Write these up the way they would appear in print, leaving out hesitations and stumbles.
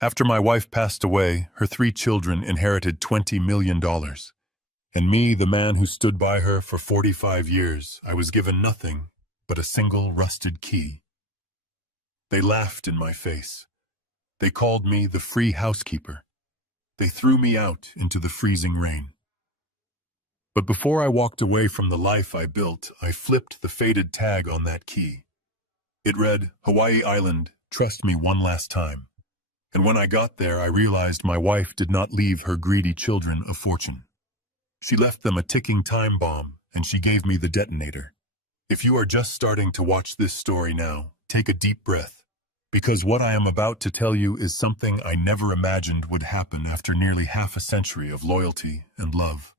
After my wife passed away, her 3 children inherited $20 million. And me, the man who stood by her for 45 years, I was given nothing but a single rusted key. They laughed in my face. They called me the free housekeeper. They threw me out into the freezing rain. But before I walked away from the life I built, I flipped the faded tag on that key. It read, Hawaii Island, trust me one last time. And when I got there, I realized my wife did not leave her greedy children a fortune. She left them a ticking time bomb, and she gave me the detonator. If you are just starting to watch this story now, take a deep breath, because what I am about to tell you is something I never imagined would happen after nearly half a century of loyalty and love.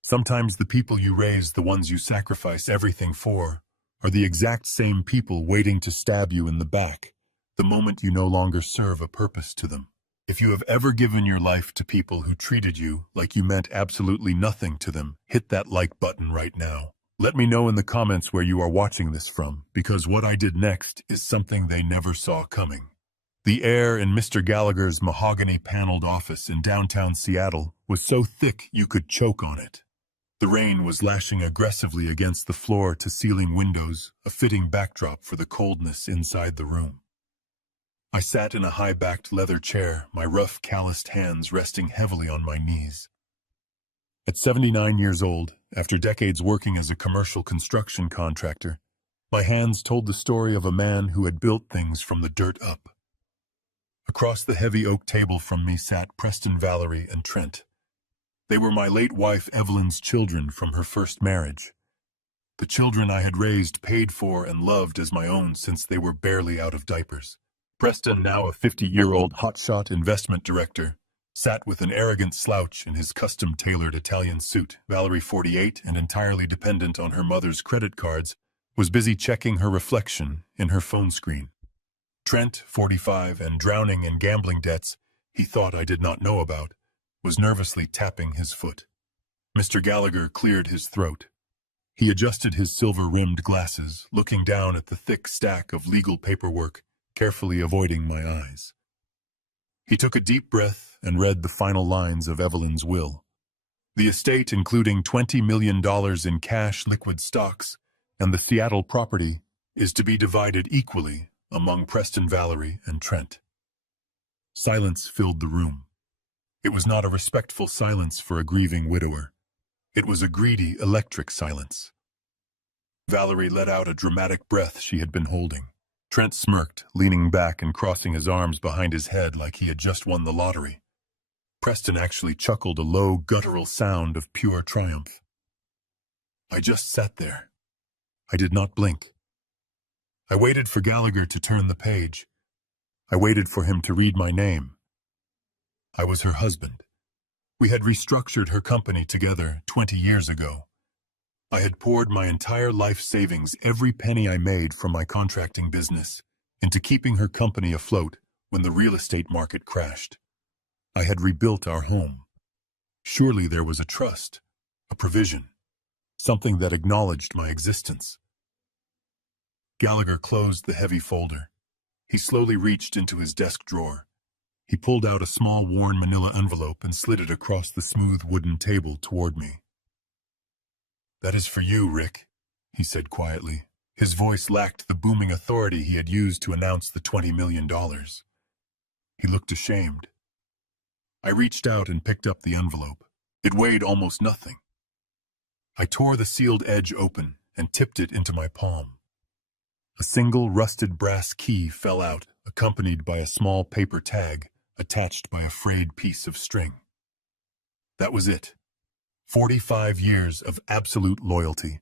Sometimes the people you raise, the ones you sacrifice everything for, are the exact same people waiting to stab you in the back, the moment you no longer serve a purpose to them. If you have ever given your life to people who treated you like you meant absolutely nothing to them, hit that like button right now. Let me know in the comments where you are watching this from, because what I did next is something they never saw coming. The air in Mr. Gallagher's mahogany-paneled office in downtown Seattle was so thick you could choke on it. The rain was lashing aggressively against the floor-to-ceiling windows, a fitting backdrop for the coldness inside the room. I sat in a high-backed leather chair, my rough, calloused hands resting heavily on my knees. At 79 years old, after decades working as a commercial construction contractor, my hands told the story of a man who had built things from the dirt up. Across the heavy oak table from me sat Preston, Valerie, and Trent. They were my late wife Evelyn's children from her first marriage. The children I had raised, paid for, and loved as my own since they were barely out of diapers. Preston, now a 50-year-old hotshot investment director, sat with an arrogant slouch in his custom-tailored Italian suit. Valerie, 48 and entirely dependent on her mother's credit cards, was busy checking her reflection in her phone screen. Trent, 45 and drowning in gambling debts he thought I did not know about, was nervously tapping his foot. Mr. Gallagher cleared his throat. He adjusted his silver-rimmed glasses, looking down at the thick stack of legal paperwork, carefully avoiding my eyes. He took a deep breath and read the final lines of Evelyn's will. The estate, including $20 million in cash, liquid stocks, and the Seattle property, is to be divided equally among Preston, Valerie, and Trent. Silence filled the room. It was not a respectful silence for a grieving widower. It was a greedy, electric silence. Valerie let out a dramatic breath she had been holding. Trent smirked, leaning back and crossing his arms behind his head like he had just won the lottery. Preston actually chuckled a low, guttural sound of pure triumph. I just sat there. I did not blink. I waited for Gallagher to turn the page. I waited for him to read my name. I was her husband. We had restructured her company together 20 years ago. I had poured my entire life savings, every penny I made from my contracting business, into keeping her company afloat when the real estate market crashed. I had rebuilt our home. Surely there was a trust, a provision, something that acknowledged my existence. Gallagher closed the heavy folder. He slowly reached into his desk drawer. He pulled out a small, worn manila envelope and slid it across the smooth wooden table toward me. "That is for you, Rick," he said quietly. His voice lacked the booming authority he had used to announce the $20 million. He looked ashamed. I reached out and picked up the envelope. It weighed almost nothing. I tore the sealed edge open and tipped it into my palm. A single rusted brass key fell out, accompanied by a small paper tag attached by a frayed piece of string. That was it. 45 years of absolute loyalty.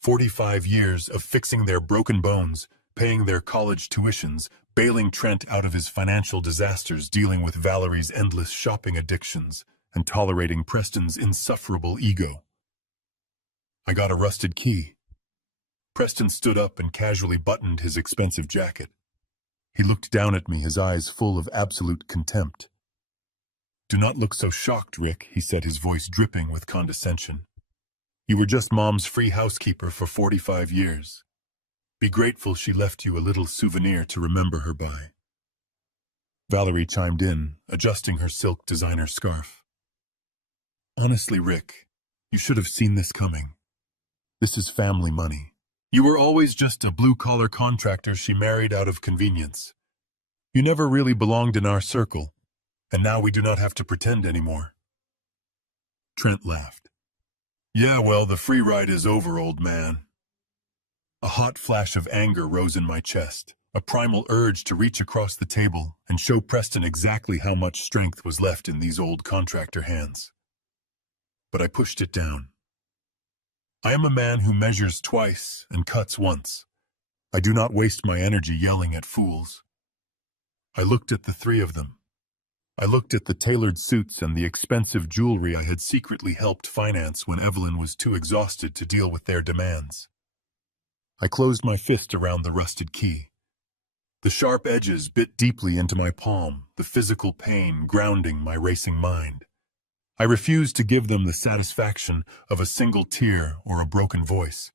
45 years of fixing their broken bones, paying their college tuitions, bailing Trent out of his financial disasters, dealing with Valerie's endless shopping addictions, and tolerating Preston's insufferable ego. I got a rusted key. Preston stood up and casually buttoned his expensive jacket. He looked down at me, his eyes full of absolute contempt. "Do not look so shocked, Rick," he said, his voice dripping with condescension. "You were just Mom's free housekeeper for 45 years. Be grateful she left you a little souvenir to remember her by." Valerie chimed in, adjusting her silk designer scarf. Honestly, Rick, you should have seen this coming. This is family money. You were always just a blue-collar contractor she married out of convenience. You never really belonged in our circle, and now we do not have to pretend anymore. Trent laughed. Yeah, well, the free ride is over, old man. A hot flash of anger rose in my chest, a primal urge to reach across the table and show Preston exactly how much strength was left in these old contractor hands. But I pushed it down. I am a man who measures twice and cuts once. I do not waste my energy yelling at fools. I looked at the three of them. I looked at the tailored suits and the expensive jewelry I had secretly helped finance when Evelyn was too exhausted to deal with their demands. I closed my fist around the rusted key. The sharp edges bit deeply into my palm, the physical pain grounding my racing mind. I refused to give them the satisfaction of a single tear or a broken voice.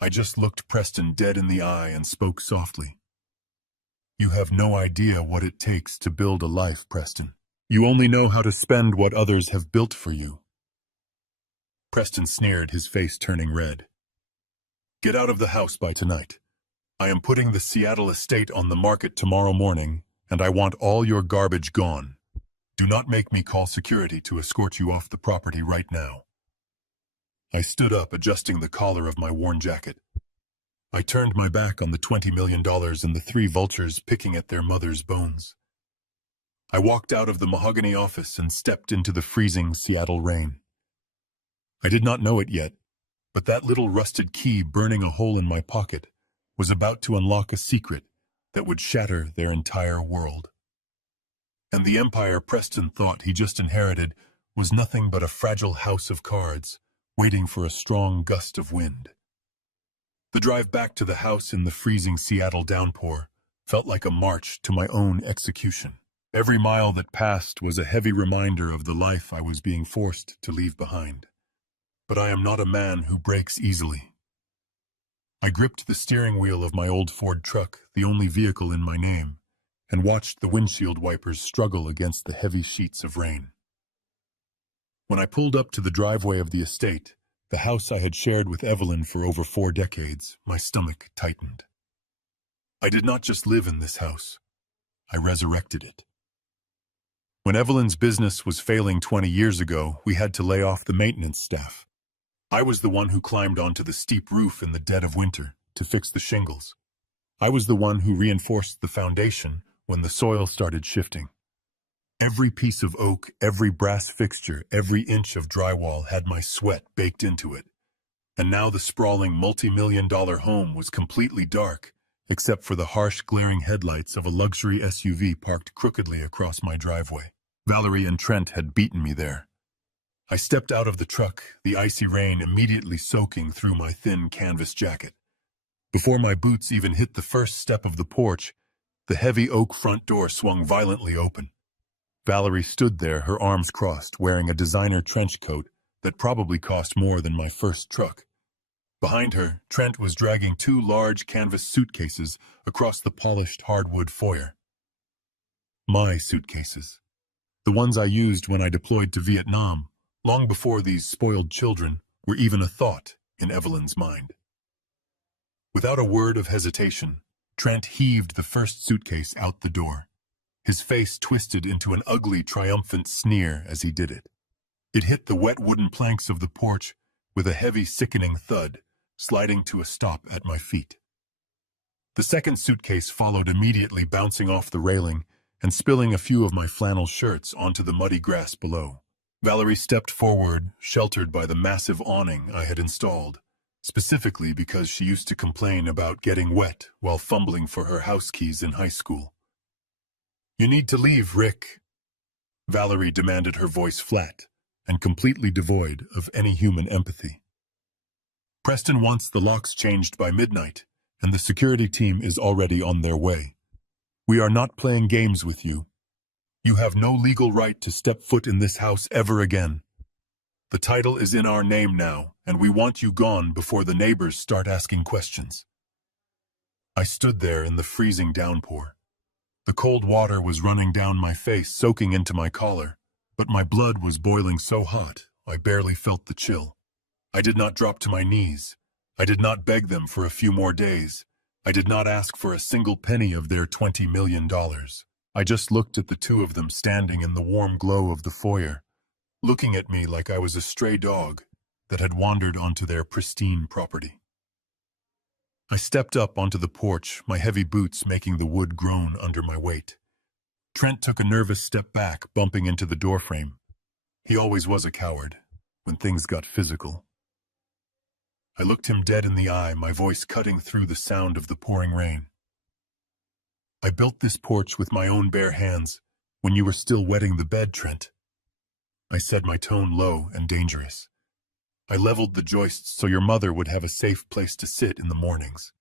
I just looked Preston dead in the eye and spoke softly. You have no idea what it takes to build a life, Preston. You only know how to spend what others have built for you. Preston sneered, his face turning red. Get out of the house by tonight. I am putting the Seattle estate on the market tomorrow morning, and I want all your garbage gone. Do not make me call security to escort you off the property right now. I stood up, adjusting the collar of my worn jacket. I turned my back on the $20 million and the three vultures picking at their mother's bones. I walked out of the mahogany office and stepped into the freezing Seattle rain. I did not know it yet, but that little rusted key burning a hole in my pocket was about to unlock a secret that would shatter their entire world. And the empire Preston thought he just inherited was nothing but a fragile house of cards, waiting for a strong gust of wind. The drive back to the house in the freezing Seattle downpour felt like a march to my own execution. Every mile that passed was a heavy reminder of the life I was being forced to leave behind. But I am not a man who breaks easily. I gripped the steering wheel of my old Ford truck, the only vehicle in my name, and watched the windshield wipers struggle against the heavy sheets of rain. When I pulled up to the driveway of the estate, the house I had shared with Evelyn for over 4 decades, my stomach tightened. I did not just live in this house. I resurrected it. When Evelyn's business was failing 20 years ago, we had to lay off the maintenance staff. I was the one who climbed onto the steep roof in the dead of winter to fix the shingles. I was the one who reinforced the foundation when the soil started shifting. Every piece of oak, every brass fixture, every inch of drywall had my sweat baked into it. And now the sprawling multi-million-dollar home was completely dark, except for the harsh, glaring headlights of a luxury SUV parked crookedly across my driveway. Valerie and Trent had beaten me there. I stepped out of the truck, the icy rain immediately soaking through my thin canvas jacket. Before my boots even hit the first step of the porch, the heavy oak front door swung violently open. Valerie stood there, her arms crossed, wearing a designer trench coat that probably cost more than my first truck. Behind her, Trent was dragging 2 large canvas suitcases across the polished hardwood foyer. My suitcases. The ones I used when I deployed to Vietnam, long before these spoiled children were even a thought in Evelyn's mind. Without a word of hesitation, Trent heaved the first suitcase out the door. His face twisted into an ugly, triumphant sneer as he did it. It hit the wet wooden planks of the porch with a heavy, sickening thud, sliding to a stop at my feet. The second suitcase followed immediately, bouncing off the railing and spilling a few of my flannel shirts onto the muddy grass below. Valerie stepped forward, sheltered by the massive awning I had installed, specifically because she used to complain about getting wet while fumbling for her house keys in high school. You need to leave, Rick. Valerie demanded, her voice flat and completely devoid of any human empathy. Preston wants the locks changed by midnight, and the security team is already on their way. We are not playing games with you. You have no legal right to step foot in this house ever again. The title is in our name now, and we want you gone before the neighbors start asking questions. I stood there in the freezing downpour. The cold water was running down my face, soaking into my collar, but my blood was boiling so hot, I barely felt the chill. I did not drop to my knees. I did not beg them for a few more days. I did not ask for a single penny of their $20 million. I just looked at the two of them standing in the warm glow of the foyer, looking at me like I was a stray dog that had wandered onto their pristine property. I stepped up onto the porch, my heavy boots making the wood groan under my weight. Trent took a nervous step back, bumping into the doorframe. He always was a coward when things got physical. I looked him dead in the eye, my voice cutting through the sound of the pouring rain. I built this porch with my own bare hands when you were still wetting the bed, Trent. I said, my tone low and dangerous. I leveled the joists so your mother would have a safe place to sit in the mornings.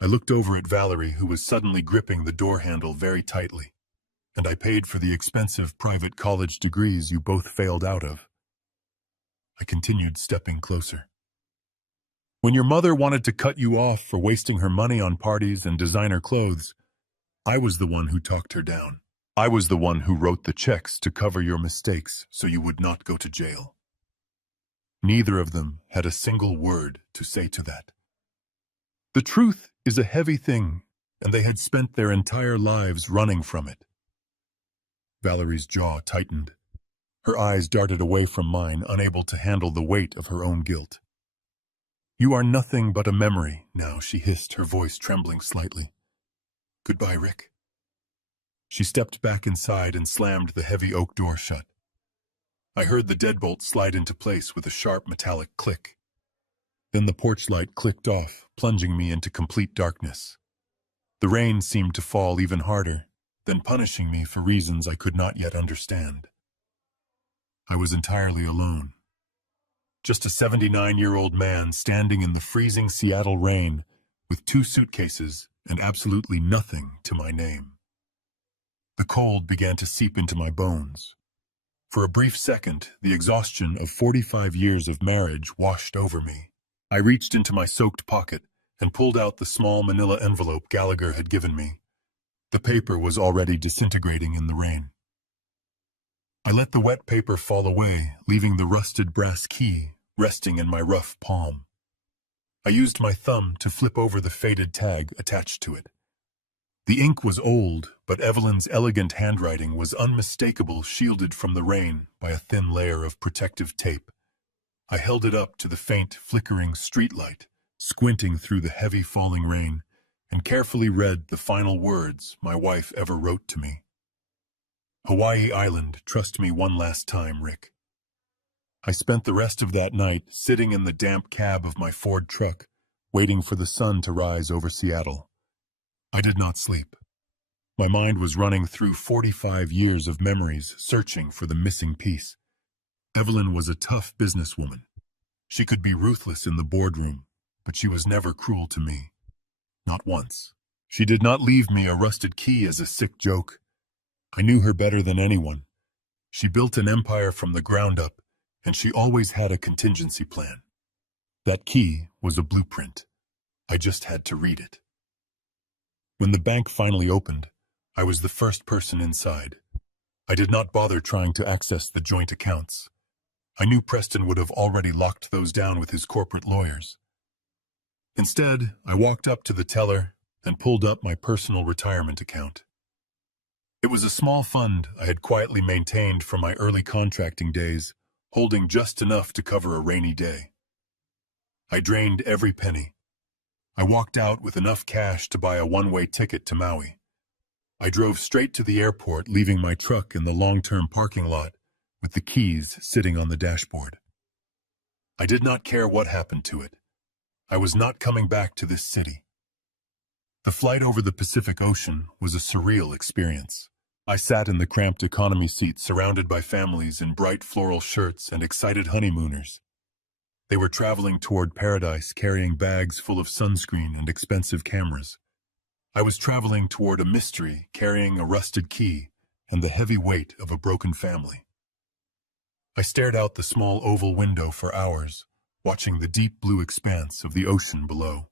I looked over at Valerie, who was suddenly gripping the door handle very tightly, and I paid for the expensive private college degrees you both failed out of. I continued, stepping closer. When your mother wanted to cut you off for wasting her money on parties and designer clothes, I was the one who talked her down. I was the one who wrote the checks to cover your mistakes so you would not go to jail. Neither of them had a single word to say to that. The truth is a heavy thing, and they had spent their entire lives running from it. Valerie's jaw tightened. Her eyes darted away from mine, unable to handle the weight of her own guilt. You are nothing but a memory now, she hissed, her voice trembling slightly. Goodbye, Rick. She stepped back inside and slammed the heavy oak door shut. I heard the deadbolt slide into place with a sharp metallic click. Then the porch light clicked off, plunging me into complete darkness. The rain seemed to fall even harder, then punishing me for reasons I could not yet understand. I was entirely alone. Just a 79-year-old man standing in the freezing Seattle rain with 2 suitcases and absolutely nothing to my name. The cold began to seep into my bones. For a brief second, the exhaustion of 45 years of marriage washed over me. I reached into my soaked pocket and pulled out the small manila envelope Gallagher had given me. The paper was already disintegrating in the rain. I let the wet paper fall away, leaving the rusted brass key resting in my rough palm. I used my thumb to flip over the faded tag attached to it. The ink was old, but Evelyn's elegant handwriting was unmistakable, shielded from the rain by a thin layer of protective tape. I held it up to the faint, flickering streetlight, squinting through the heavy falling rain, and carefully read the final words my wife ever wrote to me. Hawaii Island, trust me one last time, Rick. I spent the rest of that night sitting in the damp cab of my Ford truck, waiting for the sun to rise over Seattle. I did not sleep. My mind was running through 45 years of memories, searching for the missing piece. Evelyn was a tough businesswoman. She could be ruthless in the boardroom, but she was never cruel to me. Not once. She did not leave me a rusted key as a sick joke. I knew her better than anyone. She built an empire from the ground up, and she always had a contingency plan. That key was a blueprint. I just had to read it. When the bank finally opened, I was the first person inside. I did not bother trying to access the joint accounts. I knew Preston would have already locked those down with his corporate lawyers. Instead, I walked up to the teller and pulled up my personal retirement account. It was a small fund I had quietly maintained from my early contracting days, holding just enough to cover a rainy day. I drained every penny. I walked out with enough cash to buy a one-way ticket to Maui. I drove straight to the airport, leaving my truck in the long-term parking lot with the keys sitting on the dashboard. I did not care what happened to it. I was not coming back to this city. The flight over the Pacific Ocean was a surreal experience. I sat in the cramped economy seat surrounded by families in bright floral shirts and excited honeymooners. They were traveling toward paradise, carrying bags full of sunscreen and expensive cameras. I was traveling toward a mystery, carrying a rusted key and the heavy weight of a broken family. I stared out the small oval window for hours, watching the deep blue expanse of the ocean below.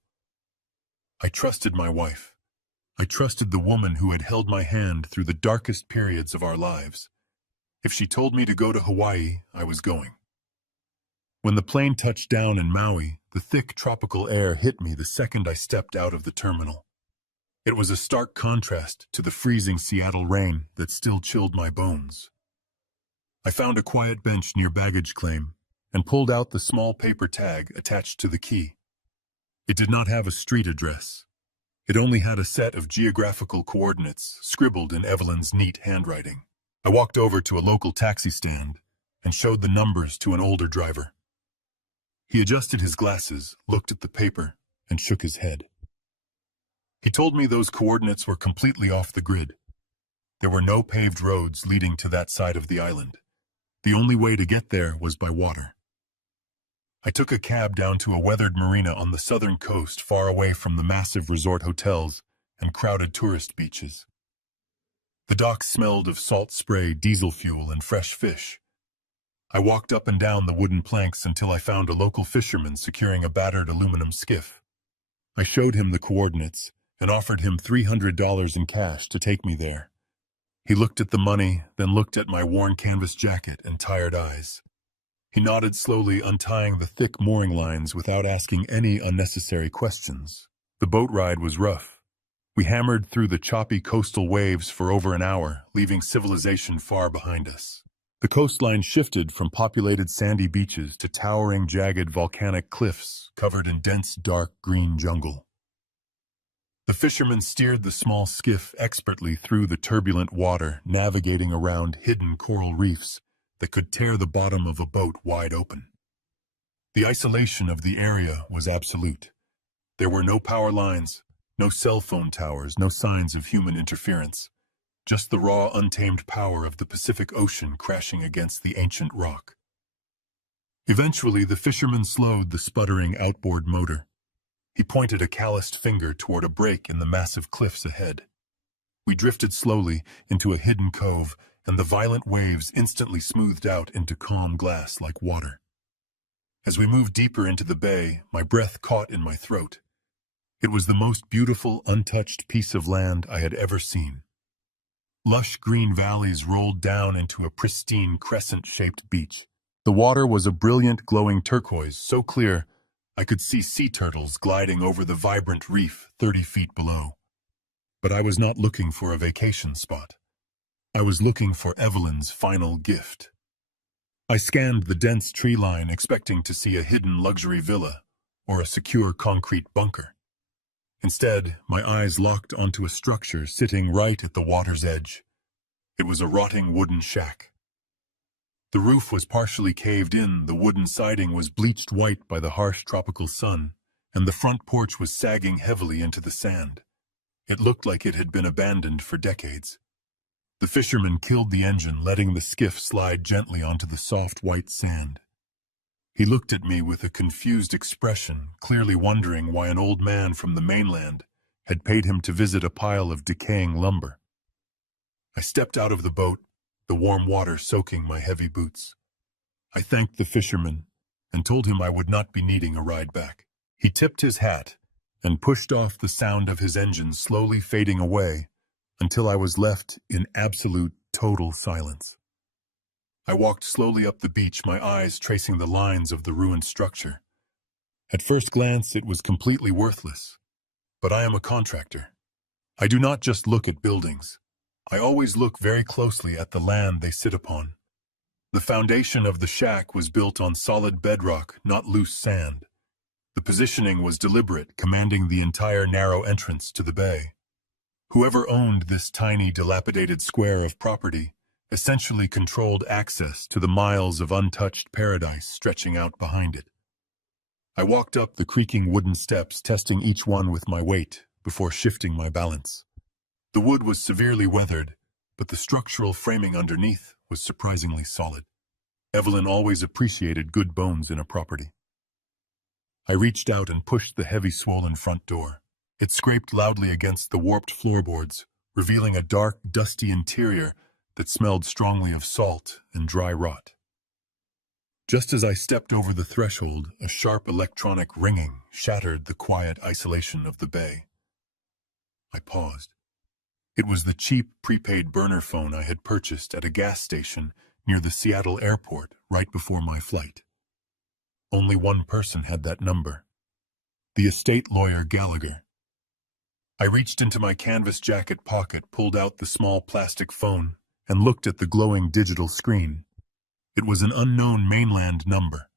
I trusted my wife. I trusted the woman who had held my hand through the darkest periods of our lives. If she told me to go to Hawaii, I was going. When the plane touched down in Maui, the thick tropical air hit me the second I stepped out of the terminal. It was a stark contrast to the freezing Seattle rain that still chilled my bones. I found a quiet bench near baggage claim and pulled out the small paper tag attached to the key. It did not have a street address. It only had a set of geographical coordinates scribbled in Evelyn's neat handwriting. I walked over to a local taxi stand and showed the numbers to an older driver. He adjusted his glasses, looked at the paper, and shook his head. He told me those coordinates were completely off the grid. There were no paved roads leading to that side of the island. The only way to get there was by water. I took a cab down to a weathered marina on the southern coast, far away from the massive resort hotels and crowded tourist beaches. The docks smelled of salt spray, diesel fuel, and fresh fish. I walked up and down the wooden planks until I found a local fisherman securing a battered aluminum skiff. I showed him the coordinates and offered him $300 in cash to take me there. He looked at the money, then looked at my worn canvas jacket and tired eyes. He nodded slowly, untying the thick mooring lines without asking any unnecessary questions. The boat ride was rough. We hammered through the choppy coastal waves for over an hour, leaving civilization far behind us. The coastline shifted from populated sandy beaches to towering, jagged volcanic cliffs covered in dense, dark green jungle. The fisherman steered the small skiff expertly through the turbulent water, navigating around hidden coral reefs that could tear the bottom of a boat wide open. The isolation of the area was absolute. There were no power lines, no cell phone towers, no signs of human interference. Just the raw, untamed power of the Pacific Ocean crashing against the ancient rock. Eventually, the fisherman slowed the sputtering outboard motor. He pointed a calloused finger toward a break in the massive cliffs ahead. We drifted slowly into a hidden cove, and the violent waves instantly smoothed out into calm glass like water. As we moved deeper into the bay, my breath caught in my throat. It was the most beautiful, untouched piece of land I had ever seen. Lush green valleys rolled down into a pristine crescent-shaped beach. The water was a brilliant glowing turquoise, so clear I could see sea turtles gliding over the vibrant reef 30 feet below. But I was not looking for a vacation spot. I was looking for Evelyn's final gift. I scanned the dense tree line, expecting to see a hidden luxury villa or a secure concrete bunker. Instead, my eyes locked onto a structure sitting right at the water's edge. It was a rotting wooden shack. The roof was partially caved in, the wooden siding was bleached white by the harsh tropical sun, and the front porch was sagging heavily into the sand. It looked like it had been abandoned for decades. The fisherman killed the engine, letting the skiff slide gently onto the soft white sand. He looked at me with a confused expression, clearly wondering why an old man from the mainland had paid him to visit a pile of decaying lumber. I stepped out of the boat, the warm water soaking my heavy boots. I thanked the fisherman and told him I would not be needing a ride back. He tipped his hat and pushed off, the sound of his engine slowly fading away until I was left in absolute, total silence. I walked slowly up the beach, my eyes tracing the lines of the ruined structure. At first glance, it was completely worthless. But I am a contractor. I do not just look at buildings. I always look very closely at the land they sit upon. The foundation of the shack was built on solid bedrock, not loose sand. The positioning was deliberate, commanding the entire narrow entrance to the bay. Whoever owned this tiny, dilapidated square of property essentially controlled access to the miles of untouched paradise stretching out behind it. I walked up the creaking wooden steps, testing each one with my weight before shifting my balance. The wood was severely weathered, but the structural framing underneath was surprisingly solid. Evelyn always appreciated good bones in a property. I reached out and pushed the heavy, swollen front door. It scraped loudly against the warped floorboards, revealing a dark, dusty interior that smelled strongly of salt and dry rot. Just as I stepped over the threshold, a sharp electronic ringing shattered the quiet isolation of the bay. I paused. It was the cheap prepaid burner phone I had purchased at a gas station near the Seattle airport right before my flight. Only one person had that number. The estate lawyer Gallagher. I reached into my canvas jacket pocket, pulled out the small plastic phone, and looked at the glowing digital screen. It was an unknown mainland number.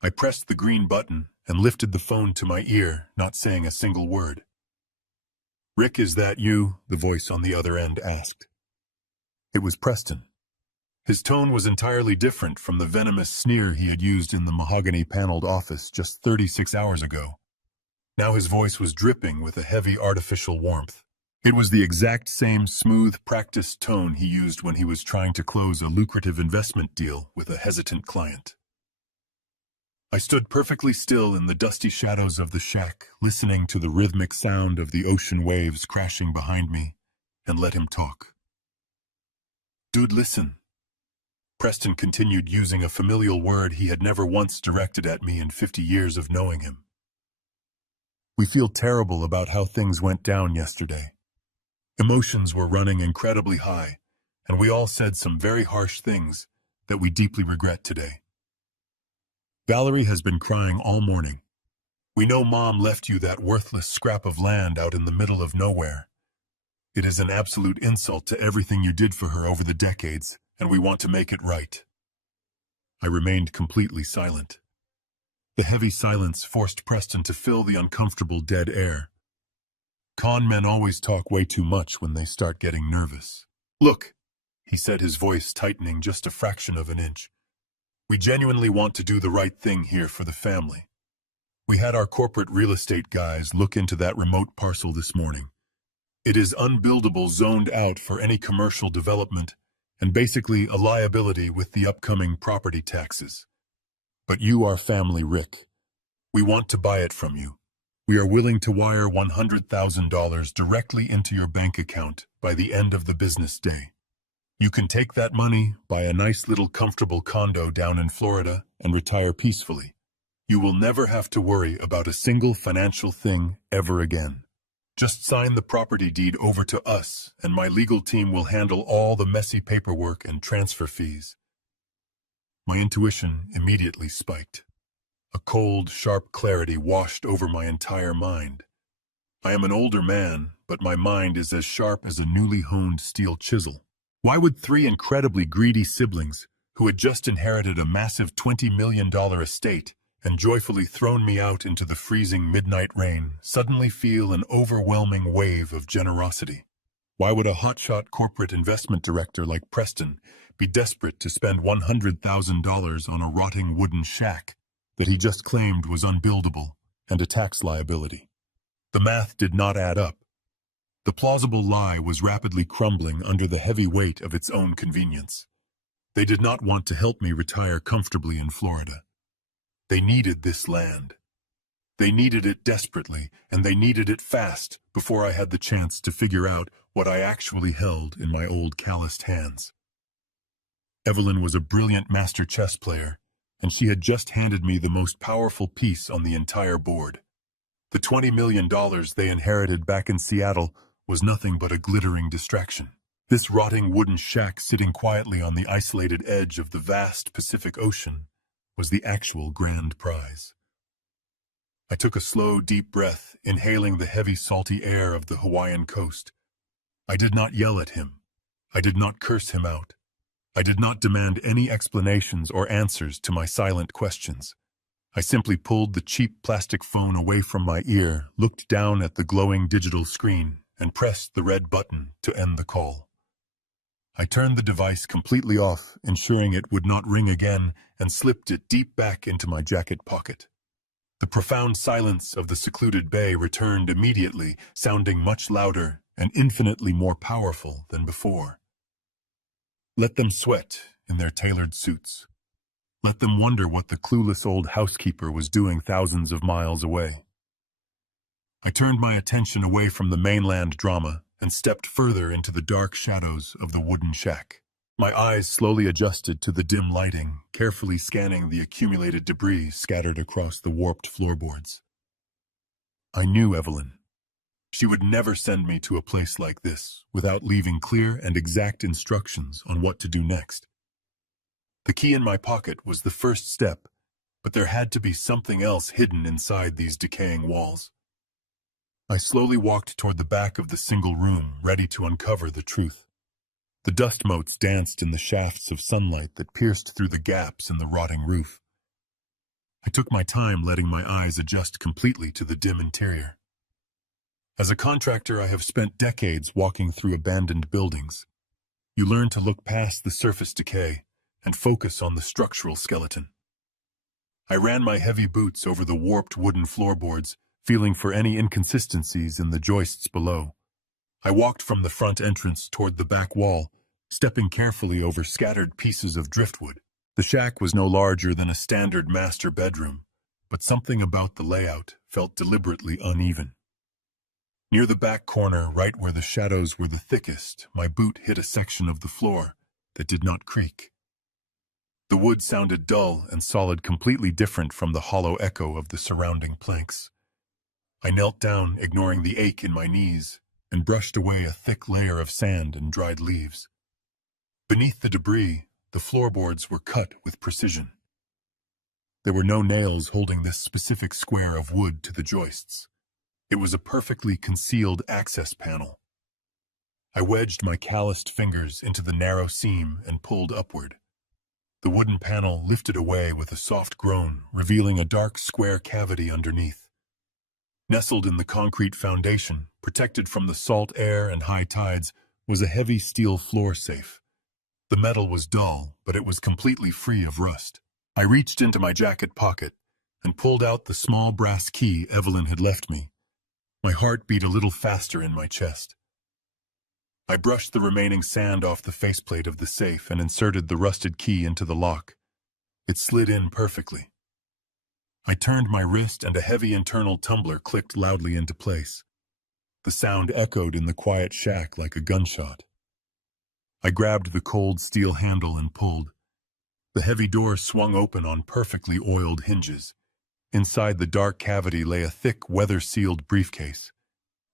I pressed the green button and lifted the phone to my ear, not saying a single word. "Rick, is that you?" the voice on the other end asked. It was Preston. His tone was entirely different from the venomous sneer he had used in the mahogany-paneled office just 36 hours ago. Now his voice was dripping with a heavy artificial warmth. It was the exact same smooth, practiced tone he used when he was trying to close a lucrative investment deal with a hesitant client. I stood perfectly still in the dusty shadows of the shack, listening to the rhythmic sound of the ocean waves crashing behind me, and let him talk. "Dude, listen." Preston continued, using a familial word he had never once directed at me in 50 years of knowing him. "We feel terrible about how things went down yesterday. Emotions were running incredibly high, and we all said some very harsh things that we deeply regret today. Valerie has been crying all morning. We know Mom left you that worthless scrap of land out in the middle of nowhere. It is an absolute insult to everything you did for her over the decades, and we want to make it right." I remained completely silent. The heavy silence forced Preston to fill the uncomfortable dead air. Con men always talk way too much when they start getting nervous. "Look," he said, his voice tightening just a fraction of an inch. "We genuinely want to do the right thing here for the family. We had our corporate real estate guys look into that remote parcel this morning. It is unbuildable, zoned out for any commercial development, and basically a liability with the upcoming property taxes. But you are family, Rick. We want to buy it from you. We are willing to wire $100,000 directly into your bank account by the end of the business day. You can take that money, buy a nice little comfortable condo down in Florida, and retire peacefully. You will never have to worry about a single financial thing ever again. Just sign the property deed over to us, and my legal team will handle all the messy paperwork and transfer fees." My intuition immediately spiked. A cold, sharp clarity washed over my entire mind. I am an older man, but my mind is as sharp as a newly honed steel chisel. Why would three incredibly greedy siblings, who had just inherited a massive $20 million estate and joyfully thrown me out into the freezing midnight rain, suddenly feel an overwhelming wave of generosity? Why would a hotshot corporate investment director like Preston be desperate to spend $100,000 on a rotting wooden shack that he just claimed was unbuildable and a tax liability? The math did not add up. The plausible lie was rapidly crumbling under the heavy weight of its own convenience. They did not want to help me retire comfortably in Florida. They needed this land. They needed it desperately, and they needed it fast before I had the chance to figure out what I actually held in my old calloused hands. Evelyn was a brilliant master chess player, and she had just handed me the most powerful piece on the entire board. The $20 million they inherited back in Seattle was nothing but a glittering distraction. This rotting wooden shack sitting quietly on the isolated edge of the vast Pacific Ocean was the actual grand prize. I took a slow, deep breath, inhaling the heavy, salty air of the Hawaiian coast. I did not yell at him. I did not curse him out. I did not demand any explanations or answers to my silent questions. I simply pulled the cheap plastic phone away from my ear, looked down at the glowing digital screen, and pressed the red button to end the call. I turned the device completely off, ensuring it would not ring again, and slipped it deep back into my jacket pocket. The profound silence of the secluded bay returned immediately, sounding much louder and infinitely more powerful than before. Let them sweat in their tailored suits. Let them wonder what the clueless old housekeeper was doing thousands of miles away. I turned my attention away from the mainland drama and stepped further into the dark shadows of the wooden shack. My eyes slowly adjusted to the dim lighting, carefully scanning the accumulated debris scattered across the warped floorboards. I knew Evelyn. She would never send me to a place like this without leaving clear and exact instructions on what to do next. The key in my pocket was the first step, but there had to be something else hidden inside these decaying walls. I slowly walked toward the back of the single room, ready to uncover the truth. The dust motes danced in the shafts of sunlight that pierced through the gaps in the rotting roof. I took my time, letting my eyes adjust completely to the dim interior. As a contractor, I have spent decades walking through abandoned buildings. You learn to look past the surface decay and focus on the structural skeleton. I ran my heavy boots over the warped wooden floorboards, feeling for any inconsistencies in the joists below. I walked from the front entrance toward the back wall, stepping carefully over scattered pieces of driftwood. The shack was no larger than a standard master bedroom, but something about the layout felt deliberately uneven. Near the back corner, right where the shadows were the thickest, my boot hit a section of the floor that did not creak. The wood sounded dull and solid, completely different from the hollow echo of the surrounding planks. I knelt down, ignoring the ache in my knees, and brushed away a thick layer of sand and dried leaves. Beneath the debris, the floorboards were cut with precision. There were no nails holding this specific square of wood to the joists. It was a perfectly concealed access panel. I wedged my calloused fingers into the narrow seam and pulled upward. The wooden panel lifted away with a soft groan, revealing a dark square cavity underneath. Nestled in the concrete foundation, protected from the salt air and high tides, was a heavy steel floor safe. The metal was dull, but it was completely free of rust. I reached into my jacket pocket and pulled out the small brass key Evelyn had left me. My heart beat a little faster in my chest. I brushed the remaining sand off the faceplate of the safe and inserted the rusted key into the lock. It slid in perfectly. I turned my wrist and a heavy internal tumbler clicked loudly into place. The sound echoed in the quiet shack like a gunshot. I grabbed the cold steel handle and pulled. The heavy door swung open on perfectly oiled hinges. Inside the dark cavity lay a thick, weather-sealed briefcase.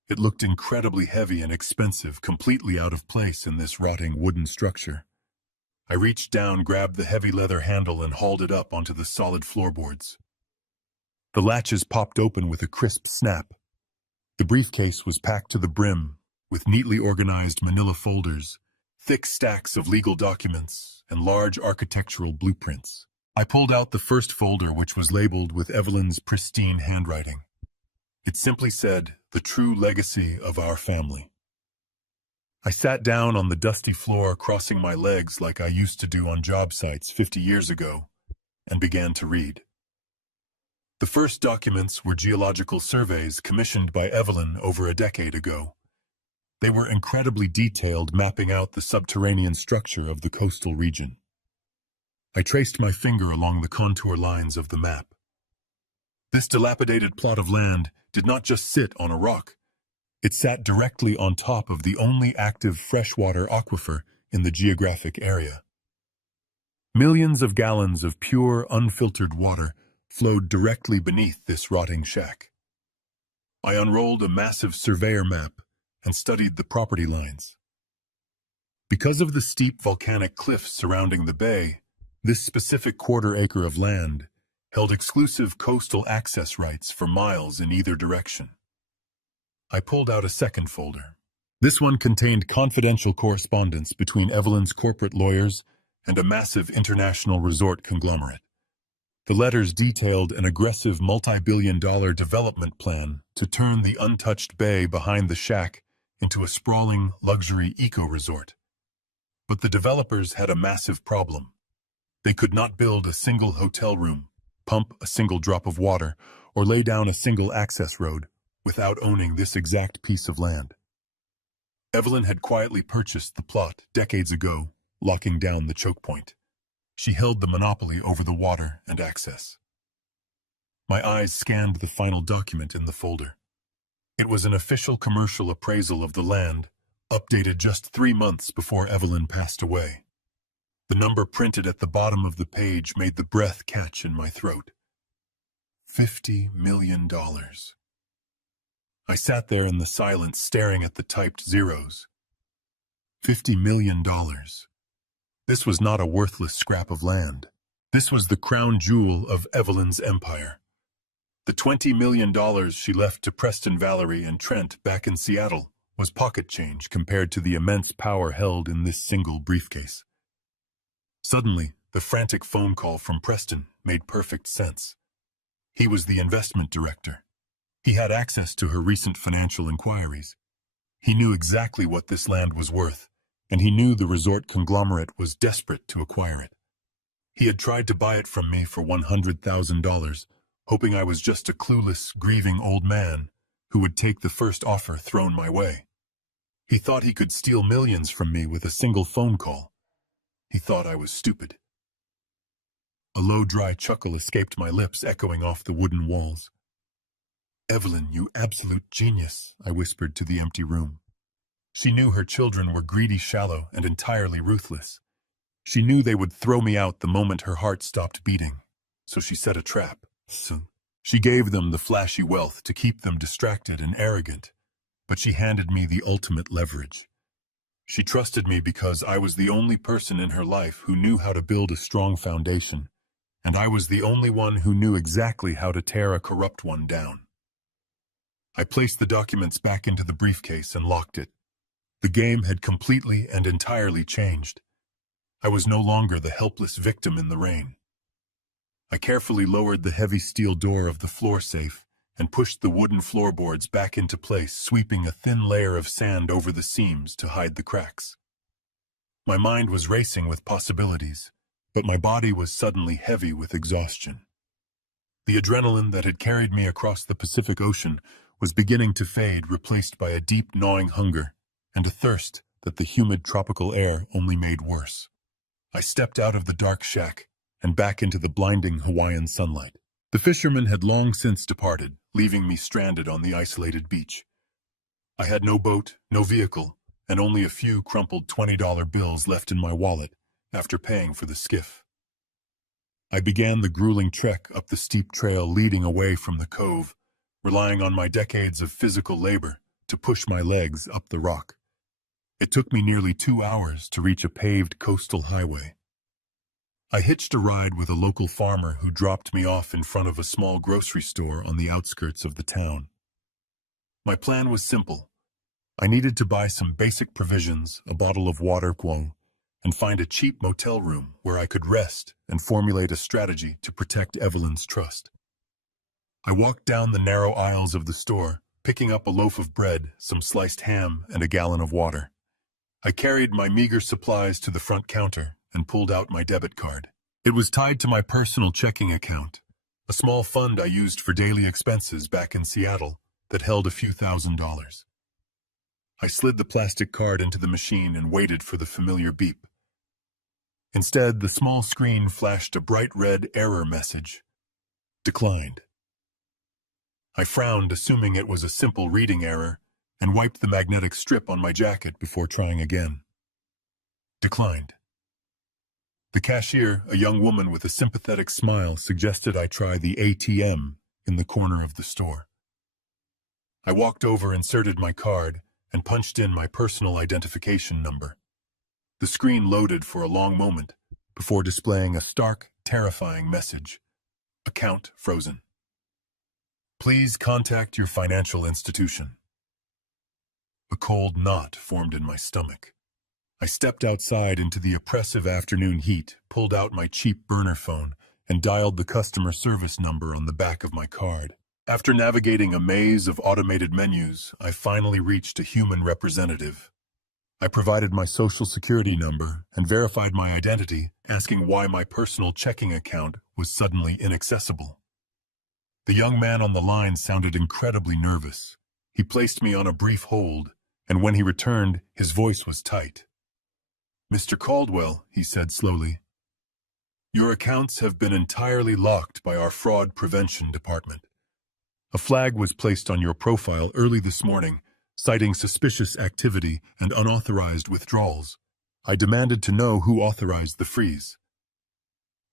It looked incredibly heavy and expensive, completely out of place in this rotting wooden structure. I reached down, grabbed the heavy leather handle, and hauled it up onto the solid floorboards. The latches popped open with a crisp snap. The briefcase was packed to the brim with neatly organized manila folders, thick stacks of legal documents, and large architectural blueprints. I pulled out the first folder, which was labeled with Evelyn's pristine handwriting. It simply said, "The True Legacy of Our Family." I sat down on the dusty floor, crossing my legs like I used to do on job sites 50 years ago, and began to read. The first documents were geological surveys commissioned by Evelyn over a decade ago. They were incredibly detailed, mapping out the subterranean structure of the coastal region. I traced my finger along the contour lines of the map. This dilapidated plot of land did not just sit on a rock. It sat directly on top of the only active freshwater aquifer in the geographic area. Millions of gallons of pure, unfiltered water flowed directly beneath this rotting shack. I unrolled a massive surveyor map and studied the property lines. Because of the steep volcanic cliffs surrounding the bay, this specific quarter-acre of land held exclusive coastal access rights for miles in either direction. I pulled out a second folder. This one contained confidential correspondence between Evelyn's corporate lawyers and a massive international resort conglomerate. The letters detailed an aggressive multi-billion-dollar development plan to turn the untouched bay behind the shack into a sprawling luxury eco-resort. But the developers had a massive problem. They could not build a single hotel room, pump a single drop of water, or lay down a single access road without owning this exact piece of land. Evelyn had quietly purchased the plot decades ago, locking down the choke point. She held the monopoly over the water and access. My eyes scanned the final document in the folder. It was an official commercial appraisal of the land, updated just 3 months before Evelyn passed away. The number printed at the bottom of the page made the breath catch in my throat. $50 million. I sat there in the silence, staring at the typed zeros. $50 million. This was not a worthless scrap of land. This was the crown jewel of Evelyn's empire. The $20 million she left to Preston, Valerie, and Trent back in Seattle was pocket change compared to the immense power held in this single briefcase. Suddenly, the frantic phone call from Preston made perfect sense. He was the investment director. He had access to her recent financial inquiries. He knew exactly what this land was worth, and he knew the resort conglomerate was desperate to acquire it. He had tried to buy it from me for $100,000, hoping I was just a clueless, grieving old man who would take the first offer thrown my way. He thought he could steal millions from me with a single phone call. He thought I was stupid. A low, dry chuckle escaped my lips, echoing off the wooden walls. "Evelyn, you absolute genius," I whispered to the empty room. She knew her children were greedy, shallow, and entirely ruthless. She knew they would throw me out the moment her heart stopped beating, so she set a trap. She gave them the flashy wealth to keep them distracted and arrogant, but she handed me the ultimate leverage. She trusted me because I was the only person in her life who knew how to build a strong foundation, and I was the only one who knew exactly how to tear a corrupt one down. I placed the documents back into the briefcase and locked it. The game had completely and entirely changed. I was no longer the helpless victim in the rain. I carefully lowered the heavy steel door of the floor safe and pushed the wooden floorboards back into place, sweeping a thin layer of sand over the seams to hide the cracks. My mind was racing with possibilities, but my body was suddenly heavy with exhaustion. The adrenaline that had carried me across the Pacific Ocean was beginning to fade, replaced by a deep, gnawing hunger and a thirst that the humid tropical air only made worse. I stepped out of the dark shack and back into the blinding Hawaiian sunlight. The fishermen had long since departed, leaving me stranded on the isolated beach. I had no boat, no vehicle, and only a few crumpled $20 bills left in my wallet after paying for the skiff. I began the grueling trek up the steep trail leading away from the cove, relying on my decades of physical labor to push my legs up the rock. It took me nearly 2 hours to reach a paved coastal highway. I hitched a ride with a local farmer who dropped me off in front of a small grocery store on the outskirts of the town. My plan was simple. I needed to buy some basic provisions, a bottle of water, and find a cheap motel room where I could rest and formulate a strategy to protect Evelyn's trust. I walked down the narrow aisles of the store, picking up a loaf of bread, some sliced ham, and a gallon of water. I carried my meager supplies to the front counter and pulled out my debit card. It was tied to my personal checking account, a small fund I used for daily expenses back in Seattle that held a few $1,000s. I slid the plastic card into the machine and waited for the familiar beep. Instead, the small screen flashed a bright red error message. Declined. I frowned, assuming it was a simple reading error, and wiped the magnetic strip on my jacket before trying again. Declined. The cashier, a young woman with a sympathetic smile, suggested I try the ATM in the corner of the store. I walked over, inserted my card, and punched in my personal identification number. The screen loaded for a long moment before displaying a stark, terrifying message. Account frozen. Please contact your financial institution. A cold knot formed in my stomach. I stepped outside into the oppressive afternoon heat, pulled out my cheap burner phone, and dialed the customer service number on the back of my card. After navigating a maze of automated menus, I finally reached a human representative. I provided my social security number and verified my identity, asking why my personal checking account was suddenly inaccessible. The young man on the line sounded incredibly nervous. He placed me on a brief hold, and when he returned, his voice was tight. "Mr. Caldwell," he said slowly, "your accounts have been entirely locked by our fraud prevention department. A flag was placed on your profile early this morning, citing suspicious activity and unauthorized withdrawals. I demanded to know who authorized the freeze."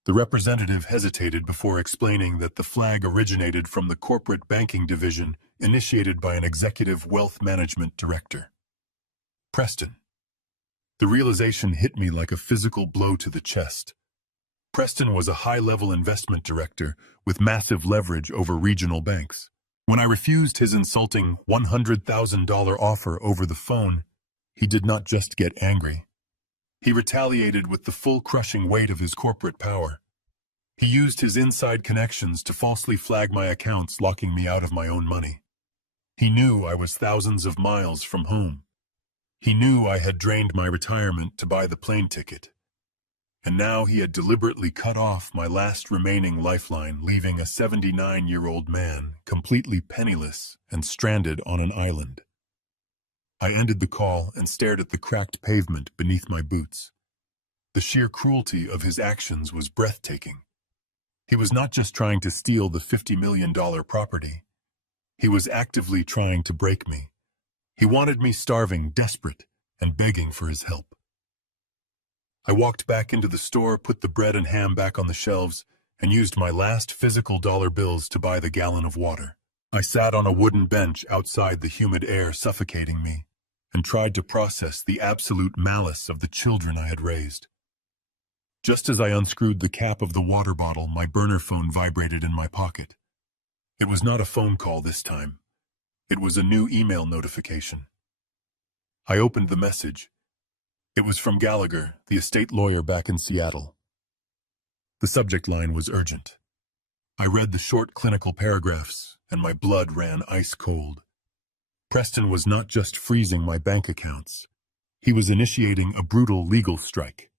The representative hesitated before explaining that the flag originated from the corporate banking division initiated by an executive wealth management director. Preston. The realization hit me like a physical blow to the chest. Preston was a high-level investment director with massive leverage over regional banks. When I refused his insulting $100,000 offer over the phone, he did not just get angry. He retaliated with the full crushing weight of his corporate power. He used his inside connections to falsely flag my accounts, locking me out of my own money. He knew I was thousands of miles from home. He knew I had drained my retirement to buy the plane ticket. And now he had deliberately cut off my last remaining lifeline, leaving a 79-year-old man completely penniless and stranded on an island. I ended the call and stared at the cracked pavement beneath my boots. The sheer cruelty of his actions was breathtaking. He was not just trying to steal the $50 million property. He was actively trying to break me. He wanted me starving, desperate, and begging for his help. I walked back into the store, put the bread and ham back on the shelves, and used my last physical dollar bills to buy the gallon of water. I sat on a wooden bench outside, the humid air suffocating me, and tried to process the absolute malice of the children I had raised. Just as I unscrewed the cap of the water bottle, my burner phone vibrated in my pocket. It was not a phone call this time. It was a new email notification. I opened the message. It was from Gallagher, the estate lawyer back in Seattle. The subject line was urgent. I read the short clinical paragraphs, and my blood ran ice cold. Preston was not just freezing my bank accounts. He was initiating a brutal legal strike.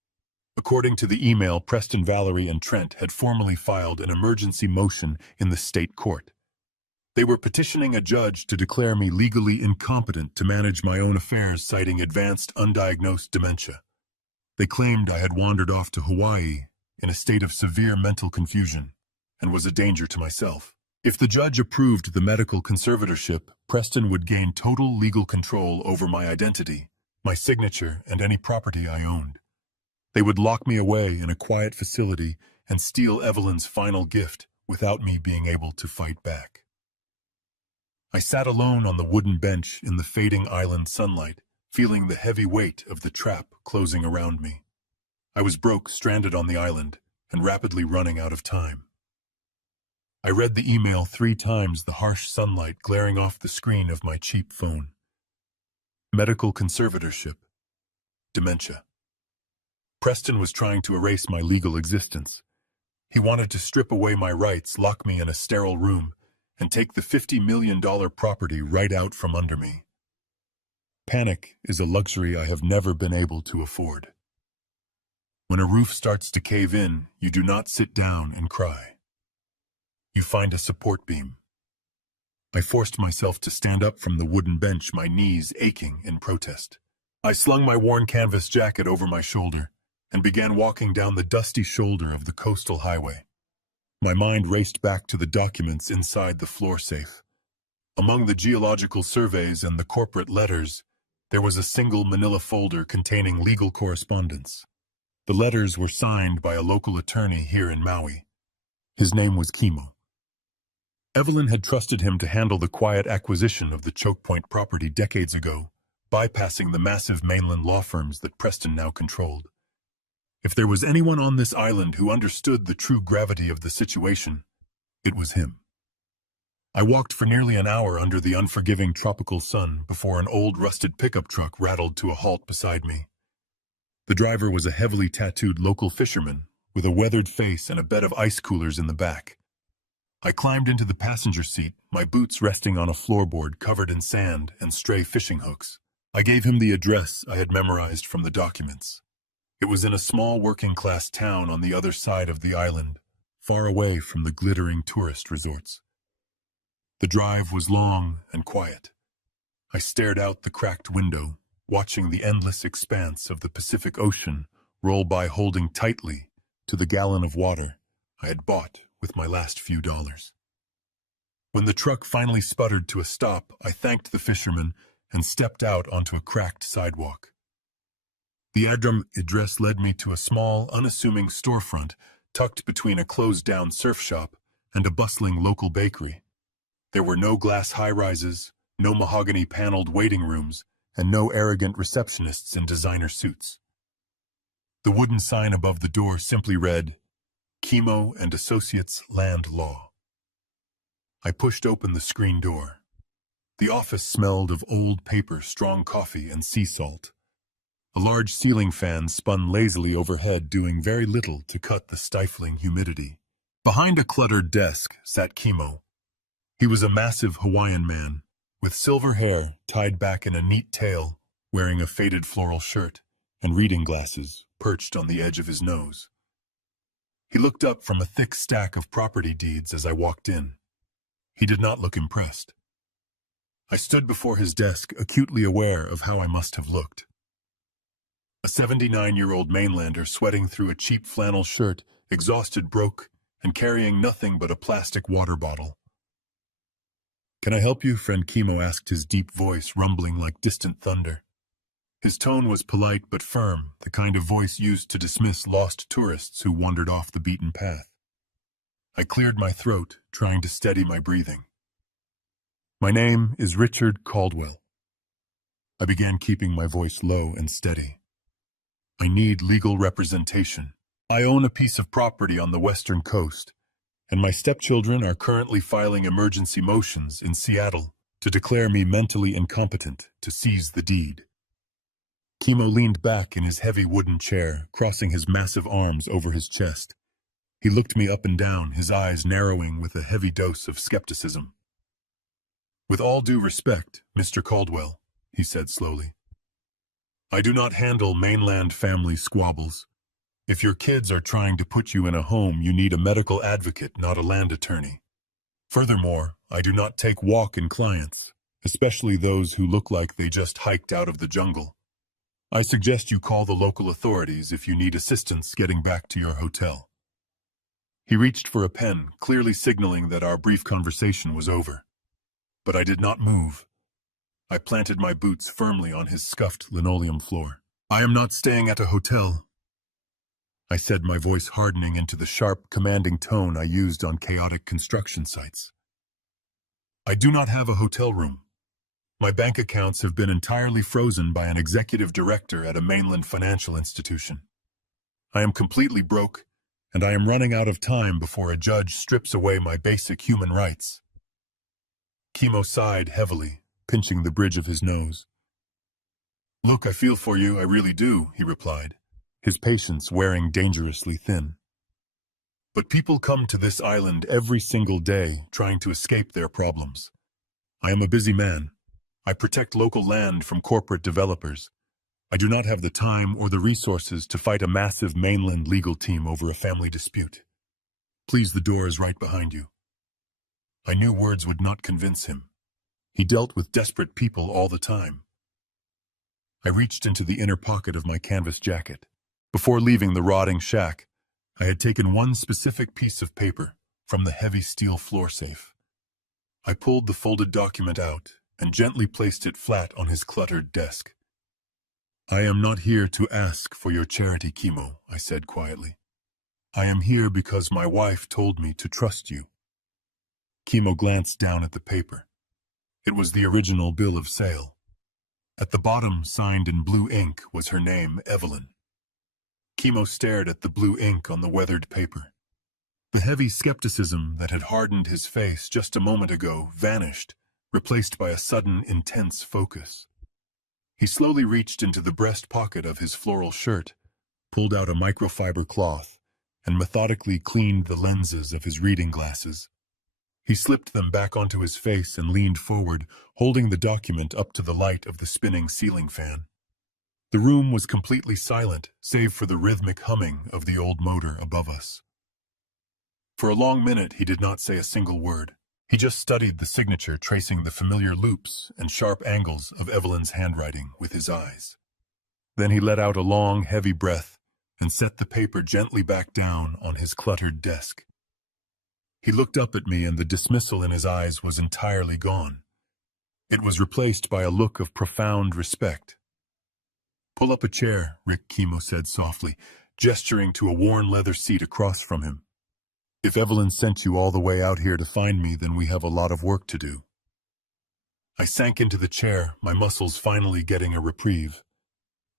According to the email, Preston, Valerie, and Trent had formally filed an emergency motion in the state court. They were petitioning a judge to declare me legally incompetent to manage my own affairs, citing advanced undiagnosed dementia. They claimed I had wandered off to Hawaii in a state of severe mental confusion and was a danger to myself. If the judge approved the medical conservatorship, Preston would gain total legal control over my identity, my signature, and any property I owned. They would lock me away in a quiet facility and steal Evelyn's final gift without me being able to fight back. I sat alone on the wooden bench in the fading island sunlight, feeling the heavy weight of the trap closing around me. I was broke, stranded on the island, and rapidly running out of time. I read the email 3 times, the harsh sunlight glaring off the screen of my cheap phone. Medical conservatorship. Dementia. Preston was trying to erase my legal existence. He wanted to strip away my rights, lock me in a sterile room, and take the $50 million property right out from under me. Panic is a luxury I have never been able to afford. When a roof starts to cave in, you do not sit down and cry. You find a support beam. I forced myself to stand up from the wooden bench, my knees aching in protest. I slung my worn canvas jacket over my shoulder and began walking down the dusty shoulder of the coastal highway. My mind raced back to the documents inside the floor safe. Among the geological surveys and the corporate letters, there was a single manila folder containing legal correspondence. The letters were signed by a local attorney here in Maui. His name was Kimo. Evelyn had trusted him to handle the quiet acquisition of the Choke Point property decades ago, bypassing the massive mainland law firms that Preston now controlled. If there was anyone on this island who understood the true gravity of the situation, it was him. I walked for nearly an hour under the unforgiving tropical sun before an old rusted pickup truck rattled to a halt beside me. The driver was a heavily tattooed local fisherman with a weathered face and a bed of ice coolers in the back. I climbed into the passenger seat, my boots resting on a floorboard covered in sand and stray fishing hooks. I gave him the address I had memorized from the documents. It was in a small working-class town on the other side of the island, far away from the glittering tourist resorts. The drive was long and quiet. I stared out the cracked window, watching the endless expanse of the Pacific Ocean roll by, holding tightly to the gallon of water I had bought with my last few dollars. When the truck finally sputtered to a stop, I thanked the fisherman and stepped out onto a cracked sidewalk. The address led me to a small, unassuming storefront tucked between a closed-down surf shop and a bustling local bakery. There were no glass high-rises, no mahogany-paneled waiting rooms, and no arrogant receptionists in designer suits. The wooden sign above the door simply read, Chemo and Associates Land Law. I pushed open the screen door. The office smelled of old paper, strong coffee, and sea salt. A large ceiling fan spun lazily overhead, doing very little to cut the stifling humidity. Behind a cluttered desk sat Chemo. He was a massive Hawaiian man, with silver hair tied back in a neat tail, wearing a faded floral shirt, and reading glasses perched on the edge of his nose. He looked up from a thick stack of property deeds as I walked in. He did not look impressed. I stood before his desk, acutely aware of how I must have looked. A 79-year-old mainlander sweating through a cheap flannel shirt, exhausted, broke, and carrying nothing but a plastic water bottle. "Can I help you?" friend Chemo asked, his deep voice rumbling like distant thunder. His tone was polite but firm, the kind of voice used to dismiss lost tourists who wandered off the beaten path. I cleared my throat, trying to steady my breathing. "My name is Richard Caldwell." I began, keeping my voice low and steady. "I need legal representation. I own a piece of property on the western coast, and my stepchildren are currently filing emergency motions in Seattle to declare me mentally incompetent to seize the deed." Chemo leaned back in his heavy wooden chair, crossing his massive arms over his chest. He looked me up and down, his eyes narrowing with a heavy dose of skepticism. "With all due respect, Mr. Caldwell," he said slowly, "I do not handle mainland family squabbles. If your kids are trying to put you in a home, you need a medical advocate, not a land attorney. Furthermore, I do not take walk-in clients, especially those who look like they just hiked out of the jungle. I suggest you call the local authorities if you need assistance getting back to your hotel." He reached for a pen, clearly signaling that our brief conversation was over. But I did not move. I planted my boots firmly on his scuffed linoleum floor. "I am not staying at a hotel," I said, my voice hardening into the sharp, commanding tone I used on chaotic construction sites. "I do not have a hotel room. My bank accounts have been entirely frozen by an executive director at a mainland financial institution. I am completely broke, and I am running out of time before a judge strips away my basic human rights." Chemo sighed heavily, pinching the bridge of his nose. "Look, I feel for you, I really do," he replied, his patience wearing dangerously thin. "But people come to this island every single day trying to escape their problems. I am a busy man. I protect local land from corporate developers. I do not have the time or the resources to fight a massive mainland legal team over a family dispute. Please, the door is right behind you." I knew words would not convince him. He dealt with desperate people all the time. I reached into the inner pocket of my canvas jacket. Before leaving the rotting shack, I had taken one specific piece of paper from the heavy steel floor safe. I pulled the folded document out and gently placed it flat on his cluttered desk. "I am not here to ask for your charity, Chemo," I said quietly. "I am here because my wife told me to trust you." Chemo glanced down at the paper. It was the original bill of sale. At the bottom, signed in blue ink, was her name, Evelyn. Chemo stared at the blue ink on the weathered paper. The heavy skepticism that had hardened his face just a moment ago vanished, replaced by a sudden, intense focus. He slowly reached into the breast pocket of his floral shirt, pulled out a microfiber cloth, and methodically cleaned the lenses of his reading glasses. He slipped them back onto his face and leaned forward, holding the document up to the light of the spinning ceiling fan. The room was completely silent, save for the rhythmic humming of the old motor above us. For a long minute, he did not say a single word. He just studied the signature, tracing the familiar loops and sharp angles of Evelyn's handwriting with his eyes. Then he let out a long, heavy breath and set the paper gently back down on his cluttered desk. He looked up at me, and the dismissal in his eyes was entirely gone. It was replaced by a look of profound respect. "Pull up a chair," Rick Chemo said softly, gesturing to a worn leather seat across from him. If Evelyn sent you all the way out here to find me, then we have a lot of work to do. I sank into the chair, my muscles finally getting a reprieve.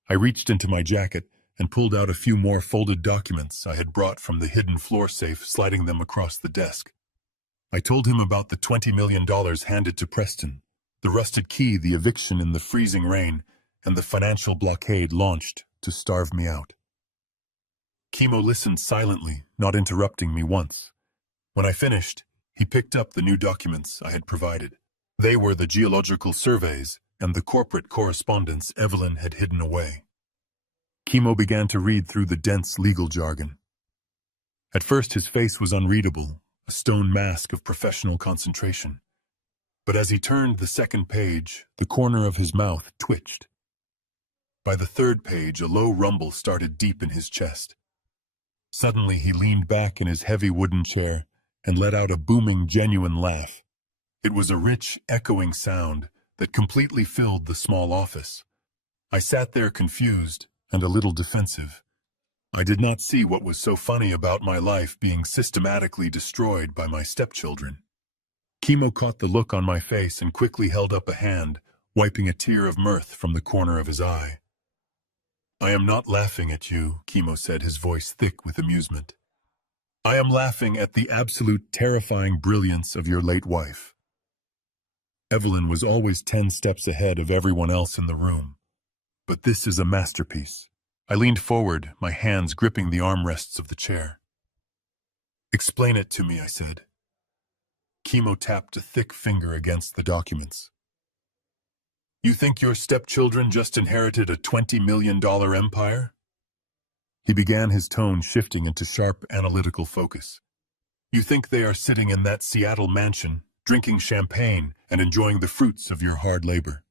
I reached into my jacket and pulled out a few more folded documents I had brought from the hidden floor safe, sliding them across the desk. I told him about the $20 million handed to Preston, the rusted key, the eviction in the freezing rain, and the financial blockade launched to starve me out. Chemo listened silently, not interrupting me once. When I finished, he picked up the new documents I had provided. They were the geological surveys and the corporate correspondence Evelyn had hidden away. Chemo began to read through the dense legal jargon. At first his face was unreadable, a stone mask of professional concentration. But as he turned the second page, the corner of his mouth twitched. By the third page, a low rumble started deep in his chest. Suddenly he leaned back in his heavy wooden chair and let out a booming, genuine laugh. It was a rich, echoing sound that completely filled the small office. I sat there confused and a little defensive. I did not see what was so funny about my life being systematically destroyed by my stepchildren. Chemo caught the look on my face and quickly held up a hand, wiping a tear of mirth from the corner of his eye. "I am not laughing at you," Chemo said, his voice thick with amusement. "I am laughing at the absolute terrifying brilliance of your late wife." Evelyn was always 10 steps ahead of everyone else in the room. But this is a masterpiece. I leaned forward, my hands gripping the armrests of the chair. "Explain it to me," I said. Chemo tapped a thick finger against the documents. "You think your stepchildren just inherited a $20 million empire?" He began, his tone shifting into sharp, analytical focus. "You think they are sitting in that Seattle mansion, drinking champagne and enjoying the fruits of your hard labor?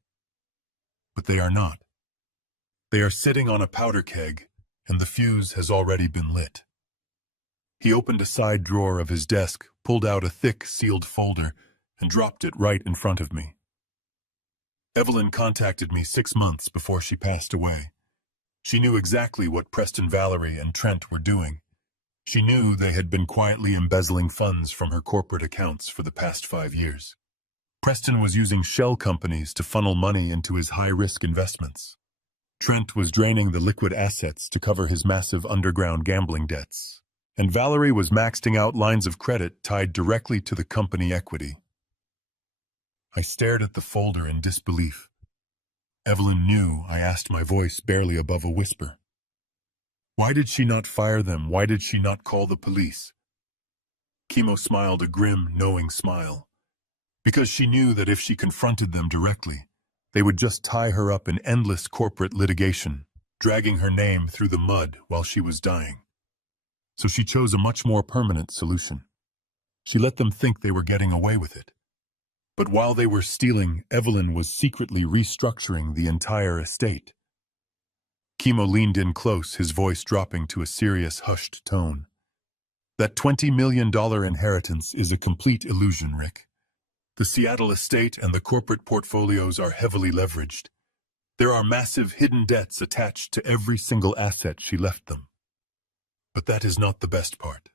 But they are not. They are sitting on a powder keg, and the fuse has already been lit." He opened a side drawer of his desk, pulled out a thick, sealed folder, and dropped it right in front of me. "Evelyn contacted me 6 months before she passed away. She knew exactly what Preston, Valerie, and Trent were doing. She knew they had been quietly embezzling funds from her corporate accounts for the past 5 years. Preston was using shell companies to funnel money into his high-risk investments. Trent was draining the liquid assets to cover his massive underground gambling debts. And Valerie was maxing out lines of credit tied directly to the company equity. I stared at the folder in disbelief. Evelyn knew, I asked, my voice barely above a whisper. Why did she not fire them? Why did she not call the police? Chemo smiled a grim, knowing smile. Because she knew that if she confronted them directly, they would just tie her up in endless corporate litigation, dragging her name through the mud while she was dying. So she chose a much more permanent solution. She let them think they were getting away with it. But while they were stealing, Evelyn was secretly restructuring the entire estate. Chemo leaned in close, his voice dropping to a serious, hushed tone. That $20 million inheritance is a complete illusion, Rick. The Seattle estate and the corporate portfolios are heavily leveraged. There are massive hidden debts attached to every single asset she left them. But that is not the best part.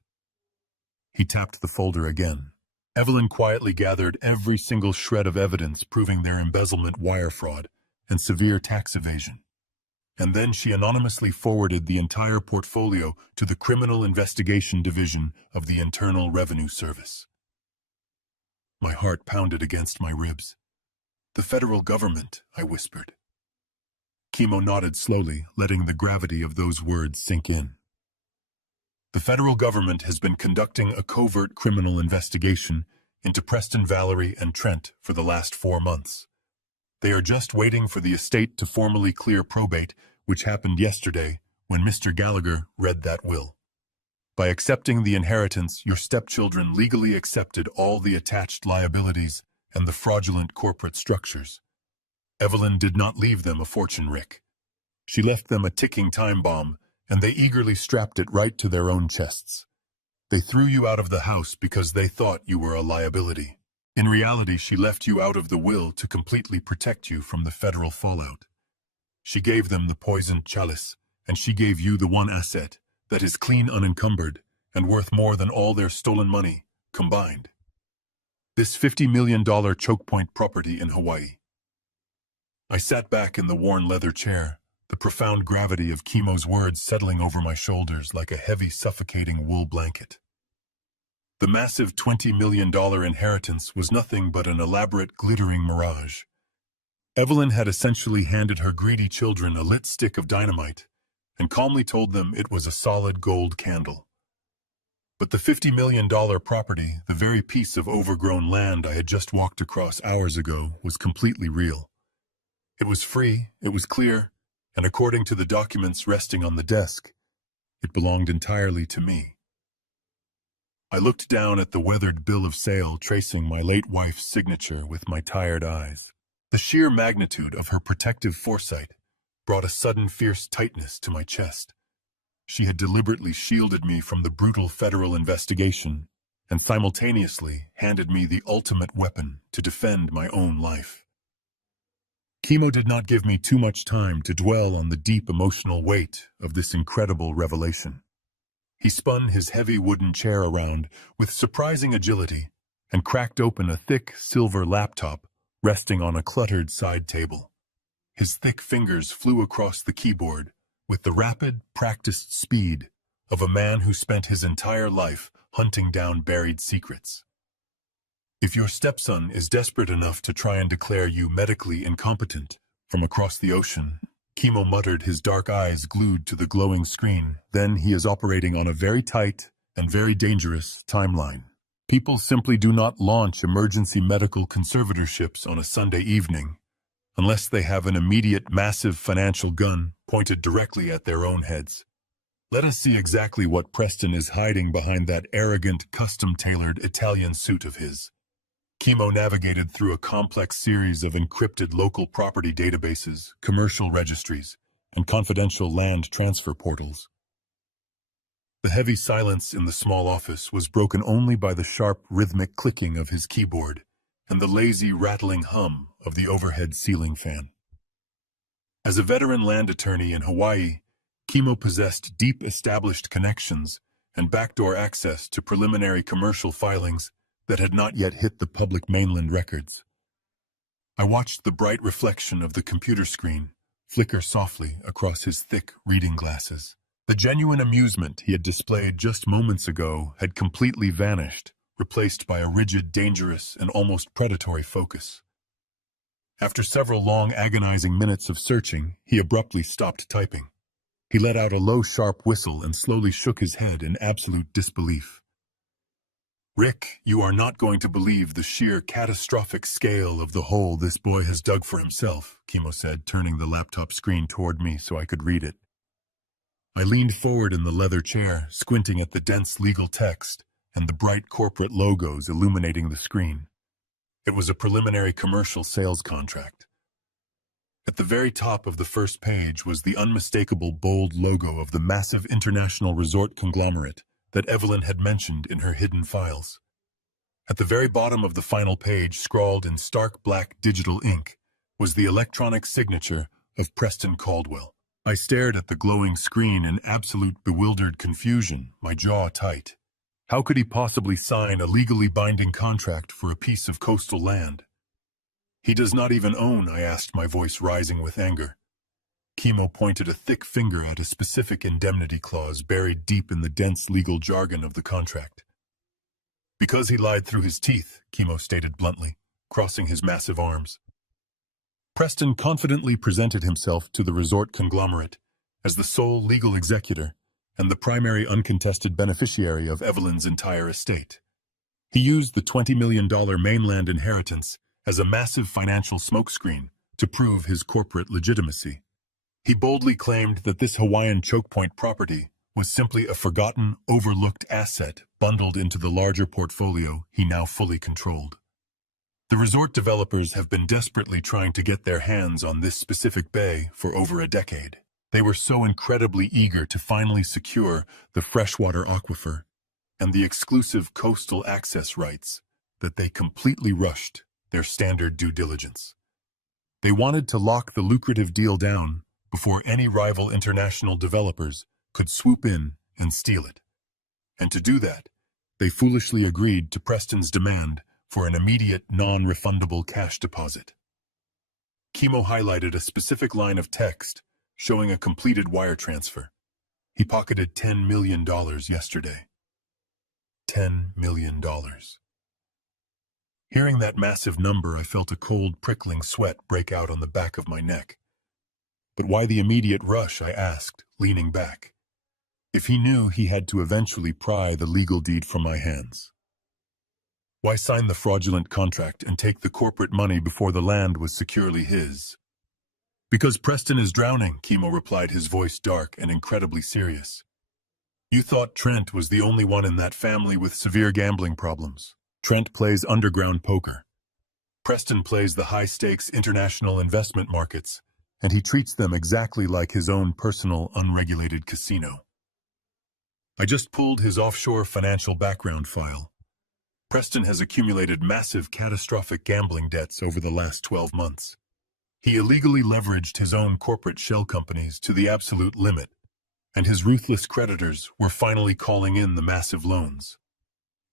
He tapped the folder again. Evelyn quietly gathered every single shred of evidence proving their embezzlement, wire fraud, and severe tax evasion. And then she anonymously forwarded the entire portfolio to the Criminal Investigation Division of the Internal Revenue Service. My heart pounded against my ribs. The federal government, I whispered. Chemo nodded slowly, letting the gravity of those words sink in. The federal government has been conducting a covert criminal investigation into Preston, Valerie, and Trent for the last 4 months. They are just waiting for the estate to formally clear probate, which happened yesterday when Mr. Gallagher read that will. By accepting the inheritance, your stepchildren legally accepted all the attached liabilities and the fraudulent corporate structures. Evelyn did not leave them a fortune, Rick. She left them a ticking time bomb, and they eagerly strapped it right to their own chests. They threw you out of the house because they thought you were a liability. In reality, she left you out of the will to completely protect you from the federal fallout. She gave them the poisoned chalice, and she gave you the one asset that is clean, unencumbered, and worth more than all their stolen money combined. This $50 million choke point property in Hawaii. I sat back in the worn leather chair, the profound gravity of Kimo's words settling over my shoulders like a heavy, suffocating wool blanket. The massive $20 million inheritance was nothing but an elaborate, glittering mirage. Evelyn had essentially handed her greedy children a lit stick of dynamite and calmly told them it was a solid gold candle. But the $50 million property, the very piece of overgrown land I had just walked across hours ago, was completely real. It was free, it was clear, and according to the documents resting on the desk, it belonged entirely to me. I looked down at the weathered bill of sale tracing my late wife's signature with my tired eyes. The sheer magnitude of her protective foresight brought a sudden fierce tightness to my chest. She had deliberately shielded me from the brutal federal investigation and simultaneously handed me the ultimate weapon to defend my own life. Kimo did not give me too much time to dwell on the deep emotional weight of this incredible revelation. He spun his heavy wooden chair around with surprising agility and cracked open a thick silver laptop resting on a cluttered side table. His thick fingers flew across the keyboard with the rapid, practiced speed of a man who spent his entire life hunting down buried secrets. If your stepson is desperate enough to try and declare you medically incompetent from across the ocean, Kimo muttered, his dark eyes glued to the glowing screen, then he is operating on a very tight and very dangerous timeline. People simply do not launch emergency medical conservatorships on a Sunday evening unless they have an immediate massive financial gun pointed directly at their own heads. Let us see exactly what Preston is hiding behind that arrogant, custom-tailored Italian suit of his. Kimo navigated through a complex series of encrypted local property databases, commercial registries, and confidential land transfer portals. The heavy silence in the small office was broken only by the sharp, rhythmic clicking of his keyboard and the lazy, rattling hum of the overhead ceiling fan. As a veteran land attorney in Hawaii, Kimo possessed deep established connections and backdoor access to preliminary commercial filings that had not yet hit the public mainland records. I watched the bright reflection of the computer screen flicker softly across his thick reading glasses. The genuine amusement he had displayed just moments ago had completely vanished, replaced by a rigid, dangerous, and almost predatory focus. After several long, agonizing minutes of searching, he abruptly stopped typing. He let out a low, sharp whistle and slowly shook his head in absolute disbelief. "Rick, you are not going to believe the sheer catastrophic scale of the hole this boy has dug for himself," Kimo said, turning the laptop screen toward me so I could read it. I leaned forward in the leather chair, squinting at the dense legal text and the bright corporate logos illuminating the screen. It was a preliminary commercial sales contract. At the very top of the first page was the unmistakable bold logo of the massive international resort conglomerate that Evelyn had mentioned in her hidden files. At the very bottom of the final page, scrawled in stark black digital ink, was the electronic signature of Preston Caldwell. I stared at the glowing screen in absolute bewildered confusion, my jaw tight. How could he possibly sign a legally binding contract for a piece of coastal land? "He does not even own," I asked, my voice rising with anger. Kimo pointed a thick finger at a specific indemnity clause buried deep in the dense legal jargon of the contract. "Because he lied through his teeth," Kimo stated bluntly, crossing his massive arms. Preston confidently presented himself to the resort conglomerate as the sole legal executor and the primary uncontested beneficiary of Evelyn's entire estate. He used the $20 million mainland inheritance as a massive financial smokescreen to prove his corporate legitimacy. He boldly claimed that this Hawaiian choke point property was simply a forgotten, overlooked asset bundled into the larger portfolio he now fully controlled. The resort developers have been desperately trying to get their hands on this specific bay for over a decade. They were so incredibly eager to finally secure the freshwater aquifer and the exclusive coastal access rights that they completely rushed their standard due diligence. They wanted to lock the lucrative deal down before any rival international developers could swoop in and steal it. And to do that, they foolishly agreed to Preston's demand for an immediate, non-refundable cash deposit. Chemo highlighted a specific line of text showing a completed wire transfer. He pocketed $10 million yesterday. $10 million. Hearing that massive number, I felt a cold, prickling sweat break out on the back of my neck. But why the immediate rush, I asked, leaning back. If he knew he had to eventually pry the legal deed from my hands. Why sign the fraudulent contract and take the corporate money before the land was securely his? Because Preston is drowning, Chemo replied, his voice dark and incredibly serious. You thought Trent was the only one in that family with severe gambling problems. Trent plays underground poker. Preston plays the high-stakes international investment markets, and he treats them exactly like his own personal, unregulated casino. I just pulled his offshore financial background file. Preston has accumulated massive, catastrophic gambling debts over the last 12 months. He illegally leveraged his own corporate shell companies to the absolute limit, and his ruthless creditors were finally calling in the massive loans.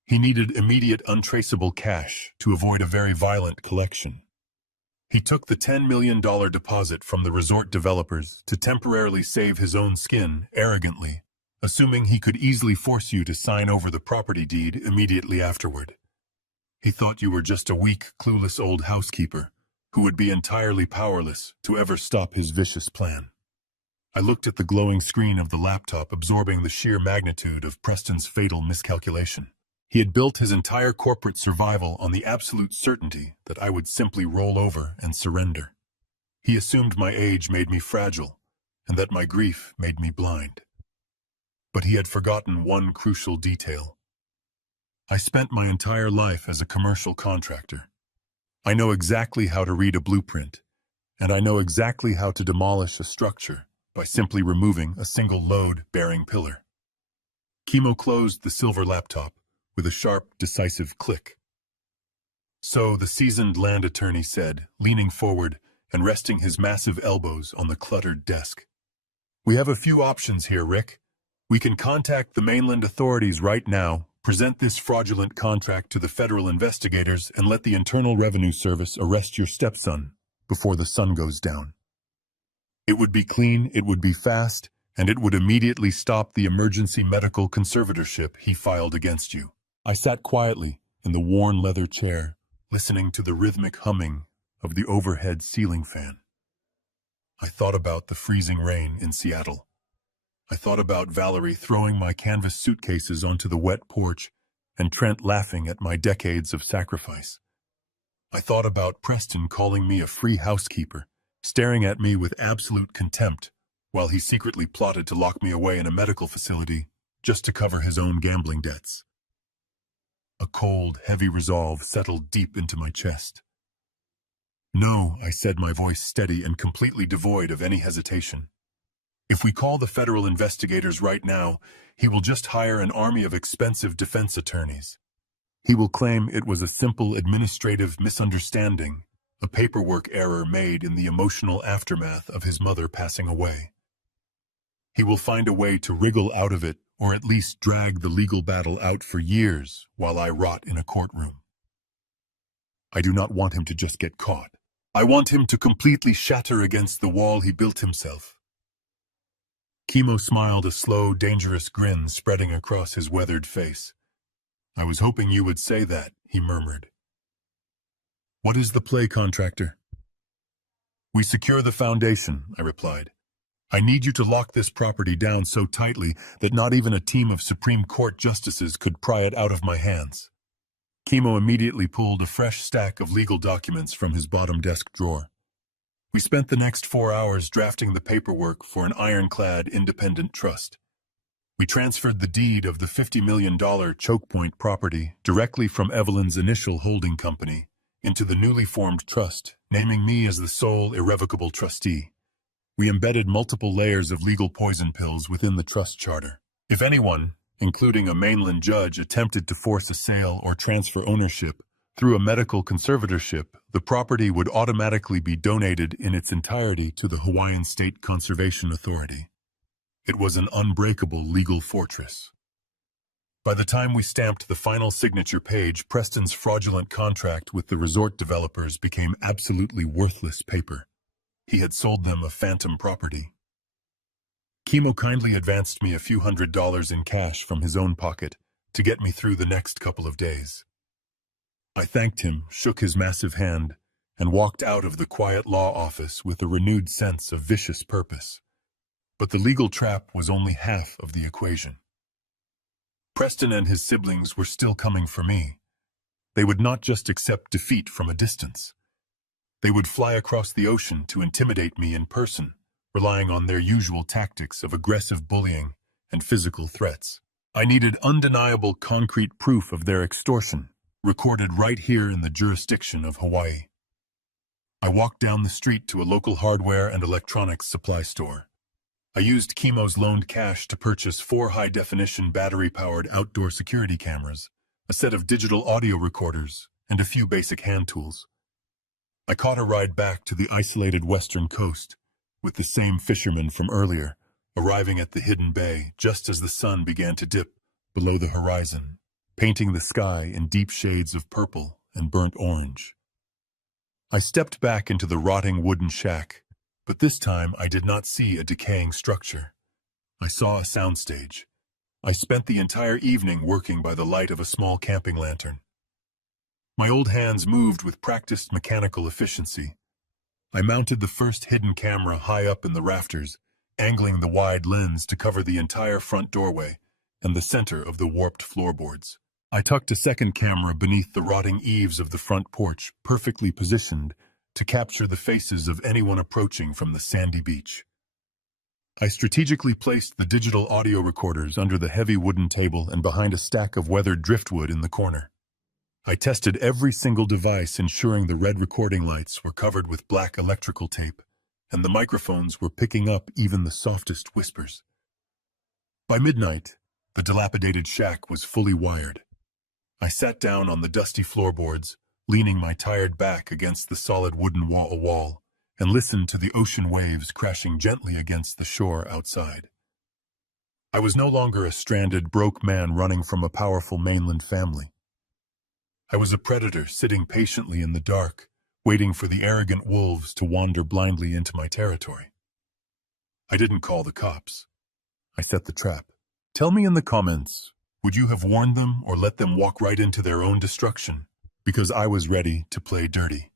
He needed immediate, untraceable cash to avoid a very violent collection. He took the $10 million deposit from the resort developers to temporarily save his own skin, arrogantly, assuming he could easily force you to sign over the property deed immediately afterward. He thought you were just a weak, clueless old housekeeper who would be entirely powerless to ever stop his vicious plan. I looked at the glowing screen of the laptop, absorbing the sheer magnitude of Preston's fatal miscalculation. He had built his entire corporate survival on the absolute certainty that I would simply roll over and surrender. He assumed my age made me fragile, and that my grief made me blind. But he had forgotten one crucial detail. I spent my entire life as a commercial contractor. I know exactly how to read a blueprint, and I know exactly how to demolish a structure by simply removing a single load-bearing pillar. Chemo closed the silver laptop with a sharp, decisive click. So the seasoned land attorney said, leaning forward and resting his massive elbows on the cluttered desk. We have a few options here, Rick. We can contact the mainland authorities right now, present this fraudulent contract to the federal investigators, and let the Internal Revenue Service arrest your stepson before the sun goes down. It would be clean, it would be fast, and it would immediately stop the emergency medical conservatorship he filed against you. I sat quietly in the worn leather chair, listening to the rhythmic humming of the overhead ceiling fan. I thought about the freezing rain in Seattle. I thought about Valerie throwing my canvas suitcases onto the wet porch and Trent laughing at my decades of sacrifice. I thought about Preston calling me a free housekeeper, staring at me with absolute contempt while he secretly plotted to lock me away in a medical facility just to cover his own gambling debts. A cold, heavy resolve settled deep into my chest. No, I said, my voice steady and completely devoid of any hesitation. If we call the federal investigators right now, he will just hire an army of expensive defense attorneys. He will claim it was a simple administrative misunderstanding, a paperwork error made in the emotional aftermath of his mother passing away. He will find a way to wriggle out of it, or at least drag the legal battle out for years while I rot in a courtroom. I do not want him to just get caught. I want him to completely shatter against the wall he built himself. Chemo smiled, a slow, dangerous grin spreading across his weathered face. I was hoping you would say that, he murmured. What is the play, contractor? We secure the foundation, I replied. I need you to lock this property down so tightly that not even a team of Supreme Court justices could pry it out of my hands. Chemo immediately pulled a fresh stack of legal documents from his bottom desk drawer. We spent the next 4 hours drafting the paperwork for an ironclad independent trust. We transferred the deed of the $50 million Choke Point property directly from Evelyn's initial holding company into the newly formed trust, naming me as the sole irrevocable trustee. We embedded multiple layers of legal poison pills within the trust charter. If anyone, including a mainland judge, attempted to force a sale or transfer ownership through a medical conservatorship, the property would automatically be donated in its entirety to the Hawaiian State Conservation Authority. It was an unbreakable legal fortress. By the time we stamped the final signature page, Preston's fraudulent contract with the resort developers became absolutely worthless paper. He had sold them a phantom property. Chemo kindly advanced me a few $100s in cash from his own pocket to get me through the next couple of days. I thanked him, shook his massive hand, and walked out of the quiet law office with a renewed sense of vicious purpose. But the legal trap was only half of the equation. Preston and his siblings were still coming for me. They would not just accept defeat from a distance. They would fly across the ocean to intimidate me in person, relying on their usual tactics of aggressive bullying and physical threats. I needed undeniable concrete proof of their extortion, recorded right here in the jurisdiction of Hawaii. I walked down the street to a local hardware and electronics supply store. I used Chemo's loaned cash to purchase 4 high-definition battery-powered outdoor security cameras, a set of digital audio recorders, and a few basic hand tools. I caught a ride back to the isolated western coast, with the same fishermen from earlier, arriving at the hidden bay just as the sun began to dip below the horizon, painting the sky in deep shades of purple and burnt orange. I stepped back into the rotting wooden shack, but this time I did not see a decaying structure. I saw a soundstage. I spent the entire evening working by the light of a small camping lantern. My old hands moved with practiced mechanical efficiency. I mounted the first hidden camera high up in the rafters, angling the wide lens to cover the entire front doorway and the center of the warped floorboards. I tucked a second camera beneath the rotting eaves of the front porch, perfectly positioned to capture the faces of anyone approaching from the sandy beach. I strategically placed the digital audio recorders under the heavy wooden table and behind a stack of weathered driftwood in the corner. I tested every single device, ensuring the red recording lights were covered with black electrical tape, and the microphones were picking up even the softest whispers. By midnight, the dilapidated shack was fully wired. I sat down on the dusty floorboards, leaning my tired back against the solid wooden wall, and listened to the ocean waves crashing gently against the shore outside. I was no longer a stranded, broke man running from a powerful mainland family. I was a predator sitting patiently in the dark, waiting for the arrogant wolves to wander blindly into my territory. I didn't call the cops. I set the trap. Tell me in the comments, would you have warned them or let them walk right into their own destruction? Because I was ready to play dirty.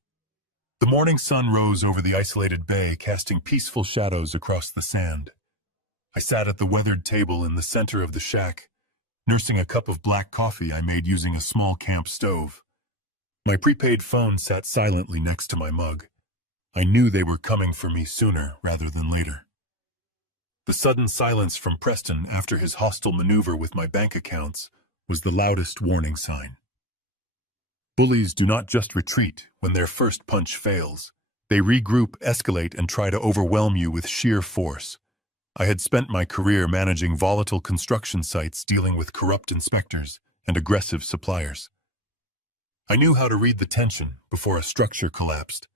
The morning sun rose over the isolated bay, casting peaceful shadows across the sand. I sat at the weathered table in the center of the shack, nursing a cup of black coffee I made using a small camp stove. My prepaid phone sat silently next to my mug. I knew they were coming for me sooner rather than later. The sudden silence from Preston after his hostile maneuver with my bank accounts was the loudest warning sign. Bullies do not just retreat when their first punch fails. They regroup, escalate, and try to overwhelm you with sheer force. I had spent my career managing volatile construction sites, dealing with corrupt inspectors and aggressive suppliers. I knew how to read the tension before a structure collapsed.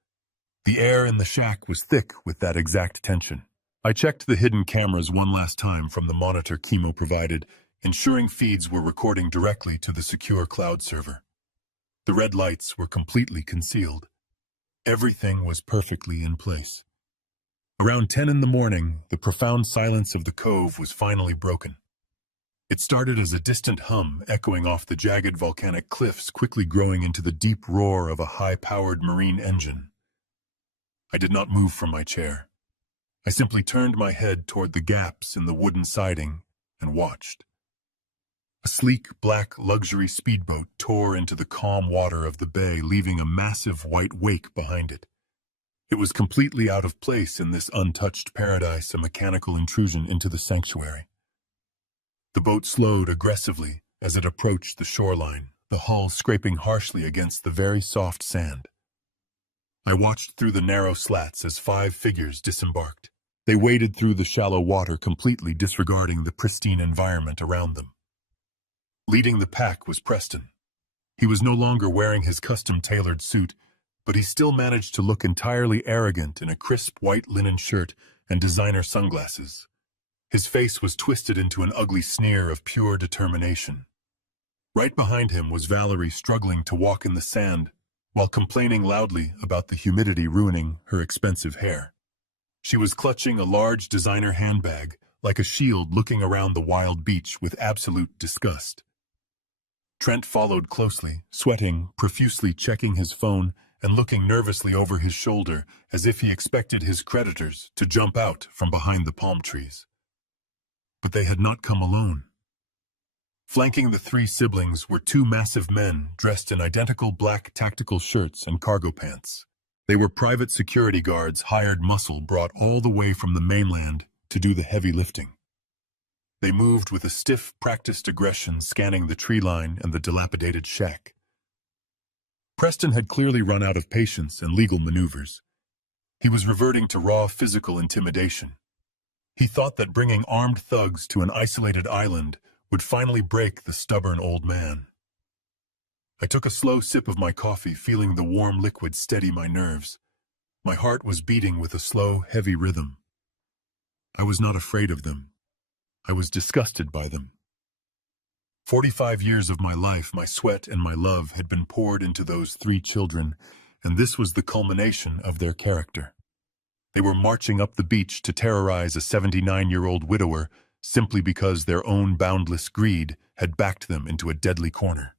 The air in the shack was thick with that exact tension. I checked the hidden cameras one last time from the monitor Chemo provided, ensuring feeds were recording directly to the secure cloud server. The red lights were completely concealed. Everything was perfectly in place. Around 10 in the morning, the profound silence of the cove was finally broken. It started as a distant hum echoing off the jagged volcanic cliffs, quickly growing into the deep roar of a high-powered marine engine. I did not move from my chair. I simply turned my head toward the gaps in the wooden siding and watched. A sleek, black luxury speedboat tore into the calm water of the bay, leaving a massive white wake behind it. It was completely out of place in this untouched paradise, a mechanical intrusion into the sanctuary. The boat slowed aggressively as it approached the shoreline, the hull scraping harshly against the very soft sand. I watched through the narrow slats as 5 figures disembarked. They waded through the shallow water, completely disregarding the pristine environment around them. Leading the pack was Preston. He was no longer wearing his custom-tailored suit, but he still managed to look entirely arrogant in a crisp white linen shirt and designer sunglasses. His face was twisted into an ugly sneer of pure determination. Right behind him was Valerie struggling to walk in the sand while complaining loudly about the humidity ruining her expensive hair. She was clutching a large designer handbag, like a shield looking around the wild beach with absolute disgust. Trent followed closely, sweating, profusely checking his phone and looking nervously over his shoulder as if he expected his creditors to jump out from behind the palm trees. But they had not come alone. Flanking the three siblings were two massive men dressed in identical black tactical shirts and cargo pants. They were private security guards, hired muscle brought all the way from the mainland to do the heavy lifting. They moved with a stiff, practiced aggression, scanning the tree line and the dilapidated shack. Preston had clearly run out of patience and legal maneuvers. He was reverting to raw physical intimidation. He thought that bringing armed thugs to an isolated island would finally break the stubborn old man. I took a slow sip of my coffee, feeling the warm liquid steady my nerves. My heart was beating with a slow, heavy rhythm. I was not afraid of them. I was disgusted by them. 45 years of my life, my sweat and my love had been poured into those three children, and this was the culmination of their character. They were marching up the beach to terrorize a 79-year-old widower simply because their own boundless greed had backed them into a deadly corner.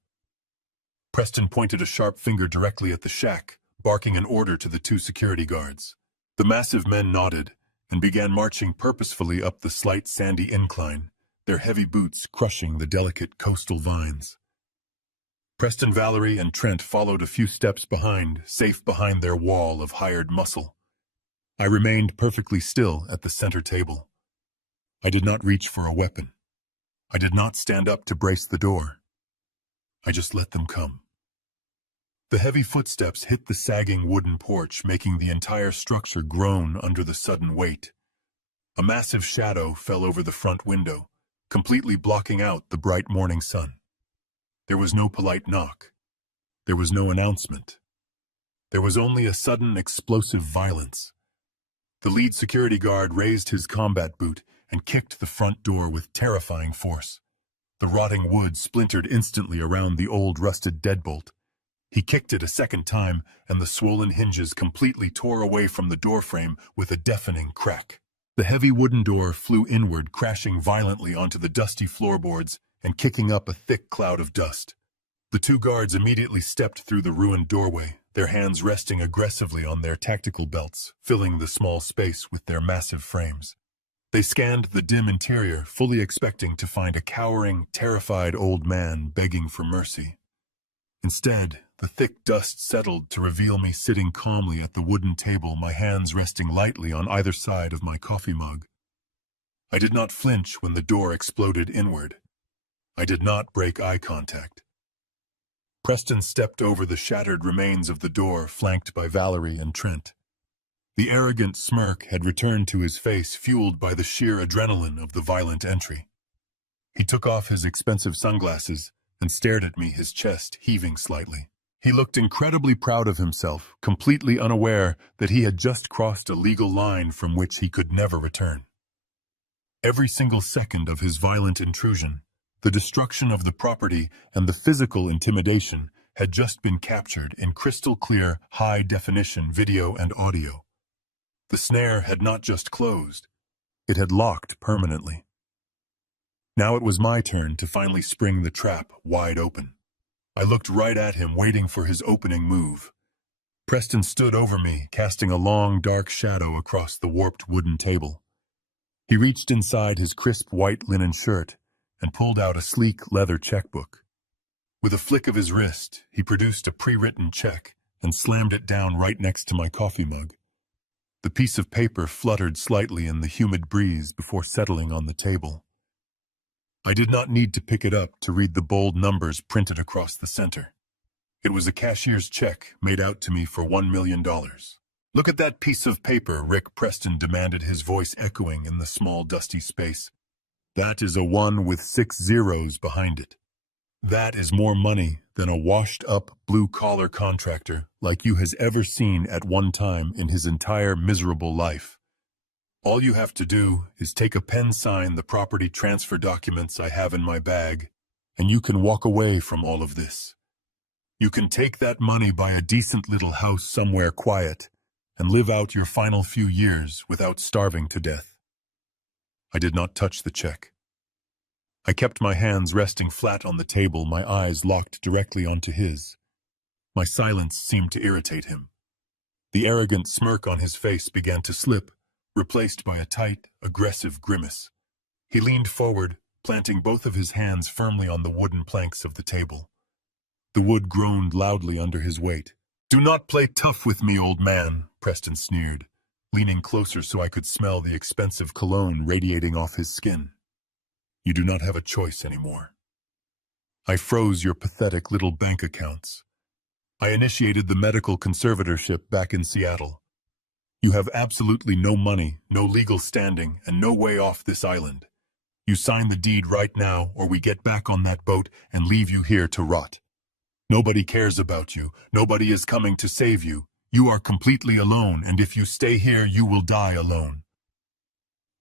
Preston pointed a sharp finger directly at the shack, barking an order to the two security guards. The massive men nodded and began marching purposefully up the slight sandy incline, their heavy boots crushing the delicate coastal vines. Preston, Valerie, and Trent followed a few steps behind, safe behind their wall of hired muscle. I remained perfectly still at the center table. I did not reach for a weapon. I did not stand up to brace the door. I just let them come. The heavy footsteps hit the sagging wooden porch, making the entire structure groan under the sudden weight. A massive shadow fell over the front window, completely blocking out the bright morning sun. There was no polite knock. There was no announcement. There was only a sudden explosive violence. The lead security guard raised his combat boot and kicked the front door with terrifying force. The rotting wood splintered instantly around the old rusted deadbolt. He kicked it a second time, and the swollen hinges completely tore away from the doorframe with a deafening crack. The heavy wooden door flew inward, crashing violently onto the dusty floorboards and kicking up a thick cloud of dust. The two guards immediately stepped through the ruined doorway, their hands resting aggressively on their tactical belts, filling the small space with their massive frames. They scanned the dim interior, fully expecting to find a cowering, terrified old man begging for mercy. Instead, the thick dust settled to reveal me sitting calmly at the wooden table, my hands resting lightly on either side of my coffee mug. I did not flinch when the door exploded inward. I did not break eye contact. Preston stepped over the shattered remains of the door, flanked by Valerie and Trent. The arrogant smirk had returned to his face, fueled by the sheer adrenaline of the violent entry. He took off his expensive sunglasses and stared at me, his chest heaving slightly. He looked incredibly proud of himself, completely unaware that he had just crossed a legal line from which he could never return. Every single second of his violent intrusion, the destruction of the property and the physical intimidation had just been captured in crystal-clear, high-definition video and audio. The snare had not just closed, it had locked permanently. Now it was my turn to finally spring the trap wide open. I looked right at him, waiting for his opening move. Preston stood over me, casting a long, dark shadow across the warped wooden table. He reached inside his crisp white linen shirt and pulled out a sleek leather checkbook. With a flick of his wrist, he produced a pre-written check and slammed it down right next to my coffee mug. The piece of paper fluttered slightly in the humid breeze before settling on the table. I did not need to pick it up to read the bold numbers printed across the center. It was a cashier's check made out to me for $1 million. "Look at that piece of paper," Rick Preston demanded, his voice echoing in the small, dusty space. "That is a 1 with 6 zeros behind it. That is more money than a washed-up blue-collar contractor like you has ever seen at one time in his entire miserable life. All you have to do is take a pen, sign the property transfer documents I have in my bag, and you can walk away from all of this. You can take that money, buy a decent little house somewhere quiet, and live out your final few years without starving to death. I did not touch the check. I kept my hands resting flat on the table, my eyes locked directly onto his. My silence seemed to irritate him. The arrogant smirk on his face began to slip, replaced by a tight, aggressive grimace. He leaned forward, planting both of his hands firmly on the wooden planks of the table. The wood groaned loudly under his weight. "Do not play tough with me, old man," Preston sneered, leaning closer so I could smell the expensive cologne radiating off his skin. "You do not have a choice anymore. I froze your pathetic little bank accounts. I initiated the medical conservatorship back in Seattle. You have absolutely no money, no legal standing, and no way off this island. You sign the deed right now, or we get back on that boat and leave you here to rot. Nobody cares about you. Nobody is coming to save you. You are completely alone, and if you stay here, you will die alone."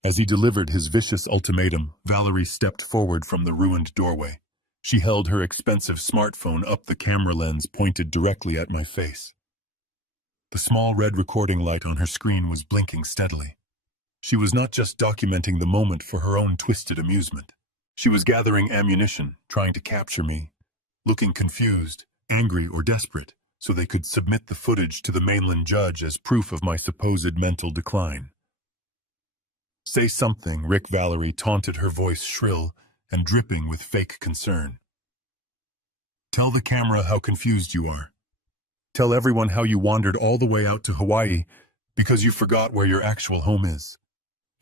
As he delivered his vicious ultimatum, Valerie stepped forward from the ruined doorway. She held her expensive smartphone up, the camera lens pointed directly at my face. The small red recording light on her screen was blinking steadily. She was not just documenting the moment for her own twisted amusement. She was gathering ammunition, trying to capture me, looking confused, angry, or desperate, so they could submit the footage to the mainland judge as proof of my supposed mental decline. "Say something," Rick, Valerie taunted, her voice shrill and dripping with fake concern. "Tell the camera how confused you are. Tell everyone how you wandered all the way out to Hawaii because you forgot where your actual home is.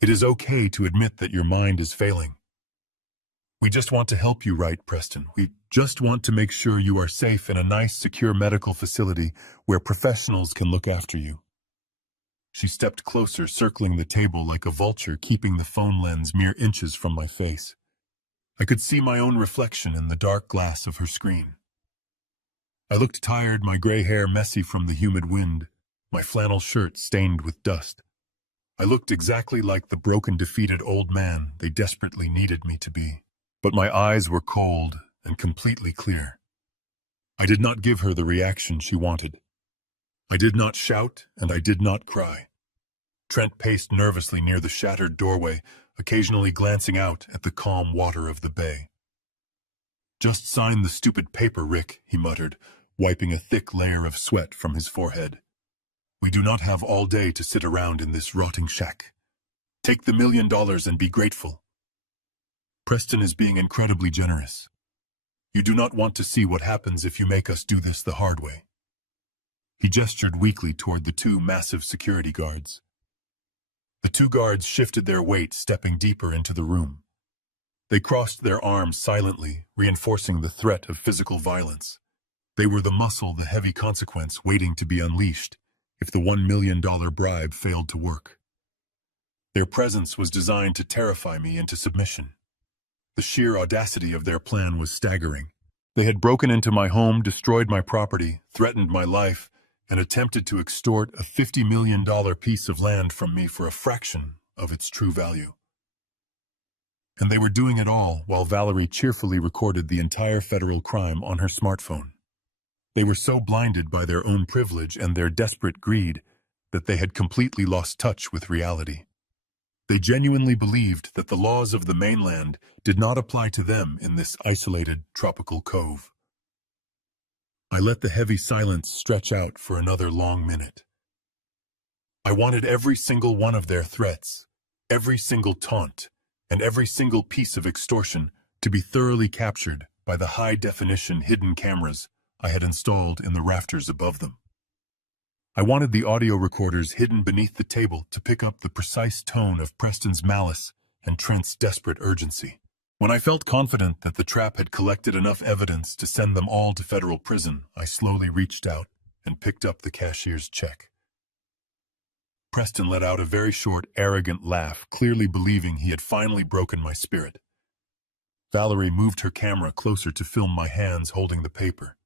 It is okay to admit that your mind is failing. We just want to help you, right, Preston? We just want to make sure you are safe in a nice, secure medical facility where professionals can look after you." She stepped closer, circling the table like a vulture, keeping the phone lens mere inches from my face. I could see my own reflection in the dark glass of her screen. I looked tired, my gray hair messy from the humid wind, my flannel shirt stained with dust. I looked exactly like the broken, defeated old man they desperately needed me to be. But my eyes were cold and completely clear. I did not give her the reaction she wanted. I did not shout, and I did not cry. Trent paced nervously near the shattered doorway, occasionally glancing out at the calm water of the bay. "Just sign the stupid paper, Rick," he muttered, wiping a thick layer of sweat from his forehead. "We do not have all day to sit around in this rotting shack. Take the $1 million and be grateful. Preston is being incredibly generous. You do not want to see what happens if you make us do this the hard way." He gestured weakly toward the two massive security guards. The two guards shifted their weight, stepping deeper into the room. They crossed their arms silently, reinforcing the threat of physical violence. They were the muscle, the heavy consequence waiting to be unleashed if the $1 million bribe failed to work. Their presence was designed to terrify me into submission. The sheer audacity of their plan was staggering. They had broken into my home, destroyed my property, threatened my life, and attempted to extort a $50 million piece of land from me for a fraction of its true value. And they were doing it all while Valerie cheerfully recorded the entire federal crime on her smartphone. They were so blinded by their own privilege and their desperate greed that they had completely lost touch with reality. They genuinely believed that the laws of the mainland did not apply to them in this isolated tropical cove. I let the heavy silence stretch out for another long minute. I wanted every single one of their threats, every single taunt, and every single piece of extortion to be thoroughly captured by the high-definition hidden cameras I had installed in the rafters above them. I wanted the audio recorders hidden beneath the table to pick up the precise tone of Preston's malice and Trent's desperate urgency. When I felt confident that the trap had collected enough evidence to send them all to federal prison, I slowly reached out and picked up the cashier's check. Preston let out a very short, arrogant laugh, clearly believing he had finally broken my spirit. Valerie moved her camera closer to film my hands holding the paper.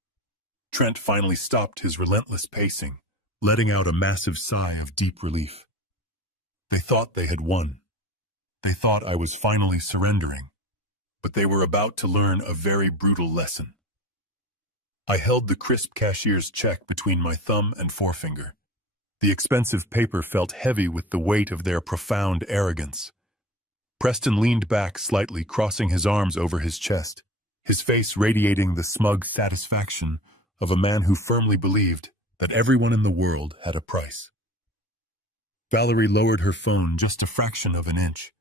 Trent finally stopped his relentless pacing, letting out a massive sigh of deep relief. They thought they had won. They thought I was finally surrendering. but they were about to learn a very brutal lesson. I held the crisp cashier's check between my thumb and forefinger. The expensive paper felt heavy with the weight of their profound arrogance. Preston leaned back slightly, crossing his arms over his chest, his face radiating the smug satisfaction of a man who firmly believed that everyone in the world had a price. Valerie lowered her phone just a fraction of an inch,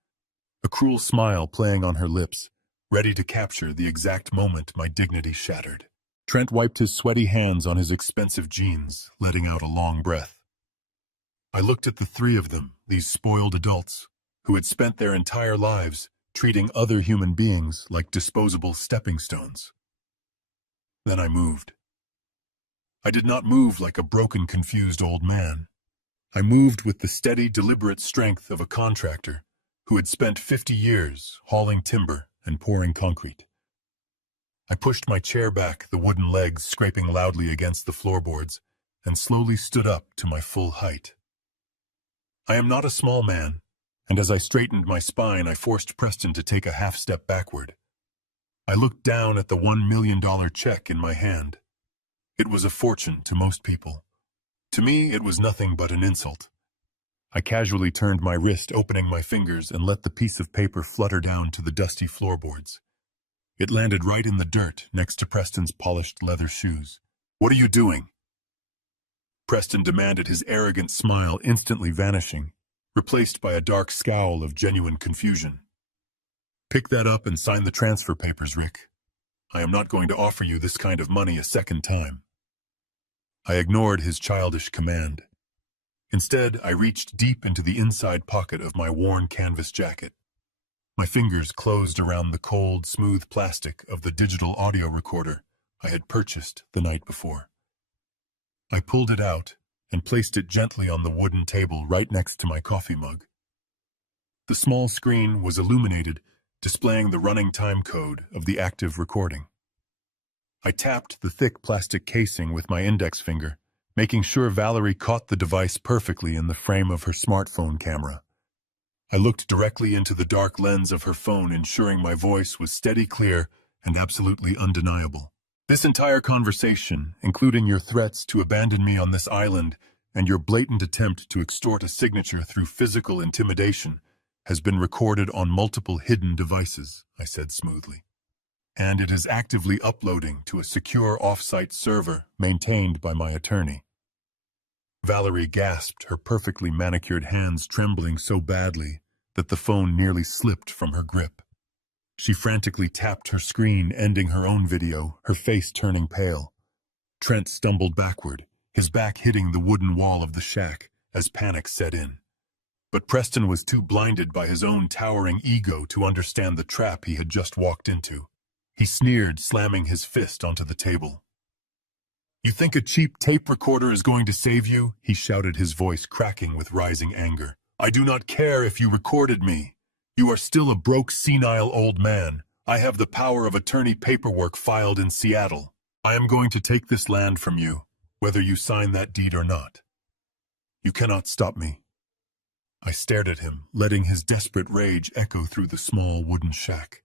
a cruel smile playing on her lips, ready to capture the exact moment my dignity shattered. Trent wiped his sweaty hands on his expensive jeans, letting out a long breath. I looked at the three of them, these spoiled adults, who had spent their entire lives treating other human beings like disposable stepping stones. Then I moved. I did not move like a broken, confused old man. I moved with the steady, deliberate strength of a contractor who had spent 50 years hauling timber and pouring concrete. I pushed my chair back, the wooden legs scraping loudly against the floorboards, and slowly stood up to my full height. I am not a small man, and as I straightened my spine, I forced Preston to take a half-step backward. I looked down at the $1 million check in my hand. It was a fortune to most people. To me, it was nothing but an insult. I casually turned my wrist, opening my fingers, and let the piece of paper flutter down to the dusty floorboards. It landed right in the dirt next to Preston's polished leather shoes. "What are you doing?" Preston demanded, his arrogant smile instantly vanishing, replaced by a dark scowl of genuine confusion. "Pick that up and sign the transfer papers, Rick. I am not going to offer you this kind of money a second time." I ignored his childish command. Instead, I reached deep into the inside pocket of my worn canvas jacket. My fingers closed around the cold, smooth plastic of the digital audio recorder I had purchased the night before. I pulled it out and placed it gently on the wooden table right next to my coffee mug. The small screen was illuminated, displaying the running time code of the active recording. I tapped the thick plastic casing with my index finger, making sure Valerie caught the device perfectly in the frame of her smartphone camera. I looked directly into the dark lens of her phone, ensuring my voice was steady, clear, and absolutely undeniable. "This entire conversation, including your threats to abandon me on this island and your blatant attempt to extort a signature through physical intimidation, has been recorded on multiple hidden devices," I said smoothly. "And it is actively uploading to a secure off-site server maintained by my attorney." Valerie gasped, her perfectly manicured hands trembling so badly that the phone nearly slipped from her grip. She frantically tapped her screen, ending her own video, her face turning pale. Trent stumbled backward, his back hitting the wooden wall of the shack as panic set in. But Preston was too blinded by his own towering ego to understand the trap he had just walked into. He sneered, slamming his fist onto the table. "You think a cheap tape recorder is going to save you?" he shouted, his voice cracking with rising anger. "I do not care if you recorded me. You are still a broke, senile old man. I have the power of attorney paperwork filed in Seattle. I am going to take this land from you, whether you sign that deed or not. You cannot stop me." I stared at him, letting his desperate rage echo through the small wooden shack.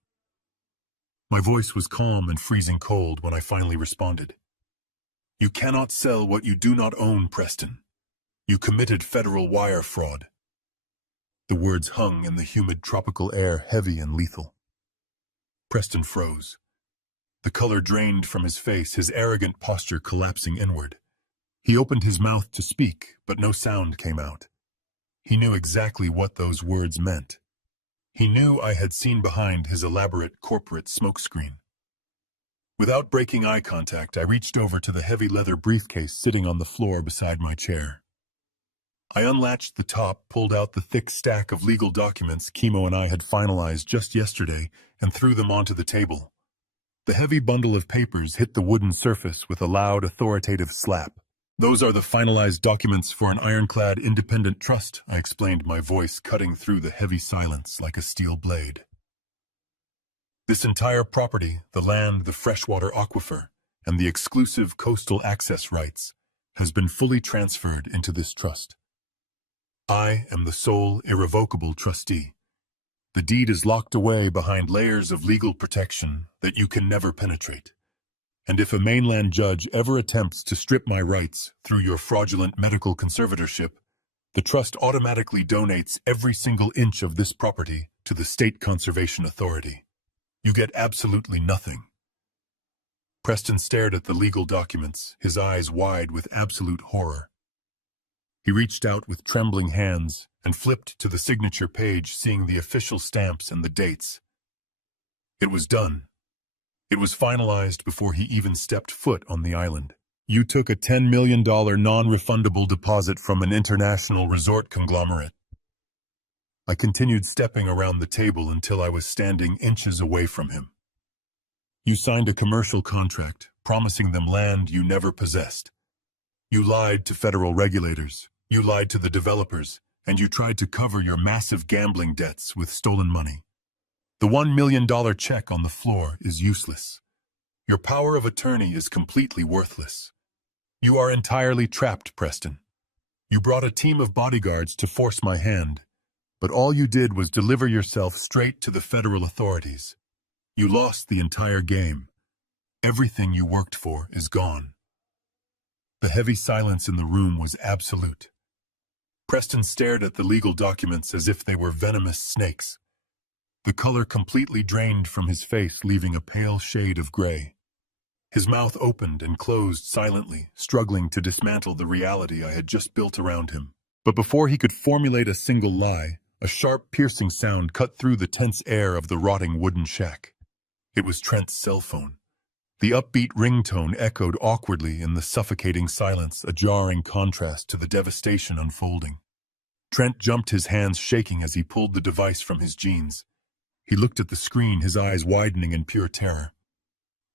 My voice was calm and freezing cold when I finally responded. "You cannot sell what you do not own, Preston. You committed federal wire fraud." The words hung in the humid tropical air, heavy and lethal. Preston froze. The color drained from his face, his arrogant posture collapsing inward. He opened his mouth to speak, but no sound came out. He knew exactly what those words meant. He knew I had seen behind his elaborate corporate smokescreen. Without breaking eye contact, I reached over to the heavy leather briefcase sitting on the floor beside my chair. I unlatched the top, pulled out the thick stack of legal documents Chemo and I had finalized just yesterday, and threw them onto the table. The heavy bundle of papers hit the wooden surface with a loud, authoritative slap. "Those are the finalized documents for an ironclad independent trust," I explained, my voice cutting through the heavy silence like a steel blade. "This entire property, the land, the freshwater aquifer, and the exclusive coastal access rights, has been fully transferred into this trust. I am the sole irrevocable trustee. The deed is locked away behind layers of legal protection that you can never penetrate. And if a mainland judge ever attempts to strip my rights through your fraudulent medical conservatorship, the trust automatically donates every single inch of this property to the State Conservation Authority. You get absolutely nothing. Preston stared at the legal documents, his eyes wide with absolute horror. He reached out with trembling hands and flipped to the signature page, seeing the official stamps and the dates. It was done. It was finalized before he even stepped foot on the island. You took a $10 million non-refundable deposit from an international resort conglomerate. I continued stepping around the table until I was standing inches away from him. You signed a commercial contract, promising them land you never possessed. You lied to federal regulators, you lied to the developers, and you tried to cover your massive gambling debts with stolen money. The $1 million check on the floor is useless. Your power of attorney is completely worthless. You are entirely trapped, Preston. You brought a team of bodyguards to force my hand, but all you did was deliver yourself straight to the federal authorities. You lost the entire game. Everything you worked for is gone. The heavy silence in the room was absolute. Preston stared at the legal documents as if they were venomous snakes. The color completely drained from his face, leaving a pale shade of gray. His mouth opened and closed silently, struggling to dismantle the reality I had just built around him. But before he could formulate a single lie, a sharp, piercing sound cut through the tense air of the rotting wooden shack. It was Trent's cell phone. The upbeat ringtone echoed awkwardly in the suffocating silence, a jarring contrast to the devastation unfolding. Trent jumped, his hands shaking as he pulled the device from his jeans. He looked at the screen, his eyes widening in pure terror.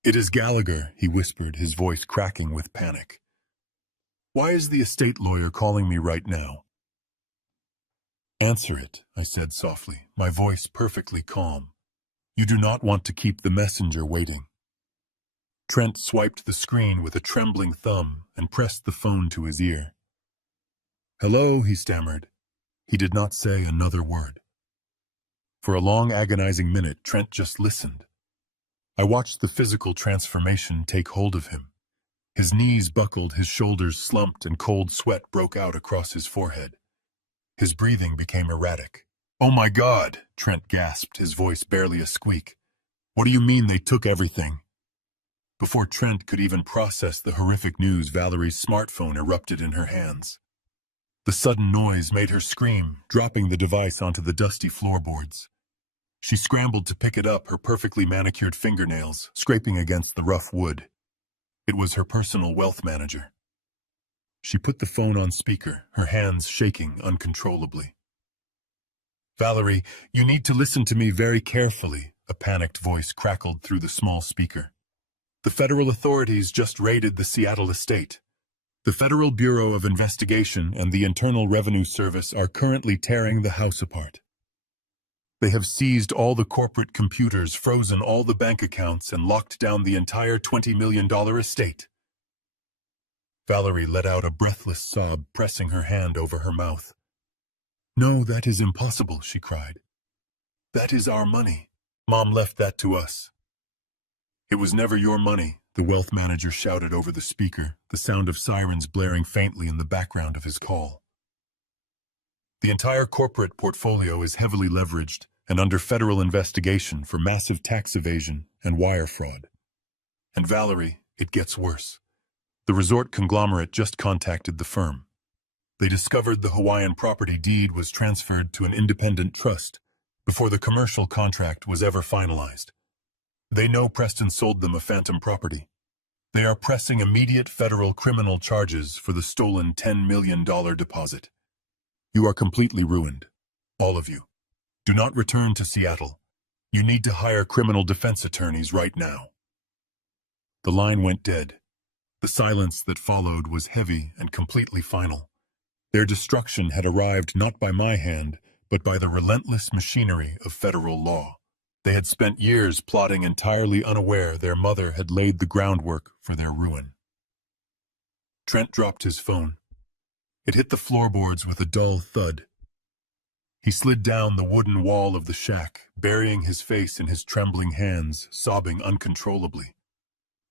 "It is Gallagher," he whispered, his voice cracking with panic. "Why is the estate lawyer calling me right now?" "Answer it," I said softly, my voice perfectly calm. "You do not want to keep the messenger waiting." Trent swiped the screen with a trembling thumb and pressed the phone to his ear. "Hello," he stammered. He did not say another word. For a long, agonizing minute, Trent just listened. I watched the physical transformation take hold of him. His knees buckled, his shoulders slumped, and cold sweat broke out across his forehead. His breathing became erratic. "Oh my God," Trent gasped, his voice barely a squeak. "What do you mean they took everything?" Before Trent could even process the horrific news, Valerie's smartphone erupted in her hands. The sudden noise made her scream, dropping the device onto the dusty floorboards. She scrambled to pick it up, her perfectly manicured fingernails scraping against the rough wood. It was her personal wealth manager. She put the phone on speaker, her hands shaking uncontrollably. "Valerie, you need to listen to me very carefully," a panicked voice crackled through the small speaker. "The federal authorities just raided the Seattle estate. The Federal Bureau of Investigation and the Internal Revenue Service are currently tearing the house apart. They have seized all the corporate computers, frozen all the bank accounts, and locked down the entire $20 million estate." Valerie let out a breathless sob, pressing her hand over her mouth. "No, that is impossible," she cried. "That is our money. Mom left that to us." "It was never your money," the wealth manager shouted over the speaker, the sound of sirens blaring faintly in the background of his call. "The entire corporate portfolio is heavily leveraged and under federal investigation for massive tax evasion and wire fraud. And Valerie, it gets worse. The resort conglomerate just contacted the firm. They discovered the Hawaiian property deed was transferred to an independent trust before the commercial contract was ever finalized. They know Preston sold them a phantom property. They are pressing immediate federal criminal charges for the stolen $10 million deposit. You are completely ruined. All of you. Do not return to Seattle. You need to hire criminal defense attorneys right now." The line went dead. The silence that followed was heavy and completely final. Their destruction had arrived not by my hand, but by the relentless machinery of federal law. They had spent years plotting, entirely unaware their mother had laid the groundwork for their ruin. Trent dropped his phone. It hit the floorboards with a dull thud. He slid down the wooden wall of the shack, burying his face in his trembling hands, sobbing uncontrollably.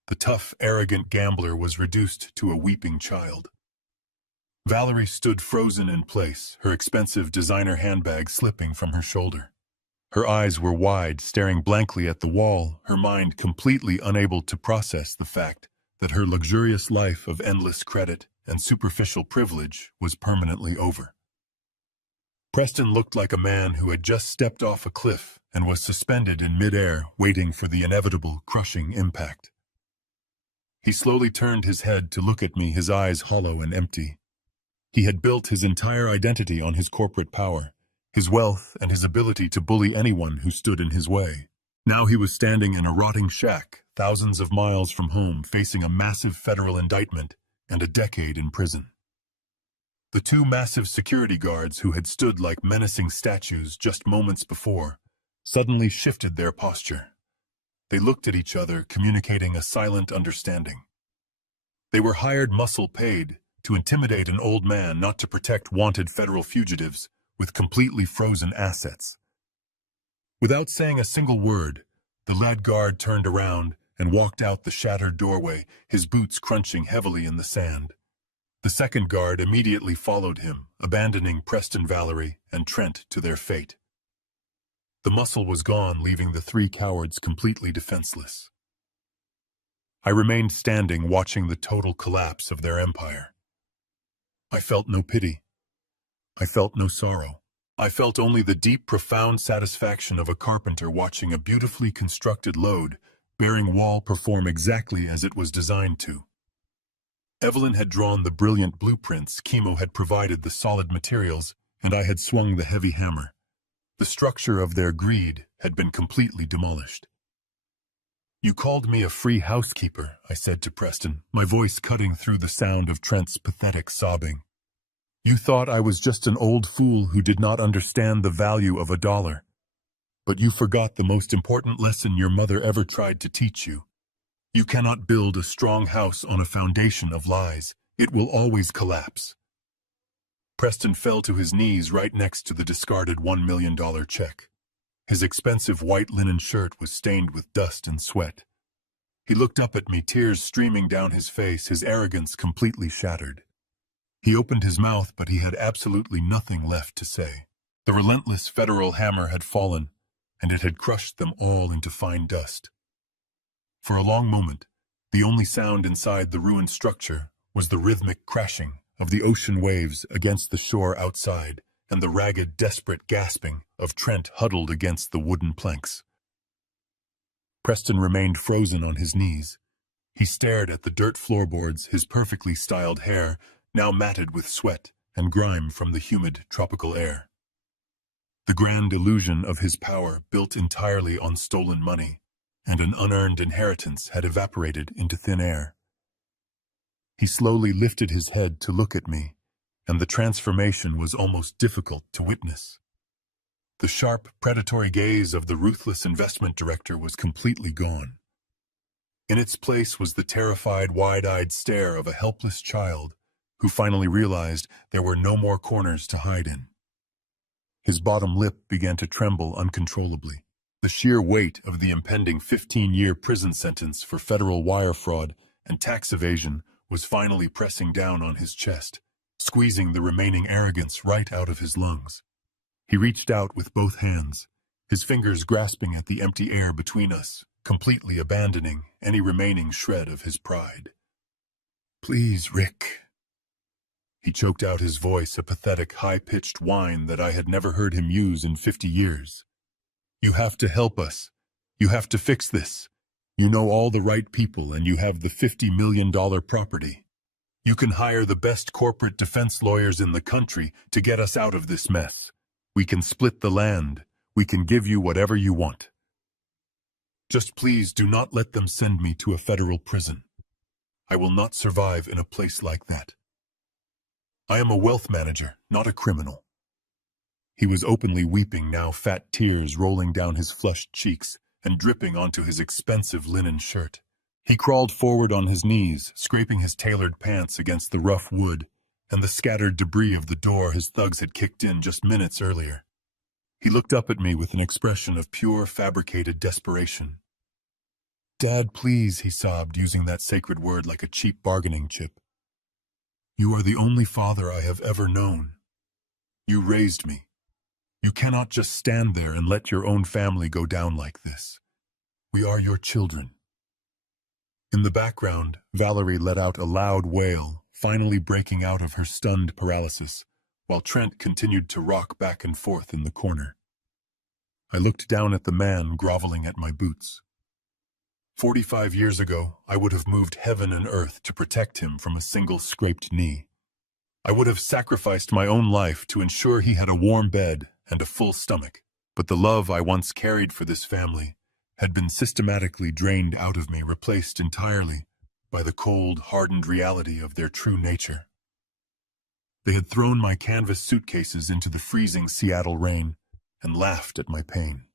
The tough, arrogant gambler was reduced to a weeping child. Valerie stood frozen in place, her expensive designer handbag slipping from her shoulder. Her eyes were wide, staring blankly at the wall, her mind completely unable to process the fact that her luxurious life of endless credit and superficial privilege was permanently over. Preston looked like a man who had just stepped off a cliff and was suspended in midair, waiting for the inevitable, crushing impact. He slowly turned his head to look at me, his eyes hollow and empty. He had built his entire identity on his corporate power, his wealth, and his ability to bully anyone who stood in his way. Now he was standing in a rotting shack, thousands of miles from home, facing a massive federal indictment and a decade in prison. The two massive security guards who had stood like menacing statues just moments before suddenly shifted their posture. They looked at each other, communicating a silent understanding. They were hired muscle paid to intimidate an old man, not to protect wanted federal fugitives with completely frozen assets. Without saying a single word, the lead guard turned around and walked out the shattered doorway, his boots crunching heavily in the sand. The second guard immediately followed him, abandoning Preston, Valerie, and Trent to their fate. The muscle was gone, leaving the three cowards completely defenseless. I remained standing, watching the total collapse of their empire. I felt no pity. I felt no sorrow. I felt only the deep, profound satisfaction of a carpenter watching a beautifully constructed load-bearing wall perform exactly as it was designed to. Evelyn had drawn the brilliant blueprints, Chemo had provided the solid materials, and I had swung the heavy hammer. The structure of their greed had been completely demolished. "You called me a free housekeeper," I said to Preston, my voice cutting through the sound of Trent's pathetic sobbing. "You thought I was just an old fool who did not understand the value of $1. But you forgot the most important lesson your mother ever tried to teach you. You cannot build a strong house on a foundation of lies. It will always collapse." Preston fell to his knees right next to the discarded $1 million check. His expensive white linen shirt was stained with dust and sweat. He looked up at me, tears streaming down his face, his arrogance completely shattered. He opened his mouth, but he had absolutely nothing left to say. The relentless federal hammer had fallen, and it had crushed them all into fine dust. For a long moment, the only sound inside the ruined structure was the rhythmic crashing of the ocean waves against the shore outside, and the ragged, desperate gasping of Trent huddled against the wooden planks. Preston remained frozen on his knees. He stared at the dirt floorboards, his perfectly styled hair now matted with sweat and grime from the humid tropical air. The grand illusion of his power, built entirely on stolen money and an unearned inheritance, had evaporated into thin air. He slowly lifted his head to look at me, and the transformation was almost difficult to witness. The sharp, predatory gaze of the ruthless investment director was completely gone. In its place was the terrified, wide-eyed stare of a helpless child who finally realized there were no more corners to hide in. His bottom lip began to tremble uncontrollably. The sheer weight of the impending 15-year prison sentence for federal wire fraud and tax evasion was finally pressing down on his chest, squeezing the remaining arrogance right out of his lungs. He reached out with both hands, his fingers grasping at the empty air between us, completely abandoning any remaining shred of his pride. "Please, Rick." He choked out his voice, a pathetic, high-pitched whine that I had never heard him use in 50 years. "You have to help us. You have to fix this. You know all the right people, and you have the $50 million property. You can hire the best corporate defense lawyers in the country to get us out of this mess. We can split the land. We can give you whatever you want. Just please do not let them send me to a federal prison. I will not survive in a place like that. I am a wealth manager, not a criminal." He was openly weeping now, fat tears rolling down his flushed cheeks and dripping onto his expensive linen shirt. He crawled forward on his knees, scraping his tailored pants against the rough wood and the scattered debris of the door his thugs had kicked in just minutes earlier. He looked up at me with an expression of pure, fabricated desperation. "Dad, please," he sobbed, using that sacred word like a cheap bargaining chip. "You are the only father I have ever known. You raised me. You cannot just stand there and let your own family go down like this. We are your children." In the background, Valerie let out a loud wail, finally breaking out of her stunned paralysis, while Trent continued to rock back and forth in the corner. I looked down at the man groveling at my boots. 45 years ago, I would have moved heaven and earth to protect him from a single scraped knee. I would have sacrificed my own life to ensure he had a warm bed and a full stomach. But the love I once carried for this family had been systematically drained out of me, replaced entirely by the cold, hardened reality of their true nature. They had thrown my canvas suitcases into the freezing Seattle rain and laughed at my pain.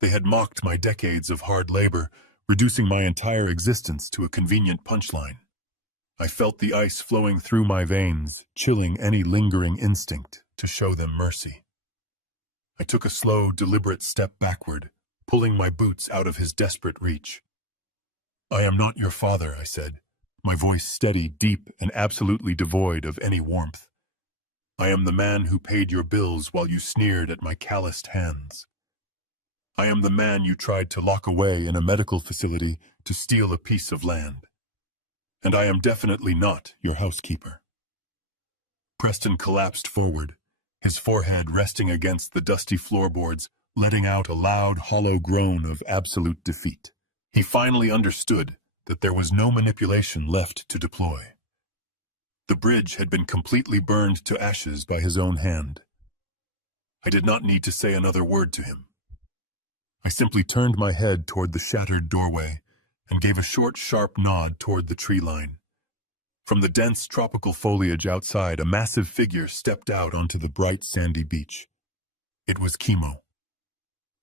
They had mocked my decades of hard labor, reducing my entire existence to a convenient punchline. I felt the ice flowing through my veins, chilling any lingering instinct to show them mercy. I took a slow, deliberate step backward, pulling my boots out of his desperate reach. "I am not your father," I said, my voice steady, deep, and absolutely devoid of any warmth. "I am the man who paid your bills while you sneered at my calloused hands. I am the man you tried to lock away in a medical facility to steal a piece of land. And I am definitely not your housekeeper." Preston collapsed forward, his forehead resting against the dusty floorboards, letting out a loud, hollow groan of absolute defeat. He finally understood that there was no manipulation left to deploy. The bridge had been completely burned to ashes by his own hand. I did not need to say another word to him. I simply turned my head toward the shattered doorway and gave a short, sharp nod toward the tree line. From the dense tropical foliage outside, a massive figure stepped out onto the bright, sandy beach. It was Chemo.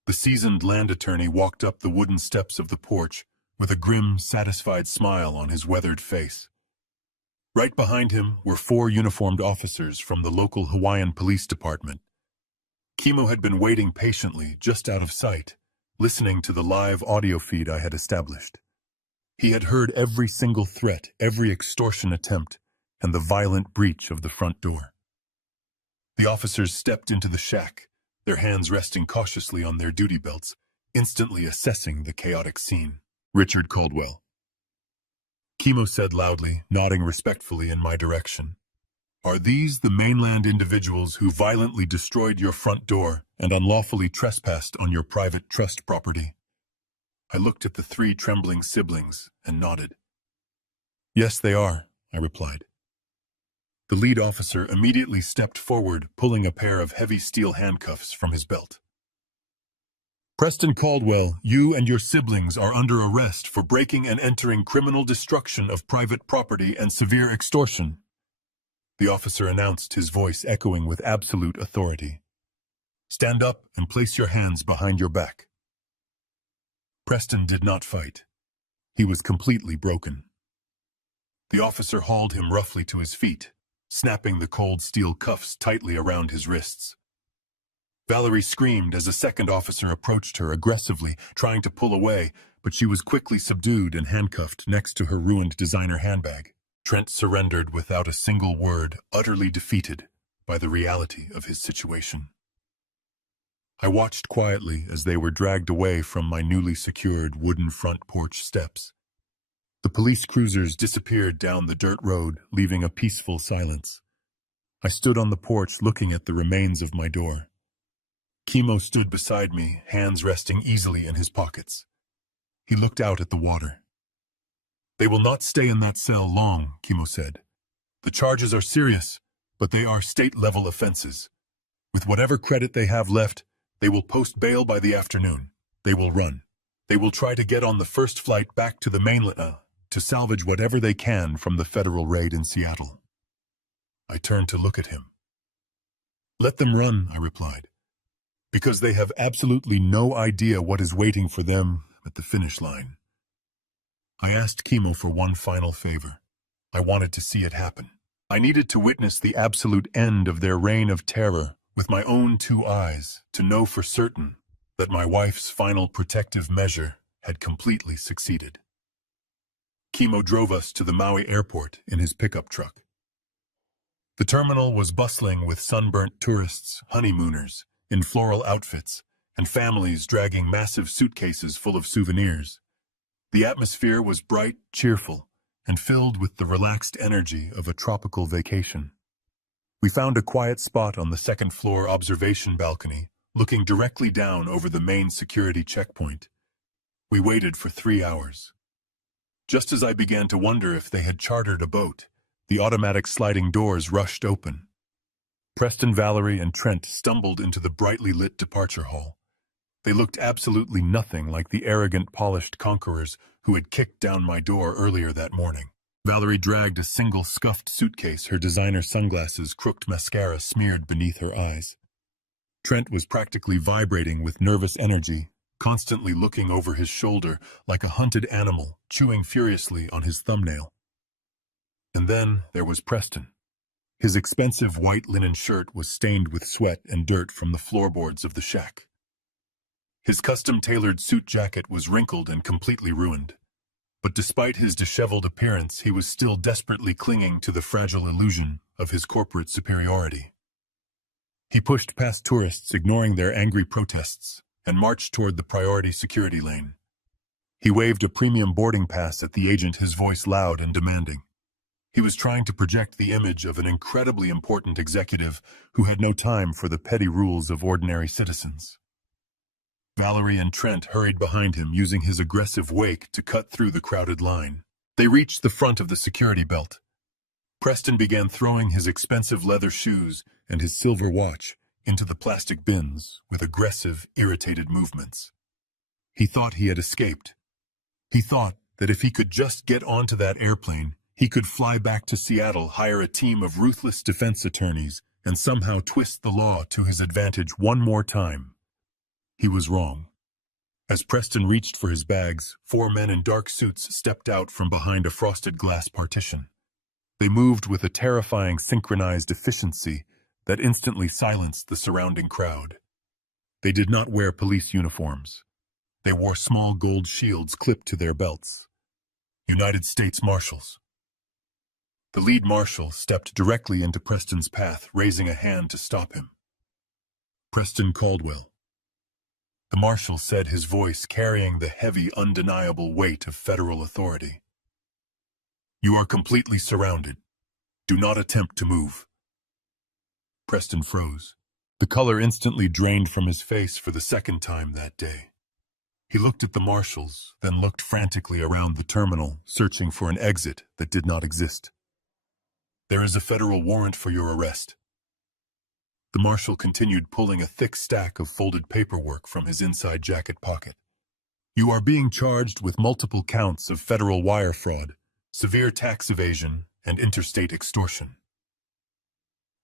The seasoned land attorney walked up the wooden steps of the porch with a grim, satisfied smile on his weathered face. Right behind him were 4 uniformed officers from the local Hawaiian police department. Chemo had been waiting patiently, just out of sight, listening to the live audio feed I had established. He had heard every single threat, every extortion attempt, and the violent breach of the front door. The officers stepped into the shack, their hands resting cautiously on their duty belts, instantly assessing the chaotic scene. "Richard Caldwell," Chemo said loudly, nodding respectfully in my direction. "Are these the mainland individuals who violently destroyed your front door and unlawfully trespassed on your private trust property?" I looked at the 3 trembling siblings and nodded. "Yes, they are," I replied. The lead officer immediately stepped forward, pulling a pair of heavy steel handcuffs from his belt. "Preston Caldwell, you and your siblings are under arrest for breaking and entering criminal destruction of private property and severe extortion," the officer announced, his voice echoing with absolute authority. "Stand up and place your hands behind your back." Preston did not fight. He was completely broken. The officer hauled him roughly to his feet, snapping the cold steel cuffs tightly around his wrists. Valerie screamed as a second officer approached her aggressively, trying to pull away, but she was quickly subdued and handcuffed next to her ruined designer handbag. Trent surrendered without a single word, utterly defeated by the reality of his situation. I watched quietly as they were dragged away from my newly secured wooden front porch steps. The police cruisers disappeared down the dirt road, leaving a peaceful silence. I stood on the porch looking at the remains of my door. Chemo stood beside me, hands resting easily in his pockets. He looked out at the water. "They will not stay in that cell long," Chemo said. "The charges are serious, but they are state-level offenses. With whatever credit they have left, they will post bail by the afternoon. They will run. They will try to get on the first flight back to the mainland to salvage whatever they can from the federal raid in Seattle." I turned to look at him. "Let them run," I replied, "because they have absolutely no idea what is waiting for them at the finish line." I asked Chemo for one final favor. I wanted to see it happen. I needed to witness the absolute end of their reign of terror with my own two eyes to know for certain that my wife's final protective measure had completely succeeded. Kimo drove us to the Maui airport in his pickup truck. The terminal was bustling with sunburnt tourists, honeymooners, in floral outfits, and families dragging massive suitcases full of souvenirs. The atmosphere was bright, cheerful, and filled with the relaxed energy of a tropical vacation. We found a quiet spot on the second-floor observation balcony, looking directly down over the main security checkpoint. We waited for 3 hours. Just as I began to wonder if they had chartered a boat, the automatic sliding doors rushed open. Preston, Valerie, and Trent stumbled into the brightly lit departure hall. They looked absolutely nothing like the arrogant, polished conquerors who had kicked down my door earlier that morning. Valerie dragged a single scuffed suitcase, her designer sunglasses, crooked mascara smeared beneath her eyes. Trent was practically vibrating with nervous energy, constantly looking over his shoulder like a hunted animal, chewing furiously on his thumbnail. And then there was Preston. His expensive white linen shirt was stained with sweat and dirt from the floorboards of the shack. His custom-tailored suit jacket was wrinkled and completely ruined. But despite his disheveled appearance, he was still desperately clinging to the fragile illusion of his corporate superiority. He pushed past tourists, ignoring their angry protests, and marched toward the priority security lane. He waved a premium boarding pass at the agent, his voice loud and demanding. He was trying to project the image of an incredibly important executive who had no time for the petty rules of ordinary citizens. Valerie and Trent hurried behind him, using his aggressive wake to cut through the crowded line. They reached the front of the security belt. Preston began throwing his expensive leather shoes and his silver watch into the plastic bins with aggressive, irritated movements. He thought he had escaped. He thought that if he could just get onto that airplane, he could fly back to Seattle, hire a team of ruthless defense attorneys, and somehow twist the law to his advantage one more time. He was wrong. As Preston reached for his bags, 4 men in dark suits stepped out from behind a frosted glass partition. They moved with a terrifying synchronized efficiency that instantly silenced the surrounding crowd. They did not wear police uniforms. They wore small gold shields clipped to their belts. United States Marshals. The lead marshal stepped directly into Preston's path, raising a hand to stop him. Preston Caldwell. The marshal said, his voice carrying the heavy, undeniable weight of federal authority. "You are completely surrounded. Do not attempt to move." Preston froze. The color instantly drained from his face for the second time that day. He looked at the marshals, then looked frantically around the terminal, searching for an exit that did not exist. "There is a federal warrant for your arrest." The marshal continued, pulling a thick stack of folded paperwork from his inside jacket pocket. "You are being charged with multiple counts of federal wire fraud, severe tax evasion, and interstate extortion."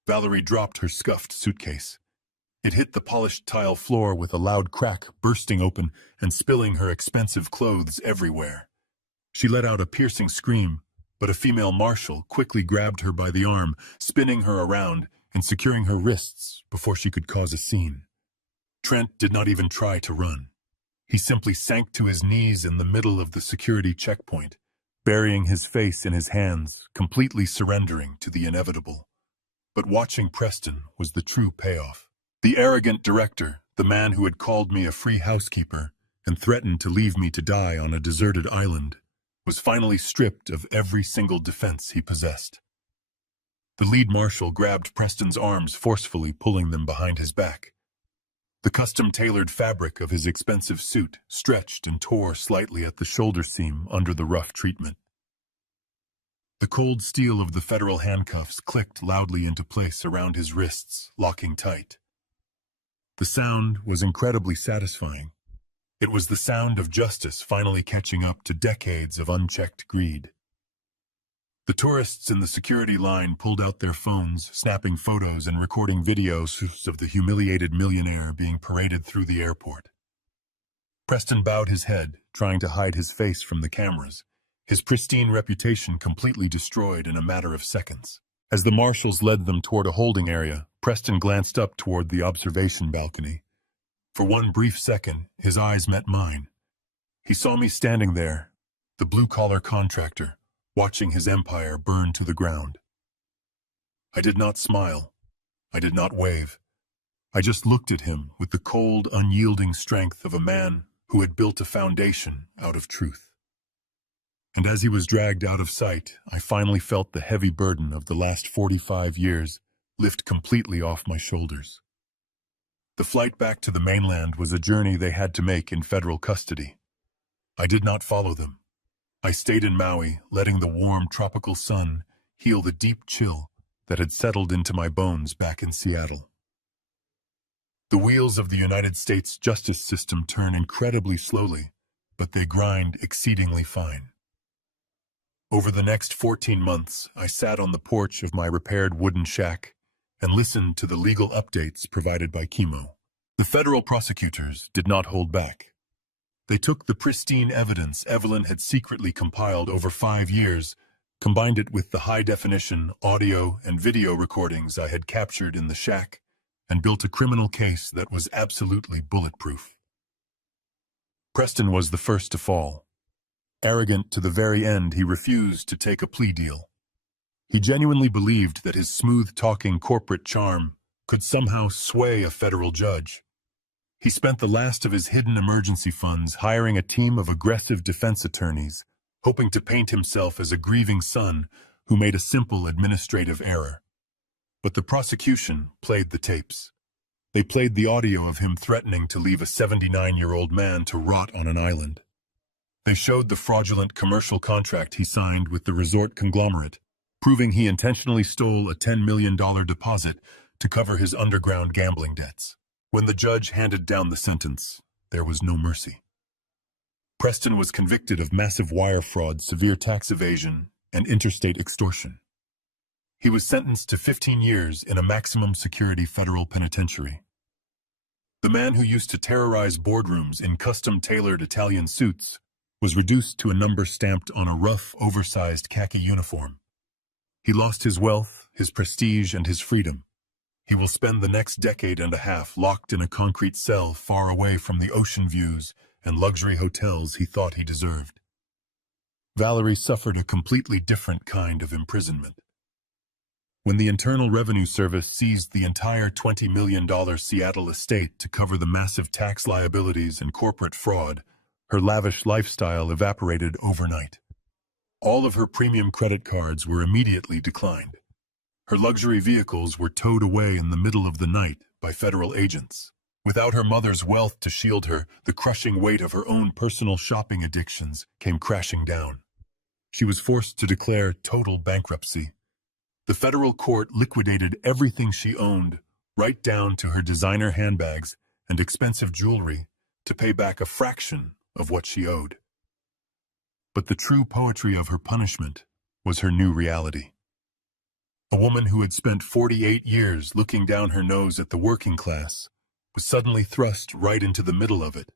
Valerie dropped her scuffed suitcase. It hit the polished tile floor with a loud crack, bursting open and spilling her expensive clothes everywhere. She let out a piercing scream, but a female marshal quickly grabbed her by the arm, spinning her around and securing her wrists before she could cause a scene. Trent did not even try to run. He simply sank to his knees in the middle of the security checkpoint, burying his face in his hands, completely surrendering to the inevitable. But watching Preston was the true payoff. The arrogant director, the man who had called me a free housekeeper and threatened to leave me to die on a deserted island, was finally stripped of every single defense he possessed. The lead marshal grabbed Preston's arms, forcefully pulling them behind his back. The custom-tailored fabric of his expensive suit stretched and tore slightly at the shoulder seam under the rough treatment. The cold steel of the federal handcuffs clicked loudly into place around his wrists, locking tight. The sound was incredibly satisfying. It was the sound of justice finally catching up to decades of unchecked greed. The tourists in the security line pulled out their phones, snapping photos and recording videos of the humiliated millionaire being paraded through the airport. Preston bowed his head, trying to hide his face from the cameras, his pristine reputation completely destroyed in a matter of seconds. As the marshals led them toward a holding area, Preston glanced up toward the observation balcony. For one brief second, his eyes met mine. He saw me standing there, the blue-collar contractor, watching his empire burn to the ground. I did not smile. I did not wave. I just looked at him with the cold, unyielding strength of a man who had built a foundation out of truth. And as he was dragged out of sight, I finally felt the heavy burden of the last 45 years lift completely off my shoulders. The flight back to the mainland was a journey they had to make in federal custody. I did not follow them. I stayed in Maui, letting the warm tropical sun heal the deep chill that had settled into my bones back in Seattle. The wheels of the United States justice system turn incredibly slowly, but they grind exceedingly fine. Over the next 14 months, I sat on the porch of my repaired wooden shack and listened to the legal updates provided by Chemo. The federal prosecutors did not hold back. They took the pristine evidence Evelyn had secretly compiled over 5 years, combined it with the high-definition audio and video recordings I had captured in the shack, and built a criminal case that was absolutely bulletproof. Preston was the first to fall. Arrogant to the very end, he refused to take a plea deal. He genuinely believed that his smooth-talking corporate charm could somehow sway a federal judge. He spent the last of his hidden emergency funds hiring a team of aggressive defense attorneys, hoping to paint himself as a grieving son who made a simple administrative error. But the prosecution played the tapes. They played the audio of him threatening to leave a 79-year-old man to rot on an island. They showed the fraudulent commercial contract he signed with the resort conglomerate, proving he intentionally stole a $10 million deposit to cover his underground gambling debts. When the judge handed down the sentence, there was no mercy. Preston was convicted of massive wire fraud, severe tax evasion, and interstate extortion. He was sentenced to 15 years in a maximum security federal penitentiary. The man who used to terrorize boardrooms in custom-tailored Italian suits was reduced to a number stamped on a rough, oversized khaki uniform. He lost his wealth, his prestige, and his freedom. He will spend the next decade and a half locked in a concrete cell far away from the ocean views and luxury hotels he thought he deserved. Valerie suffered a completely different kind of imprisonment. When the Internal Revenue Service seized the entire $20 million Seattle estate to cover the massive tax liabilities and corporate fraud, her lavish lifestyle evaporated overnight. All of her premium credit cards were immediately declined. Her luxury vehicles were towed away in the middle of the night by federal agents. Without her mother's wealth to shield her, the crushing weight of her own personal shopping addictions came crashing down. She was forced to declare total bankruptcy. The federal court liquidated everything she owned, right down to her designer handbags and expensive jewelry, to pay back a fraction of what she owed. But the true poetry of her punishment was her new reality. A woman who had spent 48 years looking down her nose at the working class was suddenly thrust right into the middle of it.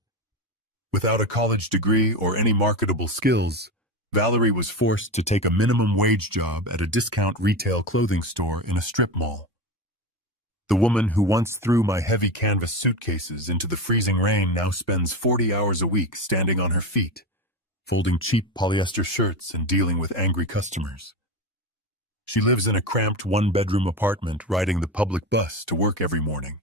Without a college degree or any marketable skills, Valerie was forced to take a minimum wage job at a discount retail clothing store in a strip mall. The woman who once threw my heavy canvas suitcases into the freezing rain now spends 40 hours a week standing on her feet, folding cheap polyester shirts and dealing with angry customers. She lives in a cramped one-bedroom apartment riding the public bus to work every morning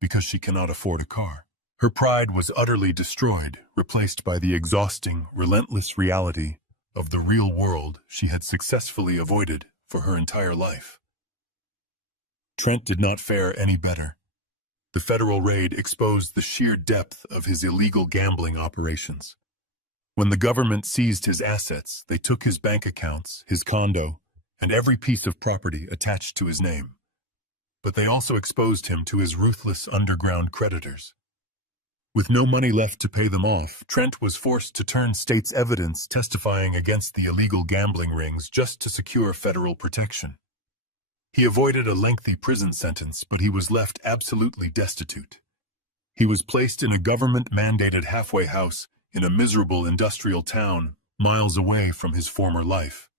because she cannot afford a car. Her pride was utterly destroyed, replaced by the exhausting, relentless reality of the real world she had successfully avoided for her entire life. Trent did not fare any better. The federal raid exposed the sheer depth of his illegal gambling operations. When the government seized his assets, they took his bank accounts, his condo, and every piece of property attached to his name. But they also exposed him to his ruthless underground creditors. With no money left to pay them off, Trent was forced to turn state's evidence testifying against the illegal gambling rings just to secure federal protection. He avoided a lengthy prison sentence, but he was left absolutely destitute. He was placed in a government-mandated halfway house in a miserable industrial town miles away from his former life.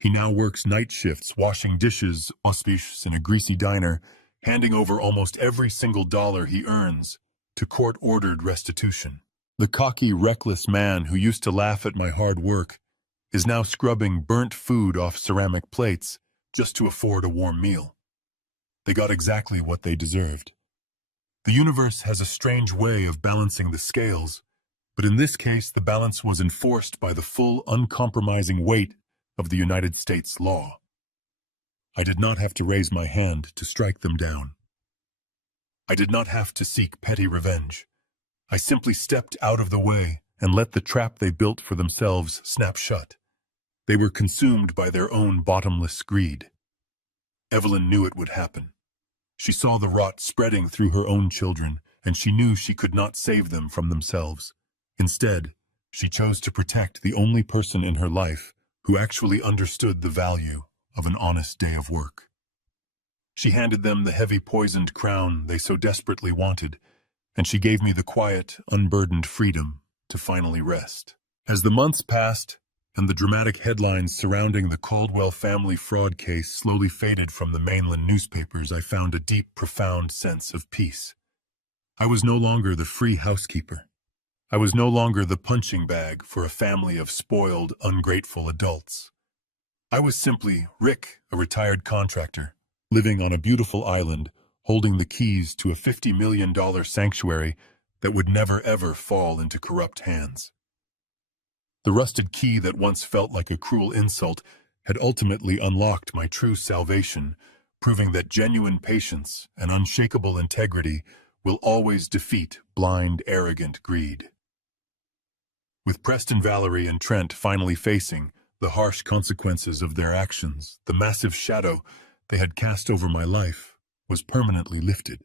He now works night shifts, washing dishes, auspicious in a greasy diner, handing over almost every single dollar he earns to court-ordered restitution. The cocky, reckless man who used to laugh at my hard work is now scrubbing burnt food off ceramic plates just to afford a warm meal. They got exactly what they deserved. The universe has a strange way of balancing the scales, but in this case the balance was enforced by the full, uncompromising weight of the United States law. I did not have to raise my hand to strike them down. I did not have to seek petty revenge. I simply stepped out of the way and let the trap they built for themselves snap shut. They were consumed by their own bottomless greed. Evelyn knew it would happen. She saw the rot spreading through her own children, and she knew she could not save them from themselves. Instead, she chose to protect the only person in her life who actually understood the value of an honest day of work. She handed them the heavy poisoned crown they so desperately wanted, and she gave me the quiet, unburdened freedom to finally rest. As the months passed, and the dramatic headlines surrounding the Caldwell family fraud case slowly faded from the mainland newspapers, I found a deep, profound sense of peace. I was no longer the free housekeeper. I was no longer the punching bag for a family of spoiled, ungrateful adults. I was simply Rick, a retired contractor, living on a beautiful island, holding the keys to a $50 million sanctuary that would never ever fall into corrupt hands. The rusted key that once felt like a cruel insult had ultimately unlocked my true salvation, proving that genuine patience and unshakable integrity will always defeat blind, arrogant greed. With Preston, Valerie, and Trent finally facing the harsh consequences of their actions, the massive shadow they had cast over my life was permanently lifted.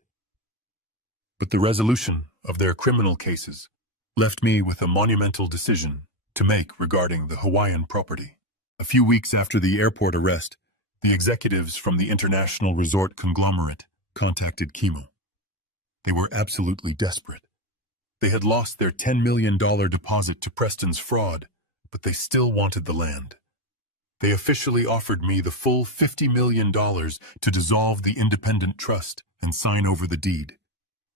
But the resolution of their criminal cases left me with a monumental decision to make regarding the Hawaiian property. A few weeks after the airport arrest, the executives from the international resort conglomerate contacted Kimo. They were absolutely desperate. They had lost their $10 million deposit to Preston's fraud, but they still wanted the land. They officially offered me the full $50 million to dissolve the independent trust and sign over the deed.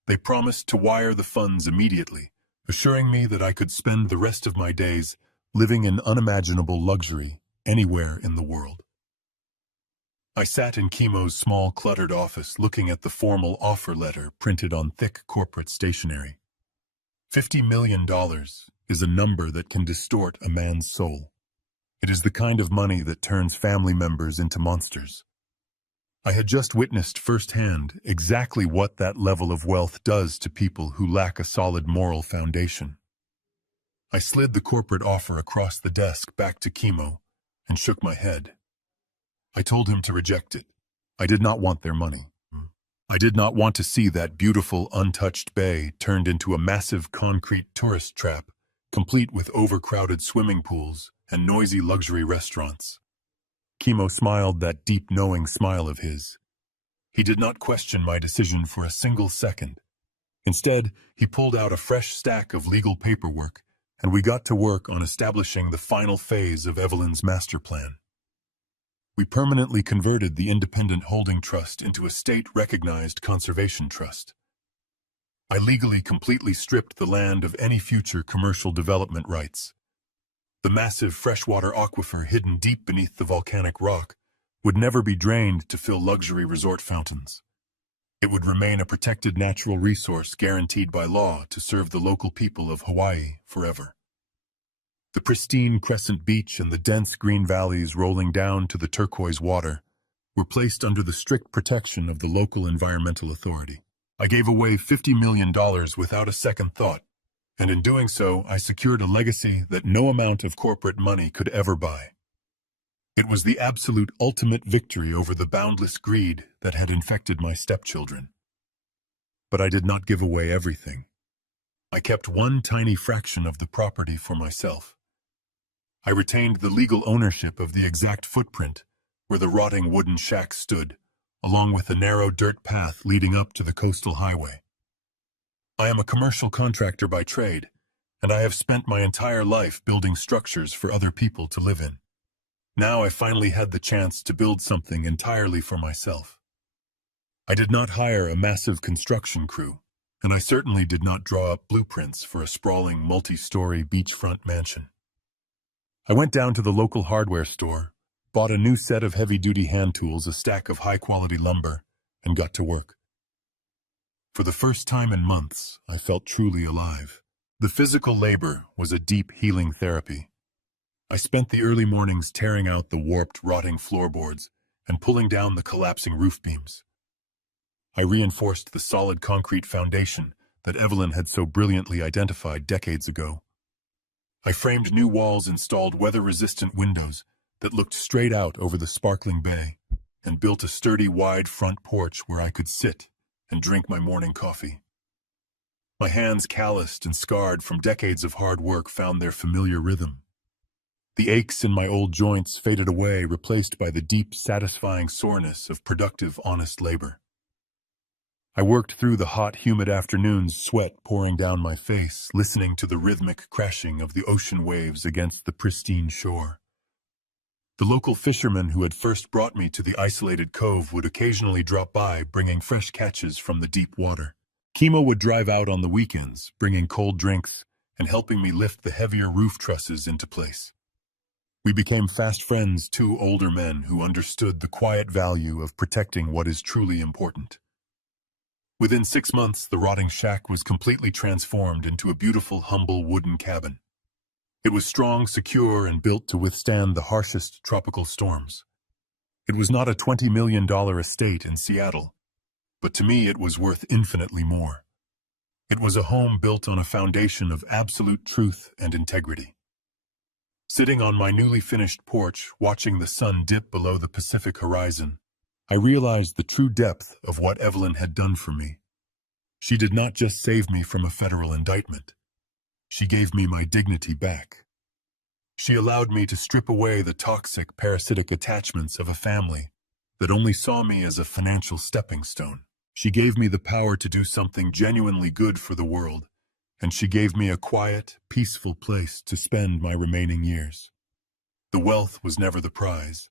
They promised to wire the funds immediately, assuring me that I could spend the rest of my days living in unimaginable luxury anywhere in the world. I sat in Kimo's small, cluttered office looking at the formal offer letter printed on thick corporate stationery. $50 million is a number that can distort a man's soul. It is the kind of money that turns family members into monsters. I had just witnessed firsthand exactly what that level of wealth does to people who lack a solid moral foundation. I slid the corporate offer across the desk back to Kimo and shook my head. I told him to reject it. I did not want their money. I did not want to see that beautiful, untouched bay turned into a massive concrete tourist trap, complete with overcrowded swimming pools and noisy luxury restaurants. Kimo smiled that deep, knowing smile of his. He did not question my decision for a single second. Instead, he pulled out a fresh stack of legal paperwork, and we got to work on establishing the final phase of Evelyn's master plan. We permanently converted the independent holding trust into a state-recognized conservation trust. I legally completely stripped the land of any future commercial development rights. The massive freshwater aquifer hidden deep beneath the volcanic rock would never be drained to fill luxury resort fountains. It would remain a protected natural resource guaranteed by law to serve the local people of Hawaii forever. The pristine crescent beach and the dense green valleys rolling down to the turquoise water were placed under the strict protection of the local environmental authority. I gave away $50 million without a second thought, and in doing so, I secured a legacy that no amount of corporate money could ever buy. It was the absolute ultimate victory over the boundless greed that had infected my stepchildren. But I did not give away everything. I kept one tiny fraction of the property for myself. I retained the legal ownership of the exact footprint where the rotting wooden shack stood, along with a narrow dirt path leading up to the coastal highway. I am a commercial contractor by trade, and I have spent my entire life building structures for other people to live in. Now I finally had the chance to build something entirely for myself. I did not hire a massive construction crew, and I certainly did not draw up blueprints for a sprawling multi-story beachfront mansion. I went down to the local hardware store, bought a new set of heavy-duty hand tools, a stack of high-quality lumber, and got to work. For the first time in months, I felt truly alive. The physical labor was a deep healing therapy. I spent the early mornings tearing out the warped, rotting floorboards and pulling down the collapsing roof beams. I reinforced the solid concrete foundation that Evelyn had so brilliantly identified decades ago. I framed new walls, installed weather-resistant windows that looked straight out over the sparkling bay, and built a sturdy, wide front porch where I could sit and drink my morning coffee. My hands, calloused and scarred from decades of hard work, found their familiar rhythm. The aches in my old joints faded away, replaced by the deep, satisfying soreness of productive, honest labor. I worked through the hot, humid afternoons, sweat pouring down my face, listening to the rhythmic crashing of the ocean waves against the pristine shore. The local fishermen who had first brought me to the isolated cove would occasionally drop by, bringing fresh catches from the deep water. Kimo would drive out on the weekends, bringing cold drinks and helping me lift the heavier roof trusses into place. We became fast friends, two older men who understood the quiet value of protecting what is truly important. Within 6 months, the rotting shack was completely transformed into a beautiful, humble wooden cabin. It was strong, secure, and built to withstand the harshest tropical storms. It was not a $20 million estate in Seattle, but to me it was worth infinitely more. It was a home built on a foundation of absolute truth and integrity. Sitting on my newly finished porch, watching the sun dip below the Pacific horizon, I realized the true depth of what Evelyn had done for me. She did not just save me from a federal indictment. She gave me my dignity back. She allowed me to strip away the toxic, parasitic attachments of a family that only saw me as a financial stepping stone. She gave me the power to do something genuinely good for the world, and she gave me a quiet, peaceful place to spend my remaining years. The wealth was never the prize.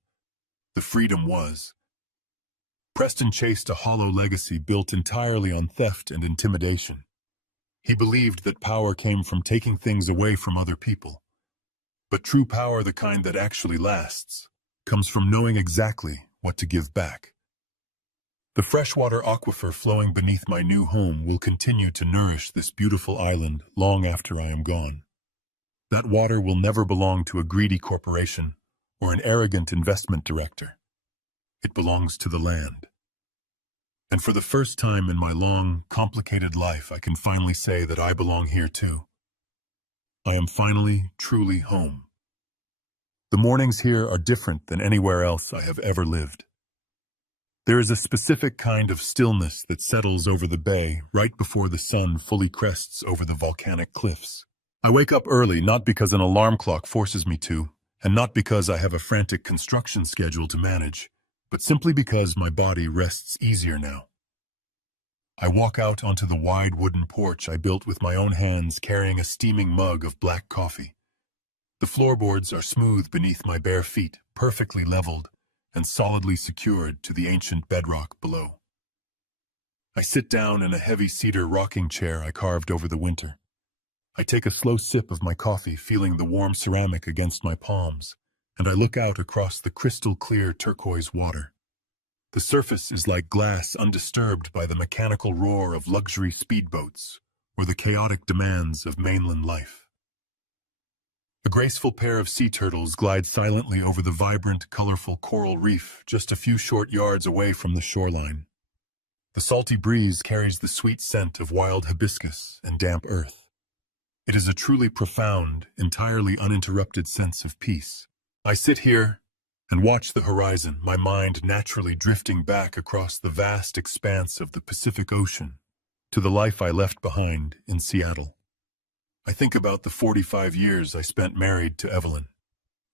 The freedom was. Preston chased a hollow legacy built entirely on theft and intimidation. He believed that power came from taking things away from other people. But true power, the kind that actually lasts, comes from knowing exactly what to give back. The freshwater aquifer flowing beneath my new home will continue to nourish this beautiful island long after I am gone. That water will never belong to a greedy corporation or an arrogant investment director. It belongs to the land. And for the first time in my long, complicated life, I can finally say that I belong here too. I am finally, truly home. The mornings here are different than anywhere else I have ever lived. There is a specific kind of stillness that settles over the bay right before the sun fully crests over the volcanic cliffs. I wake up early not because an alarm clock forces me to, and not because I have a frantic construction schedule to manage, but simply because my body rests easier now. I walk out onto the wide wooden porch I built with my own hands, carrying a steaming mug of black coffee. The floorboards are smooth beneath my bare feet, perfectly leveled and solidly secured to the ancient bedrock below. I sit down in a heavy cedar rocking chair I carved over the winter. I take a slow sip of my coffee, feeling the warm ceramic against my palms, and I look out across the crystal-clear turquoise water. The surface is like glass, undisturbed by the mechanical roar of luxury speedboats or the chaotic demands of mainland life. A graceful pair of sea turtles glide silently over the vibrant, colorful coral reef just a few short yards away from the shoreline. The salty breeze carries the sweet scent of wild hibiscus and damp earth. It is a truly profound, entirely uninterrupted sense of peace. I sit here and watch the horizon, my mind naturally drifting back across the vast expanse of the Pacific Ocean to the life I left behind in Seattle. I think about the 45 years I spent married to Evelyn.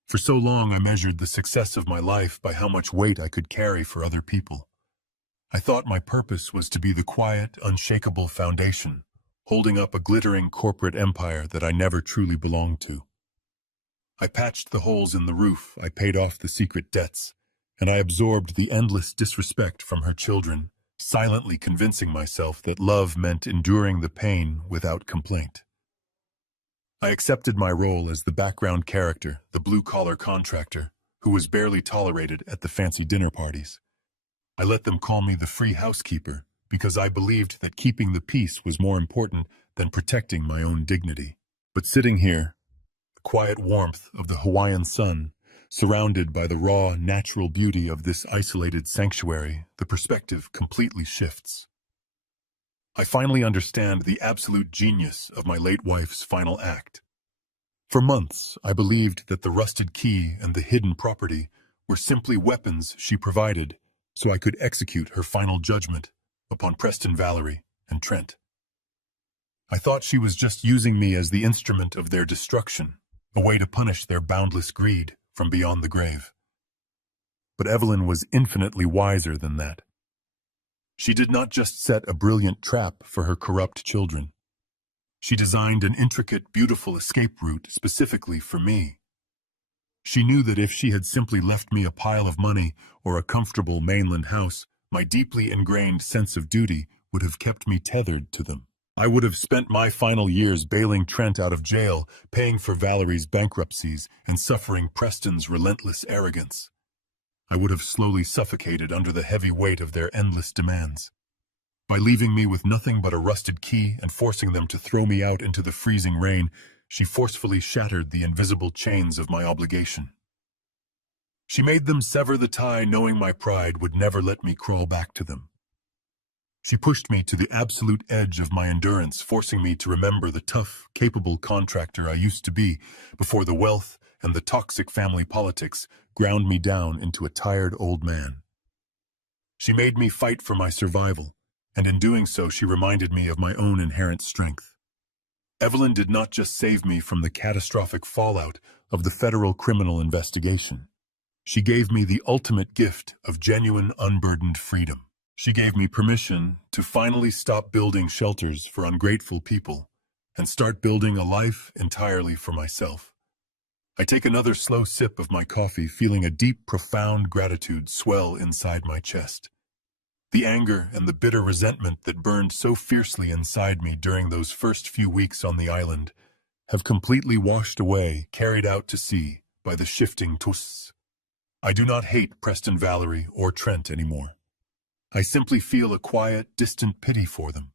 For so long I measured the success of my life by how much weight I could carry for other people. I thought my purpose was to be the quiet, unshakable foundation, holding up a glittering corporate empire that I never truly belonged to. I patched the holes in the roof, I paid off the secret debts, and I absorbed the endless disrespect from her children, silently convincing myself that love meant enduring the pain without complaint. I accepted my role as the background character, the blue-collar contractor, who was barely tolerated at the fancy dinner parties. I let them call me the free housekeeper because I believed that keeping the peace was more important than protecting my own dignity. But sitting here, the quiet warmth of the Hawaiian sun, surrounded by the raw, natural beauty of this isolated sanctuary, the perspective completely shifts. I finally understand the absolute genius of my late wife's final act. For months, I believed that the rusted key and the hidden property were simply weapons she provided so I could execute her final judgment upon Preston Valerie and Trent. I thought she was just using me as the instrument of their destruction, a way to punish their boundless greed from beyond the grave. But Evelyn was infinitely wiser than that. She did not just set a brilliant trap for her corrupt children. She designed an intricate, beautiful escape route specifically for me. She knew that if she had simply left me a pile of money or a comfortable mainland house, my deeply ingrained sense of duty would have kept me tethered to them. I would have spent my final years bailing Trent out of jail, paying for Valerie's bankruptcies, and suffering Preston's relentless arrogance. I would have slowly suffocated under the heavy weight of their endless demands. By leaving me with nothing but a rusted key and forcing them to throw me out into the freezing rain, she forcefully shattered the invisible chains of my obligation. She made them sever the tie, knowing my pride would never let me crawl back to them. She pushed me to the absolute edge of my endurance, forcing me to remember the tough, capable contractor I used to be before the wealth and the toxic family politics ground me down into a tired old man. She made me fight for my survival, and in doing so she reminded me of my own inherent strength. Evelyn did not just save me from the catastrophic fallout of the federal criminal investigation. She gave me the ultimate gift of genuine, unburdened freedom. She gave me permission to finally stop building shelters for ungrateful people and start building a life entirely for myself. I take another slow sip of my coffee, feeling a deep, profound gratitude swell inside my chest. The anger and the bitter resentment that burned so fiercely inside me during those first few weeks on the island have completely washed away, carried out to sea by the shifting twists. I do not hate Preston Valerie or Trent anymore. I simply feel a quiet, distant pity for them.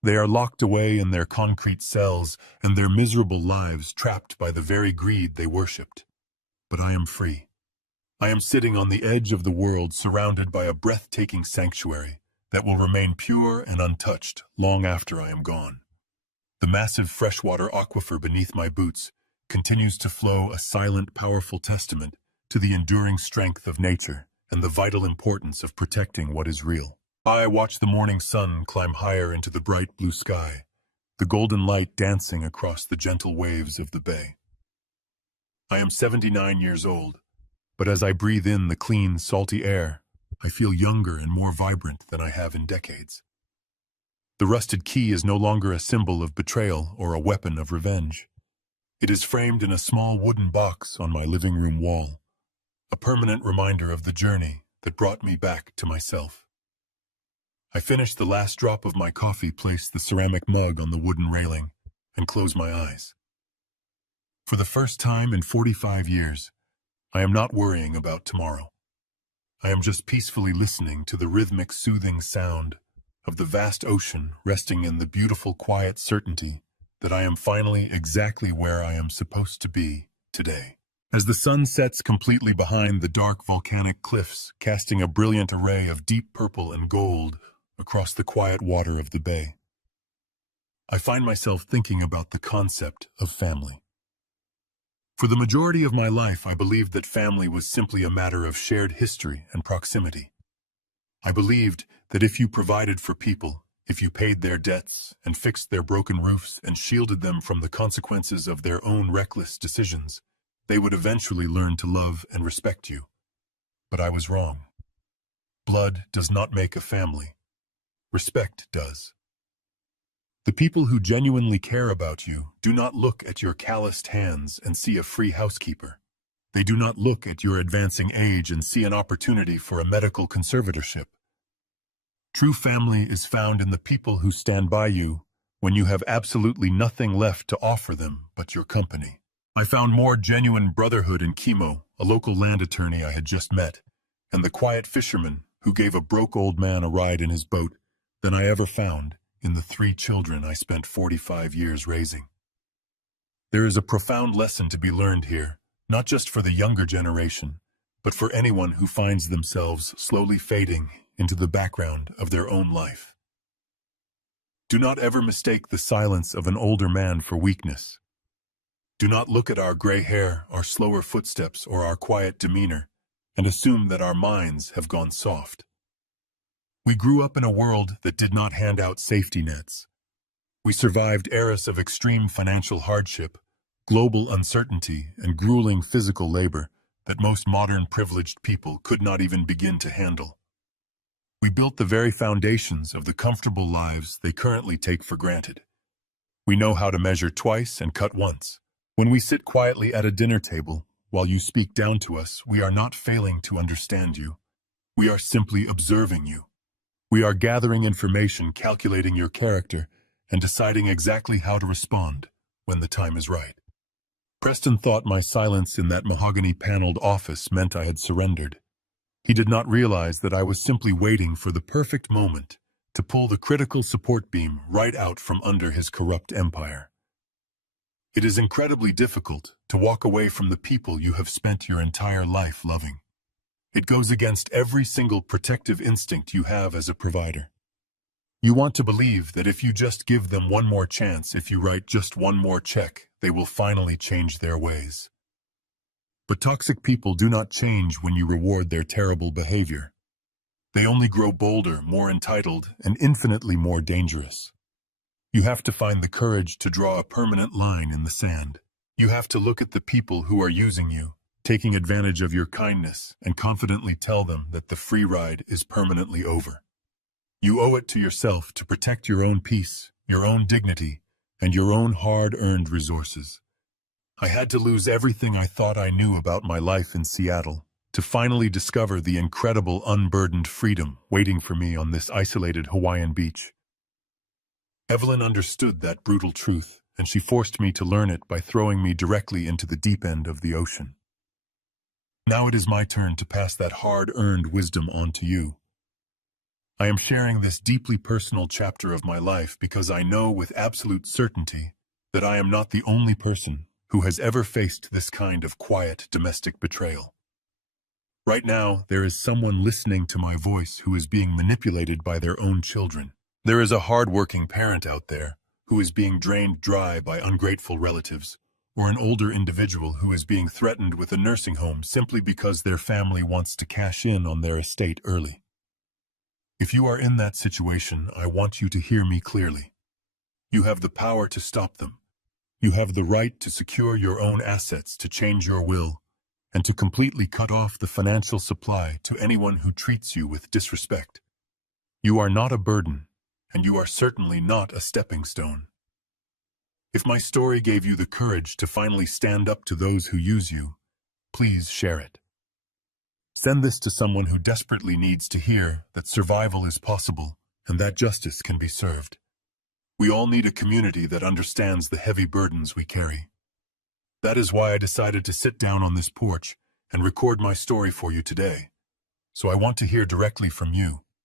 They are locked away in their concrete cells and their miserable lives trapped by the very greed they worshipped. But I am free. I am sitting on the edge of the world, surrounded by a breathtaking sanctuary that will remain pure and untouched long after I am gone. The massive freshwater aquifer beneath my boots continues to flow, a silent, powerful testament to the enduring strength of nature and the vital importance of protecting what is real. I watch the morning sun climb higher into the bright blue sky, the golden light dancing across the gentle waves of the bay. I am 79 years old, but as I breathe in the clean, salty air, I feel younger and more vibrant than I have in decades. The rusted key is no longer a symbol of betrayal or a weapon of revenge. It is framed in a small wooden box on my living room wall, a permanent reminder of the journey that brought me back to myself. I finish the last drop of my coffee, place the ceramic mug on the wooden railing, and close my eyes. For the first time in 45 years, I am not worrying about tomorrow. I am just peacefully listening to the rhythmic, soothing sound of the vast ocean, resting in the beautiful, quiet certainty that I am finally exactly where I am supposed to be today. As the sun sets completely behind the dark volcanic cliffs, casting a brilliant array of deep purple and gold across the quiet water of the bay, I find myself thinking about the concept of family. For the majority of my life, I believed that family was simply a matter of shared history and proximity. I believed that if you provided for people, if you paid their debts and fixed their broken roofs and shielded them from the consequences of their own reckless decisions, they would eventually learn to love and respect you. But I was wrong. Blood does not make a family. Respect does. The people who genuinely care about you do not look at your calloused hands and see a free housekeeper. They do not look at your advancing age and see an opportunity for a medical conservatorship. True family is found in the people who stand by you when you have absolutely nothing left to offer them but your company. I found more genuine brotherhood in Chemo, a local land attorney I had just met, and the quiet fisherman who gave a broke old man a ride in his boat than I ever found in the 3 children I spent 45 years raising. There is a profound lesson to be learned here, not just for the younger generation, but for anyone who finds themselves slowly fading into the background of their own life. Do not ever mistake the silence of an older man for weakness. Do not look at our gray hair, our slower footsteps, or our quiet demeanor, and assume that our minds have gone soft. We grew up in a world that did not hand out safety nets. We survived eras of extreme financial hardship, global uncertainty, and grueling physical labor that most modern privileged people could not even begin to handle. We built the very foundations of the comfortable lives they currently take for granted. We know how to measure twice and cut once. When we sit quietly at a dinner table, while you speak down to us, we are not failing to understand you. We are simply observing you. We are gathering information, calculating your character, and deciding exactly how to respond when the time is right. Preston thought my silence in that mahogany-paneled office meant I had surrendered. He did not realize that I was simply waiting for the perfect moment to pull the critical support beam right out from under his corrupt empire. It is incredibly difficult to walk away from the people you have spent your entire life loving. It goes against every single protective instinct you have as a provider. You want to believe that if you just give them one more chance, if you write just one more check, they will finally change their ways. But toxic people do not change when you reward their terrible behavior. They only grow bolder, more entitled, and infinitely more dangerous. You have to find the courage to draw a permanent line in the sand. You have to look at the people who are using you, taking advantage of your kindness, and confidently tell them that the free ride is permanently over. You owe it to yourself to protect your own peace, your own dignity, and your own hard-earned resources. I had to lose everything I thought I knew about my life in Seattle to finally discover the incredible unburdened freedom waiting for me on this isolated Hawaiian beach. Evelyn understood that brutal truth, and she forced me to learn it by throwing me directly into the deep end of the ocean. Now it is my turn to pass that hard-earned wisdom on to you. I am sharing this deeply personal chapter of my life because I know with absolute certainty that I am not the only person who has ever faced this kind of quiet domestic betrayal. Right now, there is someone listening to my voice who is being manipulated by their own children. There is a hard-working parent out there who is being drained dry by ungrateful relatives, or an older individual who is being threatened with a nursing home simply because their family wants to cash in on their estate early. If you are in that situation, I want you to hear me clearly. You have the power to stop them. You have the right to secure your own assets, to change your will, and to completely cut off the financial supply to anyone who treats you with disrespect. You are not a burden, and you are certainly not a stepping stone. If my story gave you the courage to finally stand up to those who use you, please share it. Send this to someone who desperately needs to hear that survival is possible and that justice can be served. We all need a community that understands the heavy burdens we carry. That is why I decided to sit down on this porch and record my story for you today. So I want to hear directly from you.